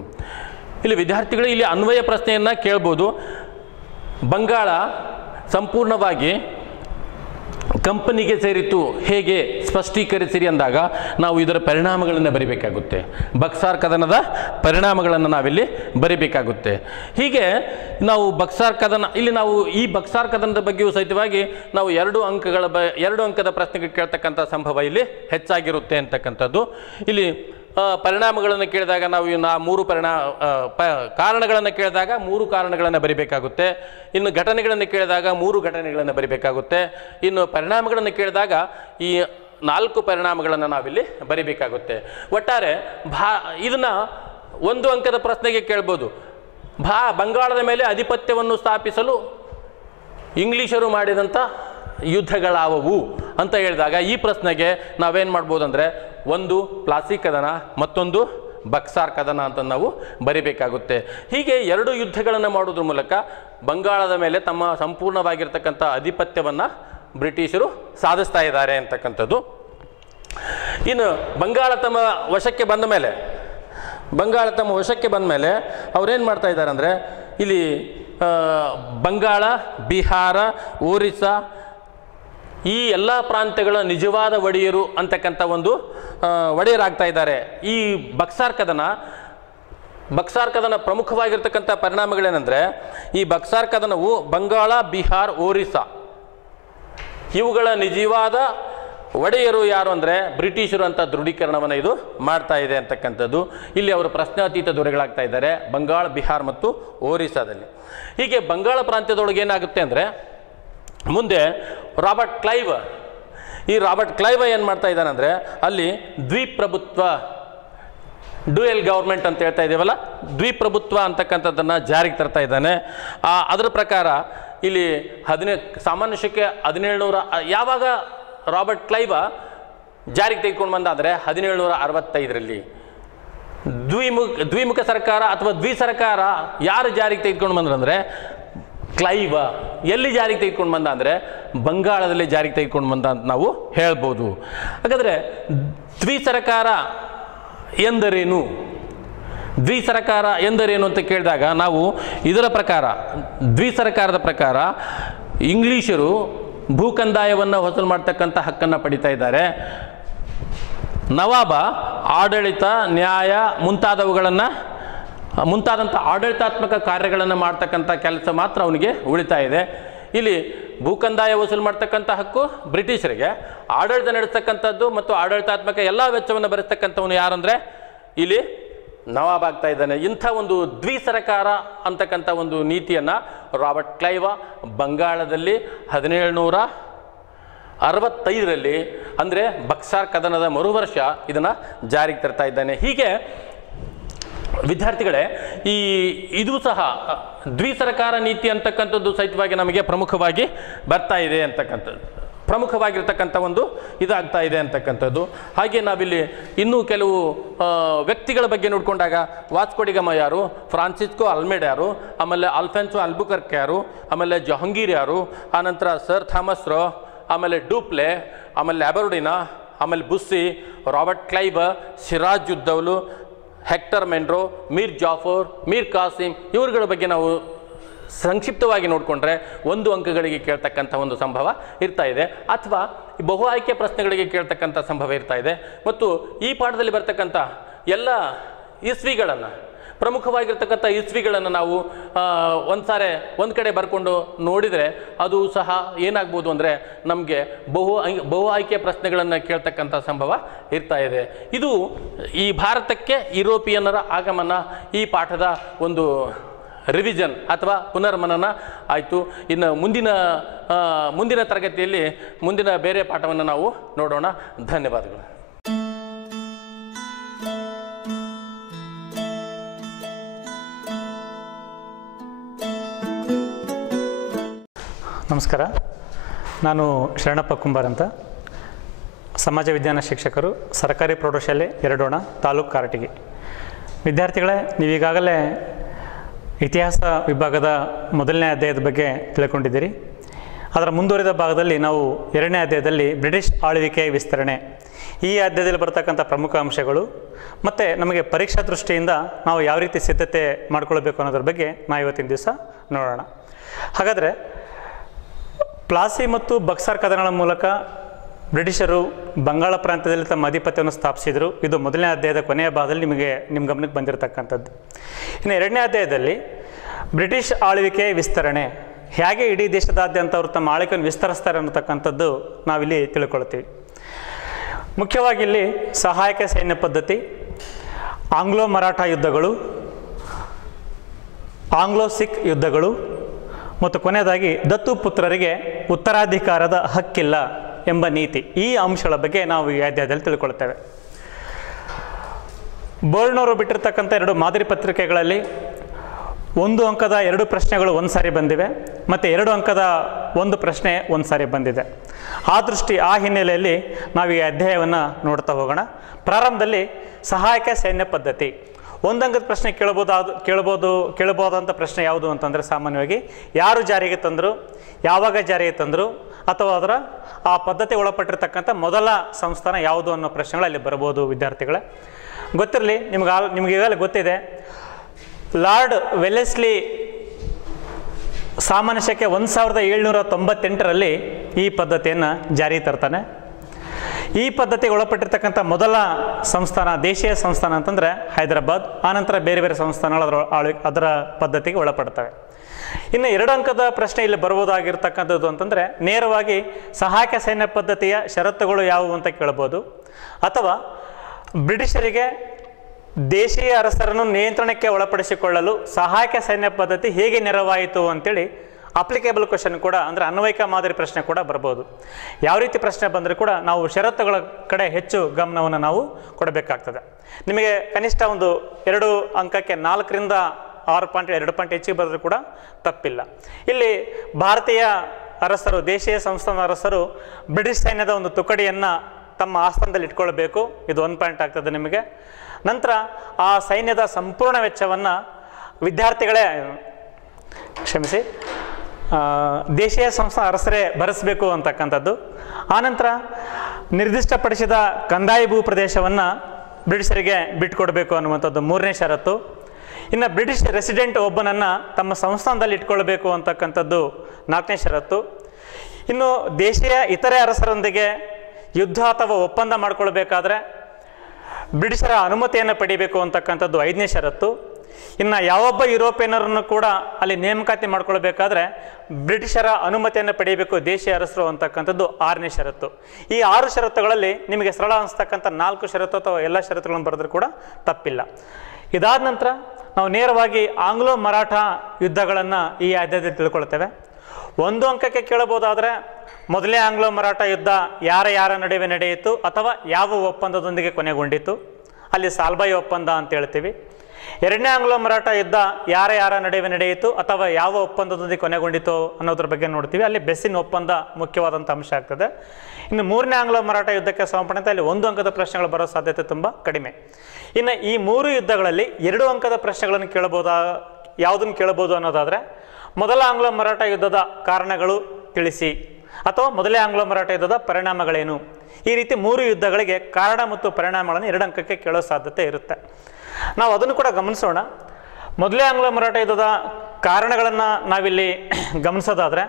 ಇಲ್ಲಿ ವಿದ್ಯಾರ್ಥಿಗಳು ಇಲ್ಲಿ ಅನ್ವಯ ಪ್ರಶ್ನೆಯನ್ನು ಕೇಳ್ಬೋದು. ಬಂಗಾಳ ಸಂಪೂರ್ಣವಾಗಿ ಕಂಪನಿಗೆ ಸೇರಿತು ಹೇಗೆ ಸ್ಪಷ್ಟೀಕರಿಸಿರಿ ಅಂದಾಗ ನಾವು ಇದರ ಪರಿಣಾಮಗಳನ್ನು ಬರಿಬೇಕಾಗುತ್ತೆ. ಬಕ್ಸಾರ್ ಕದನದ ಪರಿಣಾಮಗಳನ್ನು ನಾವಿಲ್ಲಿ ಬರಿಬೇಕಾಗುತ್ತೆ. ಹೀಗೆ ನಾವು ಬಕ್ಸಾರ್ ಕದನ ಇಲ್ಲಿ ನಾವು ಈ ಬಕ್ಸಾರ್ ಕದನದ ಬಗ್ಗೆಯೂ ಸಹಿತವಾಗಿ ನಾವು 2 ಅಂಕದ ಪ್ರಶ್ನೆಗೆ ಕೇಳ್ತಕ್ಕಂಥ ಸಂಭವ ಇಲ್ಲಿ ಹೆಚ್ಚಾಗಿರುತ್ತೆ ಅಂತಕ್ಕಂಥದ್ದು. ಇಲ್ಲಿ ಪರಿಣಾಮಗಳನ್ನು ಕೇಳಿದಾಗ ನಾವು 3 ಕಾರಣಗಳನ್ನು ಕೇಳಿದಾಗ 3 ಕಾರಣಗಳನ್ನು ಬರಿಬೇಕಾಗುತ್ತೆ. ಇನ್ನು ಘಟನೆಗಳನ್ನು ಕೇಳಿದಾಗ 3 ಘಟನೆಗಳನ್ನು ಬರಿಬೇಕಾಗುತ್ತೆ. ಇನ್ನು ಪರಿಣಾಮಗಳನ್ನು ಕೇಳಿದಾಗ ಈ 4 ಪರಿಣಾಮಗಳನ್ನು ನಾವಿಲ್ಲಿ ಬರಿಬೇಕಾಗುತ್ತೆ. ಒಟ್ಟಾರೆ ಇದನ್ನು 1 ಅಂಕದ ಪ್ರಶ್ನೆಗೆ ಕೇಳ್ಬೋದು. ಬಂಗಾಳದ ಮೇಲೆ ಆಧಿಪತ್ಯವನ್ನು ಸ್ಥಾಪಿಸಲು ಇಂಗ್ಲೀಷರು ಮಾಡಿದಂಥ ಯುದ್ಧಗಳಾವವು ಅಂತ ಹೇಳಿದಾಗ ಈ ಪ್ರಶ್ನೆಗೆ ನಾವೇನು ಮಾಡ್ಬೋದು ಅಂದರೆ ಒಂದು ಪ್ಲಾಸಿ ಕದನ, ಮತ್ತೊಂದು ಬಕ್ಸಾರ್ ಕದನ ಅಂತ ನಾವು ಬರಿಬೇಕಾಗುತ್ತೆ. ಹೀಗೆ 2 ಯುದ್ಧಗಳನ್ನು ಮಾಡೋದ್ರ ಮೂಲಕ ಬಂಗಾಳದ ಮೇಲೆ ತಮ್ಮ ಸಂಪೂರ್ಣವಾಗಿರ್ತಕ್ಕಂಥ ಆಧಿಪತ್ಯವನ್ನು ಬ್ರಿಟಿಷರು ಸಾಧಿಸ್ತಾ ಇದ್ದಾರೆ ಅಂತಕ್ಕಂಥದ್ದು. ಇನ್ನು ಬಂಗಾಳ ತಮ್ಮ ವಶಕ್ಕೆ ಬಂದ ಮೇಲೆ ಅವ್ರೇನು ಮಾಡ್ತಾ ಇದ್ದಾರೆ ಅಂದರೆ ಇಲ್ಲಿ ಬಂಗಾಳ, ಬಿಹಾರ, ಒರಿಸ್ಸಾ ಈ ಎಲ್ಲ ಪ್ರಾಂತ್ಯಗಳ ನಿಜವಾದ ಒಡೆಯರು ಅಂತಕ್ಕಂಥ ಒಂದು ಒಡೆಯರಾಗ್ತಾ ಇದ್ದಾರೆ. ಈ ಬಕ್ಸಾರ್ ಕದನ ಪ್ರಮುಖವಾಗಿರ್ತಕ್ಕಂಥ ಪರಿಣಾಮಗಳೇನೆಂದರೆ ಈ ಬಕ್ಸಾರ್ ಕದನವು ಬಂಗಾಳ, ಬಿಹಾರ್, ಒರಿಸ್ಸಾ ಇವುಗಳ ನಿಜವಾದ ಒಡೆಯರು ಯಾರು ಅಂದರೆ ಬ್ರಿಟಿಷರು ಅಂತ ದೃಢೀಕರಣವನ್ನು ಇದು ಮಾಡ್ತಾ ಇದೆ ಅಂತಕ್ಕಂಥದ್ದು. ಇಲ್ಲಿ ಅವರು ಪ್ರಶ್ನಾತೀತ ದೊರೆಗಳಾಗ್ತಾ ಇದ್ದಾರೆ ಬಂಗಾಳ, ಬಿಹಾರ್ ಮತ್ತು ಒರಿಸ್ಸಾದಲ್ಲಿ. ಹೀಗೆ ಬಂಗಾಳ ಪ್ರಾಂತ್ಯದೊಳಗೆ ಏನಾಗುತ್ತೆ ಅಂದರೆ ಮುಂದೆ ರಾಬರ್ಟ್ ಕ್ಲೈವ್ ಏನು ಮಾಡ್ತಾ ಇದ್ದಾನೆ ಅಂದರೆ ಅಲ್ಲಿ ದ್ವಿಪ್ರಭುತ್ವ, ಡ್ಯುಯಲ್ ಗೌರ್ಮೆಂಟ್ ಅಂತ ಹೇಳ್ತಾ ಇದ್ದೀವಲ್ಲ, ದ್ವಿಪ್ರಭುತ್ವ ಅಂತಕ್ಕಂಥದ್ದನ್ನು ಜಾರಿಗೆ ತರ್ತಾ ಇದ್ದಾನೆ. ಅದರ ಪ್ರಕಾರ ಇಲ್ಲಿ ಸಾಮಾನ್ಯ ಶಕೆ 1700 ಯಾವಾಗ ರಾಬರ್ಟ್ ಕ್ಲೈವ್ ಜಾರಿಗೆ ತೆಗೆದುಕೊಂಡು ಬಂದ ಅಂದರೆ 1765ರಲ್ಲಿ. ದ್ವಿಮುಖ ಸರ್ಕಾರ ಅಥವಾ ದ್ವಿಸರ್ಕಾರ ಯಾರು ಜಾರಿಗೆ ತೆಗೆದುಕೊಂಡು ಬಂದ್ರಂದರೆ ಕ್ಲೈವ್. ಎಲ್ಲಿ ಜಾರಿಗೆ ತೆಗೆದುಕೊಂಡು ಬಂದ ಅಂದರೆ ಬಂಗಾಳದಲ್ಲಿ ಜಾರಿಗೆ ತೆಗೆದುಕೊಂಡು ಬಂದ ಅಂತ ನಾವು ಹೇಳ್ಬೋದು. ಹಾಗಾದರೆ ದ್ವಿಸರ್ಕಾರ ಎಂದರೇನು ಅಂತ ಕೇಳಿದಾಗ ನಾವು ಇದರ ಪ್ರಕಾರ ದ್ವಿಸರ್ಕಾರದ ಪ್ರಕಾರ ಇಂಗ್ಲೀಷರು ಭೂಕಂದಾಯವನ್ನು ವಸೂಲು ಮಾಡ್ತಕ್ಕಂಥ ಹಕ್ಕನ್ನು ಪಡಿತಾ ಇದ್ದಾರೆ. ನವಾಬ ಆಡಳಿತ, ನ್ಯಾಯ ಮುಂತಾದಂಥ ಆಡಳಿತಾತ್ಮಕ ಕಾರ್ಯಗಳನ್ನು ಮಾಡ್ತಕ್ಕಂಥ ಕೆಲಸ ಮಾತ್ರ ಅವನಿಗೆ ಉಳಿತಾ ಇದೆ. ಇಲ್ಲಿ ಭೂಕಂದಾಯ ವಸೂಲು ಮಾಡ್ತಕ್ಕಂಥ ಹಕ್ಕು ಬ್ರಿಟಿಷರಿಗೆ, ಆಡಳಿತ ನಡೆಸ್ತಕ್ಕಂಥದ್ದು ಮತ್ತು ಆಡಳಿತಾತ್ಮಕ ಎಲ್ಲ ವೆಚ್ಚವನ್ನು ಭರಿಸ್ತಕ್ಕಂಥವನು ಯಾರಂದರೆ ಇಲ್ಲಿ ನವಾಬ್ ಆಗ್ತಾ ಇದ್ದಾನೆ. ಇಂಥ ಒಂದು ದ್ವಿಸರ್ಕಾರ ಅಂತಕ್ಕಂಥ ಒಂದು ನೀತಿಯನ್ನು ರಾಬರ್ಟ್ ಕ್ಲೈವ್ ಬಂಗಾಳದಲ್ಲಿ 1765ರಲ್ಲಿ ಅಂದರೆ ಬಕ್ಸಾರ್ ಕದನದ ಮರುವರ್ಷ ಇದನ್ನು ಜಾರಿಗೆ ತರ್ತಾ ಇದ್ದಾನೆ. ಹೀಗೆ ವಿದ್ಯಾರ್ಥಿಗಳೇ ಇದು ಸಹ ದ್ವಿಸರ್ಕಾರ ನೀತಿ ಅಂತಕ್ಕಂಥದ್ದು ಸಹಿತವಾಗಿ ನಮಗೆ ಪ್ರಮುಖವಾಗಿ ಬರ್ತಾ ಇದೆ ಅಂತಕ್ಕಂಥದ್ದು, ಪ್ರಮುಖವಾಗಿರ್ತಕ್ಕಂಥ ಒಂದು ಇದಾಗ್ತಾ ಇದೆ ಅಂತಕ್ಕಂಥದ್ದು. ಹಾಗೆ ನಾವಿಲ್ಲಿ ಇನ್ನೂ ಕೆಲವು ವ್ಯಕ್ತಿಗಳ ಬಗ್ಗೆ ನೋಡಿಕೊಂಡಾಗ ವಾಸ್ಕೋ ಡಿ ಗಾಮಾ ಯಾರು, ಫ್ರಾನ್ಸಿಸ್ಕೋ ಅಲ್ಮೆಡಾ ಯಾರು, ಆಮೇಲೆ ಅಲ್ಫೆನ್ಸೋ ಅಲ್ಬುಕರ್ಕ್ ಯಾರು, ಆಮೇಲೆ ಜಹಾಂಗೀರ್ ಯಾರು, ಆನಂತರ ಸರ್ ಥಾಮಸ್ ರೋ, ಆಮೇಲೆ ಡೂಪ್ಲೆ, ಆಮೇಲೆ ಅಬರ್ಡಿನಾ, ಆಮೇಲೆ Bussy, Robert Clive, Siraj Uddaulah, Hector Munro, Mir Jafar, Mir Kasim ಇವ್ರುಗಳ ಬಗ್ಗೆ ನಾವು ಸಂಕ್ಷಿಪ್ತವಾಗಿ ನೋಡಿಕೊಂಡ್ರೆ 1 ಅಂಕಗಳಿಗೆ ಕೇಳ್ತಕ್ಕಂಥ ಒಂದು ಸಂಭವ ಇರ್ತಾ ಇದೆ, ಅಥವಾ ಬಹು ಆಯ್ಕೆ ಪ್ರಶ್ನೆಗಳಿಗೆ ಕೇಳ್ತಕ್ಕಂಥ ಸಂಭವ ಇರ್ತಾ ಇದೆ. ಮತ್ತು ಈ ಪಾಠದಲ್ಲಿ ಬರ್ತಕ್ಕಂಥ ಎಲ್ಲ ಇಸ್ವಿಗಳನ್ನು, ಪ್ರಮುಖವಾಗಿರ್ತಕ್ಕಂಥ ಇಸ್ವಿಗಳನ್ನು ನಾವು ಒಂದು ಕಡೆ ಬರ್ಕೊಂಡು ನೋಡಿದರೆ ಅದು ಸಹ ಏನಾಗ್ಬೋದು ಅಂದರೆ ನಮಗೆ ಬಹು ಆಯ್ಕೆ ಪ್ರಶ್ನೆಗಳನ್ನು ಕೇಳ್ತಕ್ಕಂಥ ಸಂಭವ ಇರ್ತಾ ಇದೆ. ಇದು ಈ ಭಾರತಕ್ಕೆ ಯುರೋಪಿಯನ್ನರ ಆಗಮನ ಈ ಪಾಠದ ಒಂದು ರಿವಿಷನ್ ಅಥವಾ ಪುನರ್ಮನನ ಆಯಿತು. ಇನ್ನು ಮುಂದಿನ ತರಗತಿಯಲ್ಲಿ ಮುಂದಿನ ಬೇರೆ ಪಾಠವನ್ನು ನಾವು ನೋಡೋಣ. ಧನ್ಯವಾದಗಳು. ನಮಸ್ಕಾರ, ನಾನು ಶರಣಪ್ಪ ಕುಂಬಾರ್ ಅಂತ, ಸಮಾಜ ವಿಜ್ಞಾನ ಶಿಕ್ಷಕರು, ಸರ್ಕಾರಿ ಪ್ರೌಢಶಾಲೆ ಎರಡೋಣ, ತಾಲೂಕು ಕಾರಟಗಿ. ವಿದ್ಯಾರ್ಥಿಗಳೇ, ನೀವೀಗಾಗಲೇ ಇತಿಹಾಸ ವಿಭಾಗದ ಮೊದಲನೇ ಅಧ್ಯಾಯದ ಬಗ್ಗೆ ತಿಳ್ಕೊಂಡಿದ್ದೀರಿ. ಅದರ ಮುಂದುವರಿದ ಭಾಗದಲ್ಲಿ ನಾವು 2ನೇ ಅಧ್ಯಾಯದಲ್ಲಿ ಬ್ರಿಟಿಷ್ ಆಳ್ವಿಕೆ ವಿಸ್ತರಣೆ, ಈ ಅಧ್ಯಾಯದಲ್ಲಿ ಬರ್ತಕ್ಕಂಥ ಪ್ರಮುಖ ಅಂಶಗಳು ಮತ್ತು ನಮಗೆ ಪರೀಕ್ಷಾ ದೃಷ್ಟಿಯಿಂದ ನಾವು ಯಾವ ರೀತಿ ಸಿದ್ಧತೆ ಮಾಡಿಕೊಳ್ಬೇಕು ಅನ್ನೋದ್ರ ಬಗ್ಗೆ ನಾವು ಇವತ್ತಿನ ದಿವಸ ನೋಡೋಣ. ಹಾಗಾದರೆ ಪ್ಲಾಸಿ ಮತ್ತು ಬಕ್ಸರ್ ಕದನಗಳ ಮೂಲಕ ಬ್ರಿಟಿಷರು ಬಂಗಾಳ ಪ್ರಾಂತ್ಯದಲ್ಲಿ ತಮ್ಮ ಆಧಿಪತ್ಯವನ್ನು ಸ್ಥಾಪಿಸಿದರು. ಇದು ಮೊದಲನೇ ಅಧ್ಯಾಯದ ಕೊನೆಯ ಭಾಗದಲ್ಲಿ ನಿಮ್ಮ ಗಮನಕ್ಕೆ ಬಂದಿರತಕ್ಕಂಥದ್ದು. ಇನ್ನು 2ನೇ ಅಧ್ಯಾಯದಲ್ಲಿ ಬ್ರಿಟಿಷ್ ಆಳ್ವಿಕೆ ವಿಸ್ತರಣೆ, ಹೇಗೆ ಇಡೀ ದೇಶದಾದ್ಯಂತ ಅವರು ತಮ್ಮ ಆಳ್ವಿಕೆಯನ್ನು ವಿಸ್ತರಿಸ್ತಾರೆ ಅನ್ನತಕ್ಕಂಥದ್ದು ನಾವಿಲ್ಲಿ ತಿಳ್ಕೊಳ್ತೀವಿ. ಮುಖ್ಯವಾಗಿ ಇಲ್ಲಿ ಸಹಾಯಕ ಸೈನ್ಯ ಪದ್ಧತಿ, ಆಂಗ್ಲೋ ಮರಾಠ ಯುದ್ಧಗಳು, ಆಂಗ್ಲೋ ಸಿಖ್ ಯುದ್ಧಗಳು ಮತ್ತು ಕೊನೆಯದಾಗಿ ದತ್ತು ಪುತ್ರರಿಗೆ ಉತ್ತರಾಧಿಕಾರದ ಹಕ್ಕಿಲ್ಲ ಎಂಬ ನೀತಿ, ಈ ಅಂಶಗಳ ಬಗ್ಗೆ ನಾವು ಈ ಅಧ್ಯಾಯದಲ್ಲಿ ತಿಳ್ಕೊಳ್ತೇವೆ. ಬೋರ್ಡ್ನವರು ಬಿಟ್ಟಿರ್ತಕ್ಕಂಥ 2 ಮಾದರಿ ಪತ್ರಿಕೆಗಳಲ್ಲಿ 1 ಅಂಕದ 2 ಪ್ರಶ್ನೆಗಳು ಒಂದು ಸಾರಿ ಬಂದಿವೆ ಮತ್ತು 2 ಅಂಕದ 1 ಪ್ರಶ್ನೆ ಒಂದು ಸಾರಿ ಬಂದಿದೆ. ಆ ಹಿನ್ನೆಲೆಯಲ್ಲಿ ನಾವು ಈ ಅಧ್ಯಾಯವನ್ನು ನೋಡ್ತಾ ಹೋಗೋಣ. ಪ್ರಾರಂಭದಲ್ಲಿ ಸಹಾಯಕ ಸೈನ್ಯ ಪದ್ಧತಿ. 1 ಅಂಕದ ಪ್ರಶ್ನೆ ಕೇಳಬಹುದಾದಂಥ ಪ್ರಶ್ನೆ ಯಾವುದು ಅಂತಂದರೆ ಸಾಮಾನ್ಯವಾಗಿ ಯಾರು ಜಾರಿಗೆ ತಂದರು, ಯಾವಾಗ ಜಾರಿಗೆ ತಂದರು, ಅಥವಾ ಆ ಪದ್ಧತಿ ಒಳಪಟ್ಟಿರ್ತಕ್ಕಂಥ ಮೊದಲ ಸಂಸ್ಥಾನ ಯಾವುದು ಅನ್ನೋ ಪ್ರಶ್ನೆಗಳು ಅಲ್ಲಿ ಬರ್ಬೋದು. ವಿದ್ಯಾರ್ಥಿಗಳೇ ಗೊತ್ತಿರಲಿ, ನಿಮಗೀಗಾಗಲೇ ಗೊತ್ತಿದೆ, ಲಾರ್ಡ್ ವೆಲ್ಲೆಸ್ಲಿ ಸಾಮಾನ್ಯ ಶಕೆ 1798ರಲ್ಲಿ ಈ ಪದ್ಧತಿಯನ್ನು ಜಾರಿಗೆ ತರ್ತಾನೆ. ಈ ಪದ್ಧತಿಗೆ ಒಳಪಟ್ಟಿರ್ತಕ್ಕಂಥ ಮೊದಲ ಸಂಸ್ಥಾನ, ದೇಶೀಯ ಸಂಸ್ಥಾನ ಅಂತಂದರೆ ಹೈದರಾಬಾದ್. ಆನಂತರ ಬೇರೆ ಬೇರೆ ಸಂಸ್ಥಾನಗಳು ಅದರ ಪದ್ಧತಿಗೆ ಒಳಪಡ್ತವೆ. ಇನ್ನು 2 ಅಂಕದ ಪ್ರಶ್ನೆ ಇಲ್ಲಿ ಬರ್ಬೋದಾಗಿರ್ತಕ್ಕಂಥದ್ದು ಅಂತಂದರೆ ನೇರವಾಗಿ ಸಹಾಯಕ ಸೈನ್ಯ ಪದ್ಧತಿಯ ಷರತ್ತುಗಳು ಯಾವುವು ಅಂತ ಕೇಳ್ಬೋದು, ಅಥವಾ ಬ್ರಿಟಿಷರಿಗೆ ದೇಶೀಯ ಅರಸರನ್ನು ನಿಯಂತ್ರಣಕ್ಕೆ ಒಳಪಡಿಸಿಕೊಳ್ಳಲು ಸಹಾಯಕ ಸೈನ್ಯ ಪದ್ಧತಿ ಹೇಗೆ ನೆರವಾಯಿತು ಅಂತೇಳಿ ಅಪ್ಲಿಕೇಬಲ್ ಕ್ವಶನ್ ಕೂಡ, ಅಂದರೆ ಅನ್ವಯಿಕ ಮಾದರಿ ಪ್ರಶ್ನೆ ಕೂಡ ಬರ್ಬೋದು. ಯಾವ ರೀತಿ ಪ್ರಶ್ನೆ ಬಂದರೂ ಕೂಡ ನಾವು ಷರತ್ತುಗಳ ಕಡೆ ಹೆಚ್ಚು ಗಮನವನ್ನು ನಾವು ಕೊಡಬೇಕಾಗ್ತದೆ. ನಿಮಗೆ ಕನಿಷ್ಠ ಒಂದು 2 ಅಂಕಕ್ಕೆ 4ರಿಂದ 6 ಪಾಯಿಂಟ್ 2 ಪಾಯಿಂಟ್ ಹೆಚ್ಚಿಗೆ ಬರೆದರೂ ಕೂಡ ತಪ್ಪಿಲ್ಲ. ಇಲ್ಲಿ ಭಾರತೀಯ ಅರಸರು, ದೇಶೀಯ ಸಂಸ್ಥಾನದ ಅರಸರು ಬ್ರಿಟಿಷ್ ಸೈನ್ಯದ ಒಂದು ತುಕಡಿಯನ್ನು ತಮ್ಮ ಆಸ್ಥಾನದಲ್ಲಿ ಇಟ್ಕೊಳ್ಬೇಕು, ಇದು 1 ಪಾಯಿಂಟ್ ಆಗ್ತದೆ ನಿಮಗೆ. ನಂತರ ಆ ಸೈನ್ಯದ ಸಂಪೂರ್ಣ ವೆಚ್ಚವನ್ನು ದೇಶೀಯ ಸಂಸ್ಥಾ ಅರಸರೇ ಭರಿಸಬೇಕು ಅಂತಕ್ಕಂಥದ್ದು. ಆನಂತರ ನಿರ್ದಿಷ್ಟಪಡಿಸಿದ ಕಂದಾಯ ಭೂ ಪ್ರದೇಶವನ್ನು ಬ್ರಿಟಿಷರಿಗೆ ಬಿಟ್ಟುಕೊಡಬೇಕು ಅನ್ನುವಂಥದ್ದು 3ನೇ ಷರತ್ತು. ಇನ್ನು ಬ್ರಿಟಿಷ್ ರೆಸಿಡೆಂಟ್ ಒಬ್ಬನನ್ನು ತಮ್ಮ ಸಂಸ್ಥಾನದಲ್ಲಿ ಇಟ್ಕೊಳ್ಬೇಕು ಅಂತಕ್ಕಂಥದ್ದು 4ನೇ ಷರತ್ತು. ಇನ್ನು ದೇಶೀಯ ಇತರೆ ಅರಸರೊಂದಿಗೆ ಯುದ್ಧ ಅಥವಾ ಒಪ್ಪಂದ ಮಾಡಿಕೊಳ್ಬೇಕಾದ್ರೆ ಬ್ರಿಟಿಷರ ಅನುಮತಿಯನ್ನು ಪಡಿಬೇಕು ಅಂತಕ್ಕಂಥದ್ದು 5ನೇ ಷರತ್ತು. ಇನ್ನು ಯಾವೊಬ್ಬ ಯುರೋಪಿಯನ್ನರನ್ನು ಕೂಡ ಅಲ್ಲಿ ನೇಮಕಾತಿ ಮಾಡ್ಕೊಳ್ಬೇಕಾದ್ರೆ ಬ್ರಿಟಿಷರ ಅನುಮತಿಯನ್ನು ಪಡೆಯಬೇಕು ದೇಶೀಯ ಅರಸರು ಅಂತಕ್ಕಂಥದ್ದು 6ನೇ ಷರತ್ತು. ಈ 6 ಷರತ್ತುಗಳಲ್ಲಿ ನಿಮಗೆ ಸರಳ ಅನಿಸ್ತಕ್ಕಂಥ 4 ಷರತ್ತು ಅಥವಾ ಎಲ್ಲ ಷರತ್ತುಗಳನ್ನು ಬರೆದ್ರೂ ಕೂಡ ತಪ್ಪಿಲ್ಲ. ಇದಾದ ನಂತರ ನಾವು ನೇರವಾಗಿ ಆಂಗ್ಲೋ ಮರಾಠ ಯುದ್ಧಗಳನ್ನು ಈ ಅಧ್ಯಾಯದಲ್ಲಿ ತಿಳ್ಕೊಳ್ತೇವೆ. 1 ಅಂಕಕ್ಕೆ ಕೇಳಬಹುದಾದರೆ ಮೊದಲೇ ಆಂಗ್ಲೋ ಮರಾಠ ಯುದ್ಧ ಯಾರ ನಡುವೆ ನಡೆಯಿತು ಅಥವಾ ಯಾವ ಒಪ್ಪಂದದೊಂದಿಗೆ ಕೊನೆಗೊಂಡಿತು, ಅಲ್ಲಿ ಸಾಲ್ಬಾಯಿ ಒಪ್ಪಂದ ಅಂತ ಹೇಳ್ತೀವಿ. 2ನೇ ಆಂಗ್ಲೋ ಮರಾಠ ಯುದ್ಧ ಯಾರ ನಡುವೆ ನಡೆಯಿತು ಅಥವಾ ಯಾವ ಒಪ್ಪಂದದೊಂದಿಗೆ ಕೊನೆಗೊಂಡಿತು ಅನ್ನೋದ್ರ ಬಗ್ಗೆ ನೋಡ್ತೀವಿ, ಅಲ್ಲಿ ಬೆಸ್ಸಿನ್ ಒಪ್ಪಂದ ಮುಖ್ಯವಾದಂಥ ಅಂಶ ಆಗ್ತದೆ. ಇನ್ನು 3ನೇ ಆಂಗ್ಲೋ ಮರಾಠ ಯುದ್ಧಕ್ಕೆ ಸಂಬಂಧಪಟ್ಟಂತೆ ಅಲ್ಲಿ 1 ಅಂಕದ ಪ್ರಶ್ನೆಗಳು ಬರೋ ಸಾಧ್ಯತೆ ತುಂಬ ಕಡಿಮೆ. ಇನ್ನು ಈ 3 ಯುದ್ಧಗಳಲ್ಲಿ 2 ಅಂಕದ ಪ್ರಶ್ನೆಗಳನ್ನು ಯಾವುದನ್ನು ಕೇಳಬಹುದು ಅನ್ನೋದಾದರೆ ಮೊದಲ ಆಂಗ್ಲೋ ಮರಾಠ ಯುದ್ಧದ ಕಾರಣಗಳು ತಿಳಿಸಿ ಅಥವಾ ಮೊದಲೇ ಆಂಗ್ಲೋ ಮರಾಠ ಯುದ್ಧದ ಪರಿಣಾಮಗಳೇನು, ಈ ರೀತಿ 3 ಯುದ್ಧಗಳಿಗೆ ಕಾರಣ ಮತ್ತು ಪರಿಣಾಮಗಳನ್ನು 2 ಅಂಕಕ್ಕೆ ಕೇಳೋ ಸಾಧ್ಯತೆ ಇರುತ್ತೆ. ನಾವು ಅದನ್ನು ಕೂಡ ಗಮನಿಸೋಣ. ಮೊದಲೇ ಆಂಗ್ಲೋ ಮರಾಠ ಯುದ್ಧದ ಕಾರಣಗಳನ್ನು ನಾವಿಲ್ಲಿ ಗಮನಿಸೋದಾದರೆ,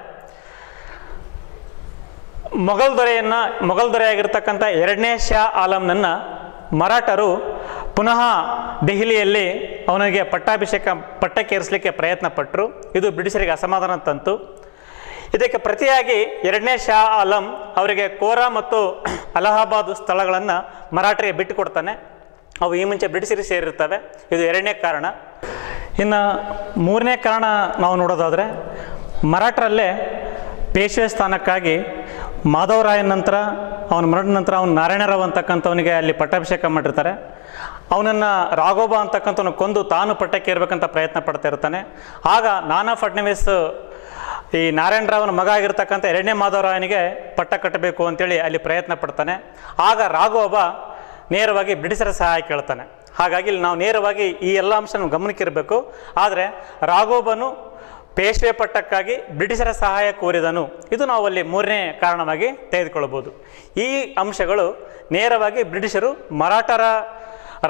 ಮೊಘಲ್ ದೊರೆಯಾಗಿರ್ತಕ್ಕಂಥ 2ನೇ ಶಾ ಆಲಂನನ್ನು ಮರಾಠರು ಪುನಃ ದೆಹಲಿಯಲ್ಲಿ ಅವನಿಗೆ ಪಟ್ಟಕ್ಕೇರಿಸಲಿಕ್ಕೆ ಪ್ರಯತ್ನ ಪಟ್ಟರು. ಇದು ಬ್ರಿಟಿಷರಿಗೆ ಅಸಮಾಧಾನ ತಂತು. ಇದಕ್ಕೆ ಪ್ರತಿಯಾಗಿ 2ನೇ ಶಾ ಆಲಂ ಅವರಿಗೆ ಕೋರಾ ಮತ್ತು ಅಲಹಾಬಾದ್ ಸ್ಥಳಗಳನ್ನು ಮರಾಠರಿಗೆ ಬಿಟ್ಟುಕೊಡ್ತಾನೆ. ಅವು ಈ ಮುಂಚೆ ಬ್ರಿಟಿಷರಿಗೆ ಸೇರಿರ್ತವೆ. ಇದು 2ನೇ ಕಾರಣ. ಇನ್ನು 3ನೇ ಕಾರಣ ನಾವು ನೋಡೋದಾದರೆ, ಮರಾಠರಲ್ಲೇ ಪೇಶ್ವೆ ಸ್ಥಾನಕ್ಕಾಗಿ ಮಾಧವರಾಯನ ನಂತರ ಅವನ ಮರಣದ ನಂತರ ಅವನು ನಾರಾಯಣರಾವ್ ಅಂತಕ್ಕಂಥವನಿಗೆ ಅಲ್ಲಿ ಪಟ್ಟಾಭಿಷೇಕ ಮಾಡಿರ್ತಾರೆ. ಅವನನ್ನು ರಾಘೋಬ ಅಂತಕ್ಕಂಥವನು ಕೊಂದು ತಾನು ಪಟ್ಟಕ್ಕೇರ್ಬೇಕಂತ ಪ್ರಯತ್ನ ಪಡ್ತಾ ಇರ್ತಾನೆ. ಆಗ ನಾನಾ ಫಡ್ನವೀಸ್ ಈ ನಾರಾಯಣರಾವ್ನ ಮಗ ಆಗಿರ್ತಕ್ಕಂಥ 2ನೇ ಮಾಧವರಾಯನಿಗೆ ಪಟ್ಟ ಕಟ್ಟಬೇಕು ಅಂತೇಳಿ ಅಲ್ಲಿ ಪ್ರಯತ್ನ ಪಡ್ತಾನೆ. ಆಗ ರಾಘೋಬ ನೇರವಾಗಿ ಬ್ರಿಟಿಷರ ಸಹಾಯ ಕೇಳ್ತಾನೆ. ಹಾಗಾಗಿ ಇಲ್ಲಿ ನಾವು ನೇರವಾಗಿ ಈ ಎಲ್ಲ ಅಂಶನ ಗಮನಕ್ಕಿರಬೇಕು. ಆದರೆ ರಾಘೋಬನು ಪೇಶ್ವೆ ಪಟ್ಟಕ್ಕಾಗಿ ಬ್ರಿಟಿಷರ ಸಹಾಯ ಕೋರಿದನು. ಇದು ನಾವು ಅಲ್ಲಿ 3ನೇ ಕಾರಣವಾಗಿ ತೆಗೆದುಕೊಳ್ಳಬಹುದು. ಈ ಅಂಶಗಳು ನೇರವಾಗಿ ಬ್ರಿಟಿಷರು ಮರಾಠರ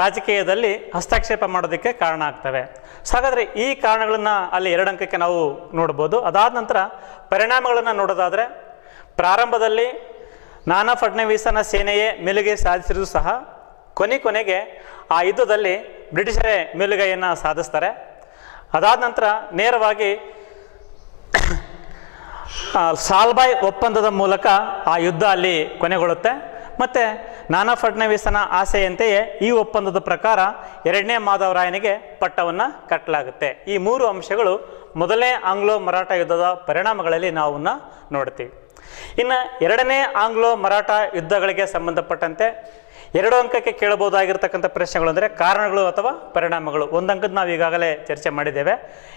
ರಾಜಕೀಯದಲ್ಲಿ ಹಸ್ತಕ್ಷೇಪ ಮಾಡೋದಕ್ಕೆ ಕಾರಣ ಆಗ್ತವೆ. ಸೊ ಹಾಗಾದರೆ ಈ ಕಾರಣಗಳನ್ನು ಅಲ್ಲಿ 2 ಅಂಕಕ್ಕೆ ನಾವು ನೋಡ್ಬೋದು. ಅದಾದ ನಂತರ ಪರಿಣಾಮಗಳನ್ನು ನೋಡೋದಾದರೆ, ಪ್ರಾರಂಭದಲ್ಲಿ ನಾನಾ ಫಡ್ನವೀಸನ ಸೇನೆಯೇ ಮೇಲುಗೈ ಸಾಧಿಸಿದ್ರು ಸಹ ಕೊನೆಗೆ ಆ ಯುದ್ಧದಲ್ಲಿ ಬ್ರಿಟಿಷರೇ ಮೇಲುಗೈಯನ್ನು ಸಾಧಿಸ್ತಾರೆ. ಅದಾದ ನಂತರ ನೇರವಾಗಿ ಸಾಲ್ಬಾಯ್ ಒಪ್ಪಂದದ ಮೂಲಕ ಆ ಯುದ್ಧ ಅಲ್ಲಿ ಕೊನೆಗೊಳ್ಳುತ್ತೆ. ಮತ್ತು ನಾನಾ ಫಡ್ನವೀಸನ ಆಸೆಯಂತೆಯೇ ಈ ಒಪ್ಪಂದದ ಪ್ರಕಾರ 2ನೇ ಮಾಧವರಾಯನಿಗೆ ಪಟ್ಟವನ್ನು ಕಟ್ಟಲಾಗುತ್ತೆ. ಈ 3 ಅಂಶಗಳು ಮೊದಲನೇ ಆಂಗ್ಲೋ ಮರಾಠ ಯುದ್ಧದ ಪರಿಣಾಮಗಳಲ್ಲಿ ನಾವು ನೋಡ್ತೀವಿ. ಇನ್ನು 2ನೇ ಆಂಗ್ಲೋ ಮರಾಠ ಯುದ್ಧಗಳಿಗೆ ಸಂಬಂಧಪಟ್ಟಂತೆ 2 ಅಂಕಕ್ಕೆ ಕೇಳಬಹುದಾಗಿರ್ತಕ್ಕಂಥ ಪ್ರಶ್ನೆಗಳು ಅಂದರೆ ಕಾರಣಗಳು ಅಥವಾ ಪರಿಣಾಮಗಳು. 1 ಅಂಕದ ನಾವು ಈಗಾಗಲೇ ಚರ್ಚೆ ಮಾಡಿದ್ದೇವೆ.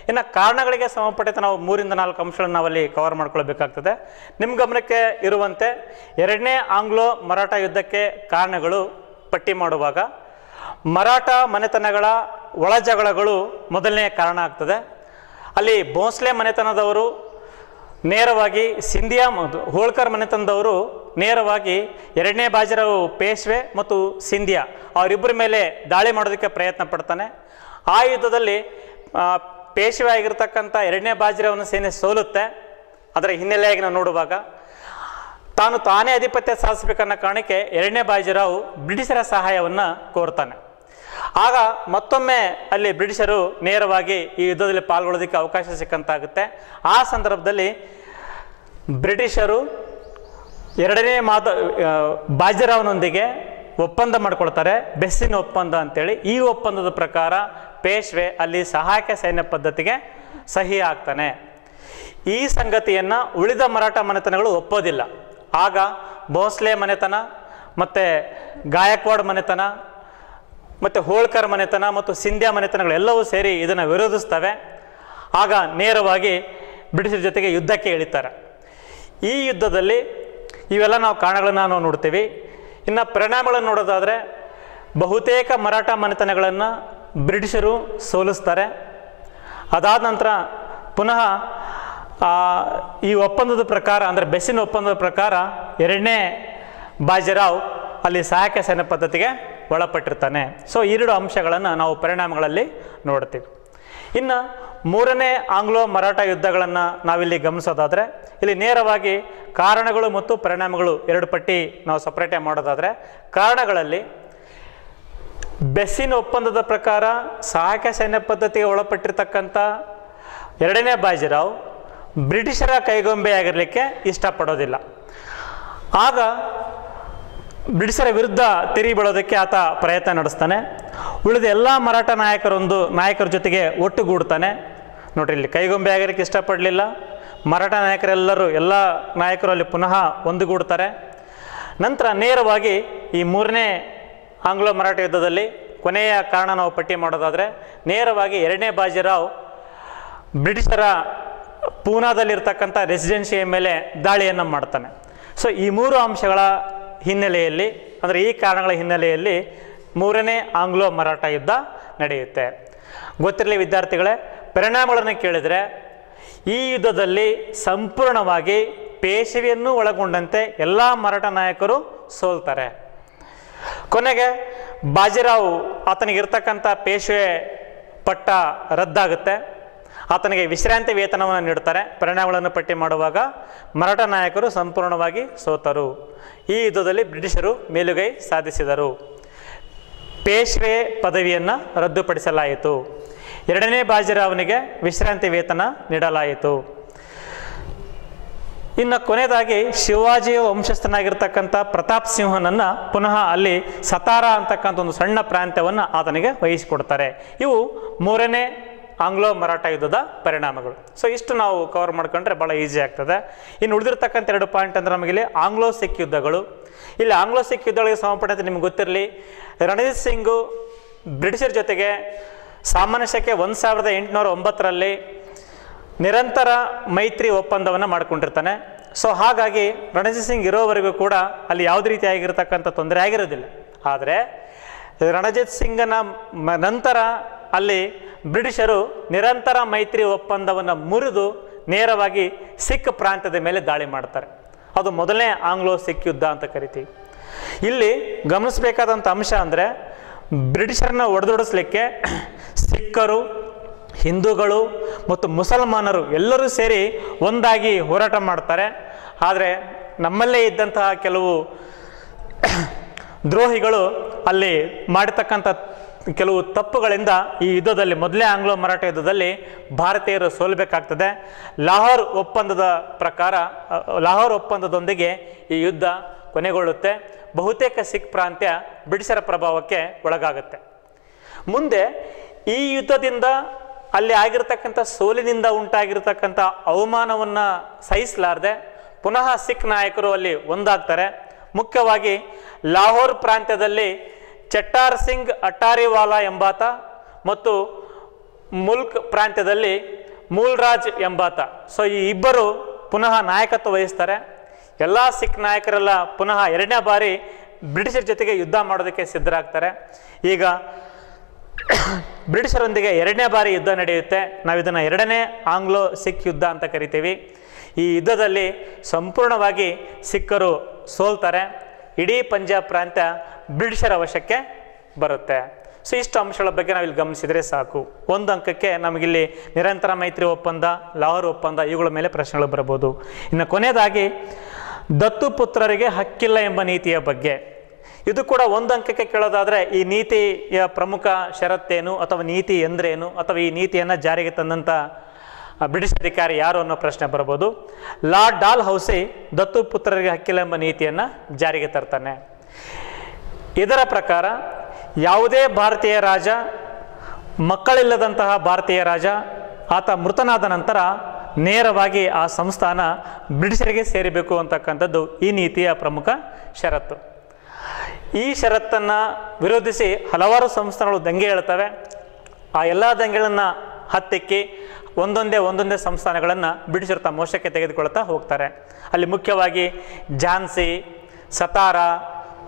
ಇನ್ನು ಕಾರಣಗಳಿಗೆ ಸಂಬಂಧಪಟ್ಟಂತೆ ನಾವು 3 ರಿಂದ 4 ಅಂಶಗಳನ್ನು ನಾವಲ್ಲಿ ಕವರ್ ಮಾಡ್ಕೊಳ್ಬೇಕಾಗ್ತದೆ. ನಿಮ್ಮ ಗಮನಕ್ಕೆ ಇರುವಂತೆ 2ನೇ ಆಂಗ್ಲೋ ಮರಾಠ ಯುದ್ಧಕ್ಕೆ ಕಾರಣಗಳು ಪಟ್ಟಿ ಮಾಡುವಾಗ ಮರಾಠ ಮನೆತನಗಳ ಒಳಜಗಳಗಳು ಮೊದಲನೇ ಕಾರಣ ಆಗ್ತದೆ. ಅಲ್ಲಿ ಭೋಂಸ್ಲೆ ಮನೆತನದವರು ನೇರವಾಗಿ ಸಿಂಧಿಯಾ ಹೋಳ್ಕರ್ ಮನೆತನದವರು ನೇರವಾಗಿ 2ನೇ ಬಾಜಿರಾವ್ ಪೇಶ್ವೆ ಮತ್ತು ಸಿಂಧಿಯಾ ಅವರಿಬ್ಬರ ಮೇಲೆ ದಾಳಿ ಮಾಡೋದಕ್ಕೆ ಪ್ರಯತ್ನ ಪಡ್ತಾನೆ. ಆ ಯುದ್ಧದಲ್ಲಿ ಪೇಶ್ವೆ ಆಗಿರ್ತಕ್ಕಂಥ 2ನೇ ಬಾಜಿರಾವ್ನ ಸೇನೆ ಸೋಲುತ್ತೆ. ಅದರ ಹಿನ್ನೆಲೆಯಾಗಿ ನಾವು ನೋಡುವಾಗ ತಾನೇ ಆಧಿಪತ್ಯ ಸಾಧಿಸಬೇಕನ್ನೋ ಕಾರಣಕ್ಕೆ 2ನೇ ಬಾಜಿರಾವ್ ಬ್ರಿಟಿಷರ ಸಹಾಯವನ್ನು ಕೋರ್ತಾನೆ. ಆಗ ಮತ್ತೊಮ್ಮೆ ಅಲ್ಲಿ ಬ್ರಿಟಿಷರು ನೇರವಾಗಿ ಈ ಯುದ್ಧದಲ್ಲಿ ಪಾಲ್ಗೊಳ್ಳೋದಕ್ಕೆ ಅವಕಾಶ ಸಿಕ್ಕಂತಾಗುತ್ತೆ. ಆ ಸಂದರ್ಭದಲ್ಲಿ ಬ್ರಿಟಿಷರು 2ನೇ ಬಾಜಿರಾವ್ನೊಂದಿಗೆ ಒಪ್ಪಂದ ಮಾಡ್ಕೊಳ್ತಾರೆ, ಬೆಸ್ಸಿನ ಒಪ್ಪಂದ ಅಂತೇಳಿ. ಈ ಒಪ್ಪಂದದ ಪ್ರಕಾರ ಪೇಶ್ವೆ ಅಲ್ಲಿ ಸಹಾಯಕ ಸೈನ್ಯ ಪದ್ಧತಿಗೆ ಸಹಿ ಆಗ್ತಾನೆ. ಈ ಸಂಗತಿಯನ್ನು ಉಳಿದ ಮರಾಠ ಮನೆತನಗಳು ಒಪ್ಪೋದಿಲ್ಲ. ಆಗ ಭೋಂಸ್ಲೆ ಮನೆತನ ಮತ್ತು ಗಾಯಕ್ವಾಡ್ ಮನೆತನ ಮತ್ತು ಹೋಳ್ಕರ್ ಮನೆತನ ಮತ್ತು ಸಿಂಧಿಯಾ ಮನೆತನಗಳೆಲ್ಲವೂ ಸೇರಿ ಇದನ್ನು ವಿರೋಧಿಸ್ತವೆ. ಆಗ ನೇರವಾಗಿ ಬ್ರಿಟಿಷರ ಜೊತೆಗೆ ಯುದ್ಧಕ್ಕೆ ಇಳಿತಾರೆ. ಈ ಯುದ್ಧದಲ್ಲಿ ಇವೆಲ್ಲ ನಾವು ಕಾರಣಗಳನ್ನು ನಾವು ನೋಡ್ತೀವಿ. ಇನ್ನು ಪರಿಣಾಮಗಳನ್ನು ನೋಡೋದಾದರೆ, ಬಹುತೇಕ ಮರಾಠ ಮನೆತನಗಳನ್ನು ಬ್ರಿಟಿಷರು ಸೋಲಿಸ್ತಾರೆ. ಅದಾದ ನಂತರ ಪುನಃ ಈ ಒಪ್ಪಂದದ ಪ್ರಕಾರ ಅಂದರೆ ಬೆಸ್ಸಿನ ಒಪ್ಪಂದದ ಪ್ರಕಾರ 2ನೇ ಬಾಜಿರಾವ್ ಅಲ್ಲಿ ಸಹಾಯಕ ಸೈನ್ಯ ಪದ್ಧತಿಗೆ ಒಳಪಟ್ಟಿರ್ತಾನೆ. ಸೊ ಈ 2 ಅಂಶಗಳನ್ನು ನಾವು ಪರಿಣಾಮಗಳಲ್ಲಿ ನೋಡ್ತೀವಿ. ಇನ್ನು 3ನೇ ಆಂಗ್ಲೋ ಮರಾಠ ಯುದ್ಧಗಳನ್ನು ನಾವಿಲ್ಲಿ ಗಮನಿಸೋದಾದರೆ, ಇಲ್ಲಿ ನೇರವಾಗಿ ಕಾರಣಗಳು ಮತ್ತು ಪರಿಣಾಮಗಳು 2 ಪಟ್ಟಿ ನಾವು ಸಪ್ರೇಟಾಗಿ ಮಾಡೋದಾದರೆ, ಕಾರಣಗಳಲ್ಲಿ ಬೆಸ್ಸಿನ ಒಪ್ಪಂದದ ಪ್ರಕಾರ ಸಹಾಯಕ ಸೈನ್ಯ ಪದ್ಧತಿಗೆ ಒಳಪಟ್ಟಿರ್ತಕ್ಕಂಥ 2ನೇ ಬಾಜಿರಾವ್ ಬ್ರಿಟಿಷರ ಕೈಗೊಂಬೆಯಾಗಿರಲಿಕ್ಕೆ ಇಷ್ಟಪಡೋದಿಲ್ಲ. ಆಗ ಬ್ರಿಟಿಷರ ವಿರುದ್ಧ ತಿರುಗಿ ಬೀಳೋದಕ್ಕೆ ಆತ ಪ್ರಯತ್ನ ನಡೆಸ್ತಾನೆ. ಉಳಿದ ಎಲ್ಲ ಮರಾಠ ನಾಯಕರ ಜೊತೆಗೆ ಒಟ್ಟುಗೂಡ್ತಾನೆ. ನೋಡ್ರಿ, ಇಲ್ಲಿ ಕೈಗೊಂಬೆ ಆಗಿರೋಕ್ಕೆ ಇಷ್ಟಪಡಲಿಲ್ಲ. ಮರಾಠ ನಾಯಕರೆಲ್ಲರೂ ಎಲ್ಲ ನಾಯಕರು ಅಲ್ಲಿ ಪುನಃ ಒಂದುಗೂಡ್ತಾರೆ. ನಂತರ ನೇರವಾಗಿ ಈ 3ನೇ ಆಂಗ್ಲೋ ಮರಾಠ ಯುದ್ಧದಲ್ಲಿ ಕೊನೆಯ ಕಾರಣ ನಾವು ಪಟ್ಟಿ ಮಾಡೋದಾದರೆ, ನೇರವಾಗಿ 2ನೇ ಬಾಜಿರಾವ್ ಬ್ರಿಟಿಷರ ಪೂನಾದಲ್ಲಿರ್ತಕ್ಕಂಥ ರೆಸಿಡೆನ್ಸಿಯ ಮೇಲೆ ದಾಳಿಯನ್ನು ಮಾಡ್ತಾನೆ. ಸೊ ಈ 3 ಅಂಶಗಳ ಹಿನ್ನೆಲೆಯಲ್ಲಿ, ಅಂದರೆ ಈ ಕಾರಣಗಳ ಹಿನ್ನೆಲೆಯಲ್ಲಿ 3ನೇ ಆಂಗ್ಲೋ ಮರಾಠ ಯುದ್ಧ ನಡೆಯುತ್ತೆ. ಗೊತ್ತಿರಲಿ ವಿದ್ಯಾರ್ಥಿಗಳೇ, ಪರಿಣಾಮಗಳನ್ನು ಕೇಳಿದರೆ ಈ ಯುದ್ಧದಲ್ಲಿ ಸಂಪೂರ್ಣವಾಗಿ ಪೇಶ್ವೆಯನ್ನು ಒಳಗೊಂಡಂತೆ ಎಲ್ಲ ಮರಾಠ ನಾಯಕರು ಸೋಲ್ತಾರೆ. ಕೊನೆಗೆ ಬಾಜಿರಾವ್ ಆತನಿಗಿರ್ತಕ್ಕಂಥ ಪೇಶ್ವೆ ಪಟ್ಟ ರದ್ದಾಗುತ್ತೆ. ಆತನಿಗೆ ವಿಶ್ರಾಂತಿ ವೇತನವನ್ನು ನೀಡುತ್ತಾರೆ. ಪರಿಣಾಮಗಳನ್ನು ಪಟ್ಟಿ ಮಾಡುವಾಗ ಮರಾಠ ನಾಯಕರು ಸಂಪೂರ್ಣವಾಗಿ ಸೋತರು. ಈ ಯುದ್ಧದಲ್ಲಿ ಬ್ರಿಟಿಷರು ಮೇಲುಗೈ ಸಾಧಿಸಿದರು. ಪೇಶ್ವೆ ಪದವಿಯನ್ನು ರದ್ದುಪಡಿಸಲಾಯಿತು. ಎರಡನೇ ಬಾಜಿರಾವ್ನಿಗೆ ವಿಶ್ರಾಂತಿ ವೇತನ ನೀಡಲಾಯಿತು. ಇನ್ನು ಕೊನೆಯದಾಗಿ ಶಿವಾಜಿಯ ವಂಶಸ್ಥನಾಗಿರ್ತಕ್ಕಂಥ ಪ್ರತಾಪ್ ಸಿಂಹನನ್ನು ಪುನಃ ಅಲ್ಲಿ ಸತಾರಾ ಅಂತಕ್ಕಂಥ ಒಂದು ಸಣ್ಣ ಪ್ರಾಂತ್ಯವನ್ನು ಆತನಿಗೆ ವಹಿಸಿಕೊಡ್ತಾರೆ. ಇವು ಮೂರನೇ ಆಂಗ್ಲೋ ಮರಾಠ ಯುದ್ಧದ ಪರಿಣಾಮಗಳು. ಸೊ ಇಷ್ಟು ನಾವು ಕವರ್ ಮಾಡ್ಕೊಂಡ್ರೆ ಭಾಳ ಈಸಿ ಆಗ್ತದೆ. ಇನ್ನು ಉಳಿದಿರ್ತಕ್ಕಂಥ 2 ಪಾಯಿಂಟ್ ಅಂದರೆ ನಮಗಿಲ್ಲಿ ಆಂಗ್ಲೋ ಸಿಖ್ ಯುದ್ಧಗಳು. ಇಲ್ಲಿ ಆಂಗ್ಲೋ ಸಿಖ್ ಯುದ್ಧಗಳಿಗೆ ಸಂಬಂಧಪಟ್ಟಂತೆ ನಿಮ್ಗೆ ಗೊತ್ತಿರಲಿ, ರಣಜಿತ್ ಸಿಂಗು ಬ್ರಿಟಿಷರ ಜೊತೆಗೆ ಸಾಮಾನ್ಯ ಶಕೆ 1809ರಲ್ಲಿ ನಿರಂತರ ಮೈತ್ರಿ ಒಪ್ಪಂದವನ್ನು ಮಾಡಿಕೊಂಡಿರ್ತಾನೆ. ಸೊ ಹಾಗಾಗಿ ರಣಜಿತ್ ಸಿಂಗ್ ಇರೋವರೆಗೂ ಕೂಡ ಅಲ್ಲಿ ಯಾವುದೇ ರೀತಿಯಾಗಿರ್ತಕ್ಕಂಥ ತೊಂದರೆ ಆಗಿರೋದಿಲ್ಲ. ಆದರೆ ರಣಜಿತ್ ಸಿಂಗನ ನಂತರ ಅಲ್ಲಿ ಬ್ರಿಟಿಷರು ನಿರಂತರ ಮೈತ್ರಿ ಒಪ್ಪಂದವನ್ನು ಮುರಿದು ನೇರವಾಗಿ ಸಿಖ್ ಪ್ರಾಂತ್ಯದ ಮೇಲೆ ದಾಳಿ ಮಾಡ್ತಾರೆ. ಅದು ಮೊದಲನೇ ಆಂಗ್ಲೋ ಸಿಖ್ ಯುದ್ಧ ಅಂತ ಕರಿತೀವಿ. ಇಲ್ಲಿ ಗಮನಿಸಬೇಕಾದಂಥ ಅಂಶ ಅಂದರೆ ಬ್ರಿಟಿಷರನ್ನ ಒಡೆದೊಡಿಸ್ಲಿಕ್ಕೆ ಸಿಖ್ಖರು, ಹಿಂದೂಗಳು ಮತ್ತು ಮುಸಲ್ಮಾನರು ಎಲ್ಲರೂ ಸೇರಿ ಒಂದಾಗಿ ಹೋರಾಟ ಮಾಡ್ತಾರೆ. ಆದರೆ ನಮ್ಮಲ್ಲೇ ಇದ್ದಂತಹ ಕೆಲವು ದ್ರೋಹಿಗಳು ಅಲ್ಲಿ ಮಾಡತಕ್ಕಂಥ ಕೆಲವು ತಪ್ಪುಗಳಿಂದ ಈ ಯುದ್ಧದಲ್ಲಿ, ಮೊದಲೇ ಆಂಗ್ಲೋ ಮರಾಠ ಯುದ್ಧದಲ್ಲಿ ಭಾರತೀಯರು ಸೋಲಬೇಕಾಗ್ತದೆ. ಲಾಹೋರ್ ಒಪ್ಪಂದದ ಪ್ರಕಾರ, ಲಾಹೋರ್ ಒಪ್ಪಂದದೊಂದಿಗೆ ಈ ಯುದ್ಧ ಕೊನೆಗೊಳ್ಳುತ್ತೆ. ಬಹುತೇಕ ಸಿಖ್ ಪ್ರಾಂತ್ಯ ಬ್ರಿಟಿಷರ ಪ್ರಭಾವಕ್ಕೆ ಒಳಗಾಗುತ್ತೆ. ಮುಂದೆ ಈ ಯುದ್ಧದಿಂದ ಅಲ್ಲಿ ಆಗಿರ್ತಕ್ಕಂಥ ಸೋಲಿನಿಂದ ಉಂಟಾಗಿರ್ತಕ್ಕಂಥ ಅವಮಾನವನ್ನು ಸಹಿಸಲಾರದೆ ಪುನಃ ಸಿಖ್ ನಾಯಕರು ಅಲ್ಲಿ ಒಂದಾಗ್ತಾರೆ. ಮುಖ್ಯವಾಗಿ ಲಾಹೋರ್ ಪ್ರಾಂತ್ಯದಲ್ಲಿ ಚಟ್ಟಾರ್ ಸಿಂಗ್ ಅಟಾರಿವಾಲಾ ಎಂಬಾತ ಮತ್ತು ಮುಲ್ಕ್ ಪ್ರಾಂತ್ಯದಲ್ಲಿ ಮೂಲ್ರಾಜ್ ಎಂಬಾತ. ಸೊ ಈ ಇಬ್ಬರು ಪುನಃ ನಾಯಕತ್ವ ವಹಿಸ್ತಾರೆ. ಎಲ್ಲ ಸಿಖ್ ನಾಯಕರೆಲ್ಲ ಪುನಃ 2ನೇ ಬಾರಿ ಬ್ರಿಟಿಷರ ಜೊತೆಗೆ ಯುದ್ಧ ಮಾಡೋದಕ್ಕೆ ಸಿದ್ಧರಾಗ್ತಾರೆ. ಈಗ ಬ್ರಿಟಿಷರೊಂದಿಗೆ 2ನೇ ಬಾರಿ ಯುದ್ಧ ನಡೆಯುತ್ತೆ. ನಾವು ಇದನ್ನು 2ನೇ ಆಂಗ್ಲೋ ಸಿಖ್ ಯುದ್ಧ ಅಂತ ಕರಿತೀವಿ. ಈ ಯುದ್ಧದಲ್ಲಿ ಸಂಪೂರ್ಣವಾಗಿ ಸಿಖ್ಖರು ಸೋಲ್ತಾರೆ. ಇಡೀ ಪಂಜಾಬ್ ಪ್ರಾಂತ್ಯ ಬ್ರಿಟಿಷರ ವಶಕ್ಕೆ ಬರುತ್ತೆ. ಸೊ ಇಷ್ಟು ಅಂಶಗಳ ಬಗ್ಗೆ ನಾವಿಲ್ಲಿ ಗಮನಿಸಿದರೆ ಸಾಕು. ಒಂದು ಅಂಕಕ್ಕೆ ನಮಗಿಲ್ಲಿ ನಿರಂತರ ಮೈತ್ರಿ ಒಪ್ಪಂದ, ಲಾಹೋರ್ ಒಪ್ಪಂದ ಇವುಗಳ ಮೇಲೆ ಪ್ರಶ್ನೆಗಳು ಬರಬಹುದು. ಇನ್ನು ಕೊನೆಯದಾಗಿ ದತ್ತು ಪುತ್ರರಿಗೆ ಹಕ್ಕಿಲ್ಲ ಎಂಬ ನೀತಿಯ ಬಗ್ಗೆ. ಇದು ಕೂಡ ಒಂದು ಅಂಕಕ್ಕೆ ಕೇಳೋದಾದರೆ ಈ ನೀತಿಯ ಪ್ರಮುಖ ಷರತ್ತೇನು, ಅಥವಾ ನೀತಿ ಎಂದ್ರೇನು, ಅಥವಾ ಈ ನೀತಿಯನ್ನು ಜಾರಿಗೆ ತಂದಂಥ ಬ್ರಿಟಿಷ್ ಅಧಿಕಾರಿ ಯಾರು ಅನ್ನೋ ಪ್ರಶ್ನೆ ಬರ್ಬೋದು. ಲಾರ್ಡ್ ಡಾಲ್ ಹೌಸಿ ದತ್ತು ಪುತ್ರರಿಗೆ ಹಕ್ಕಿಲ್ಲ ಎಂಬ ನೀತಿಯನ್ನು ಜಾರಿಗೆ ತರ್ತಾನೆ. ಇದರ ಪ್ರಕಾರ ಯಾವುದೇ ಭಾರತೀಯ ರಾಜ, ಮಕ್ಕಳಿಲ್ಲದಂತಹ ಭಾರತೀಯ ರಾಜ, ಆತ ಮೃತನಾದ ನಂತರ ನೇರವಾಗಿ ಆ ಸಂಸ್ಥಾನ ಬ್ರಿಟಿಷರಿಗೆ ಸೇರಬೇಕು ಅಂತಕ್ಕಂಥದ್ದು ಈ ನೀತಿಯ ಪ್ರಮುಖ ಷರತ್ತು. ಈ ಷರತ್ತನ್ನು ವಿರೋಧಿಸಿ ಹಲವಾರು ಸಂಸ್ಥಾನಗಳು ದಂಗೆ ಹೇಳ್ತವೆ. ಆ ಎಲ್ಲ ದಂಗೆಗಳನ್ನು ಹತ್ತಿಕ್ಕಿ ಒಂದೊಂದೇ ಸಂಸ್ಥಾನಗಳನ್ನು ಬ್ರಿಟಿಷರು ತಮ್ಮ ವಶಕ್ಕೆ ತೆಗೆದುಕೊಳ್ತಾ ಹೋಗ್ತಾರೆ. ಅಲ್ಲಿ ಮುಖ್ಯವಾಗಿ ಝಾನ್ಸಿ, ಸತಾರಾ,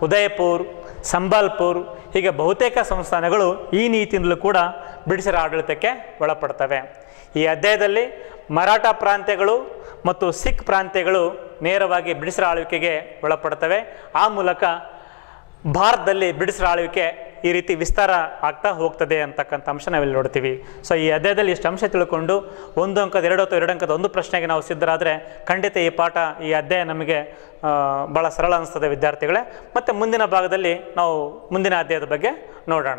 ಉದಯಪುರ್, ಸಂಬಲ್ಪುರ್ ಹೀಗೆ ಬಹುತೇಕ ಸಂಸ್ಥಾನಗಳು ಈ ನೀತಿಯಿಂದಲೂ ಕೂಡ ಬ್ರಿಟಿಷರ ಆಡಳಿತಕ್ಕೆ ಒಳಪಡ್ತವೆ. ಈ ಅಧ್ಯಾಯದಲ್ಲಿ ಮರಾಠ ಪ್ರಾಂತ್ಯಗಳು ಮತ್ತು ಸಿಖ್ ಪ್ರಾಂತ್ಯಗಳು ನೇರವಾಗಿ ಬ್ರಿಟಿಷರ ಆಳ್ವಿಕೆಗೆ ಒಳಪಡ್ತವೆ. ಆ ಮೂಲಕ ಭಾರತದಲ್ಲಿ ಬ್ರಿಟಿಷರ ಆಳ್ವಿಕೆ ಈ ರೀತಿ ವಿಸ್ತಾರ ಆಗ್ತಾ ಹೋಗ್ತದೆ ಅಂತಕ್ಕಂಥ ಅಂಶ ನಾವಿಲ್ಲಿ ನೋಡ್ತೀವಿ. ಸೊ ಈ ಅಧ್ಯಾಯದಲ್ಲಿ ಇಷ್ಟು ಅಂಶ ತಿಳ್ಕೊಂಡು 1 ಅಂಕದ 2 ಅಥವಾ 2 ಅಂಕದ 1 ಪ್ರಶ್ನೆಗೆ ನಾವು ಸಿದ್ಧರಾದರೆ ಖಂಡಿತ ಈ ಪಾಠ, ಈ ಅಧ್ಯಾಯ ನಮಗೆ ಭಾಳ ಸರಳ ಅನಿಸ್ತದೆ ವಿದ್ಯಾರ್ಥಿಗಳೇ. ಮತ್ತು ಮುಂದಿನ ಭಾಗದಲ್ಲಿ ನಾವು ಮುಂದಿನ ಅಧ್ಯಾಯದ ಬಗ್ಗೆ ನೋಡೋಣ.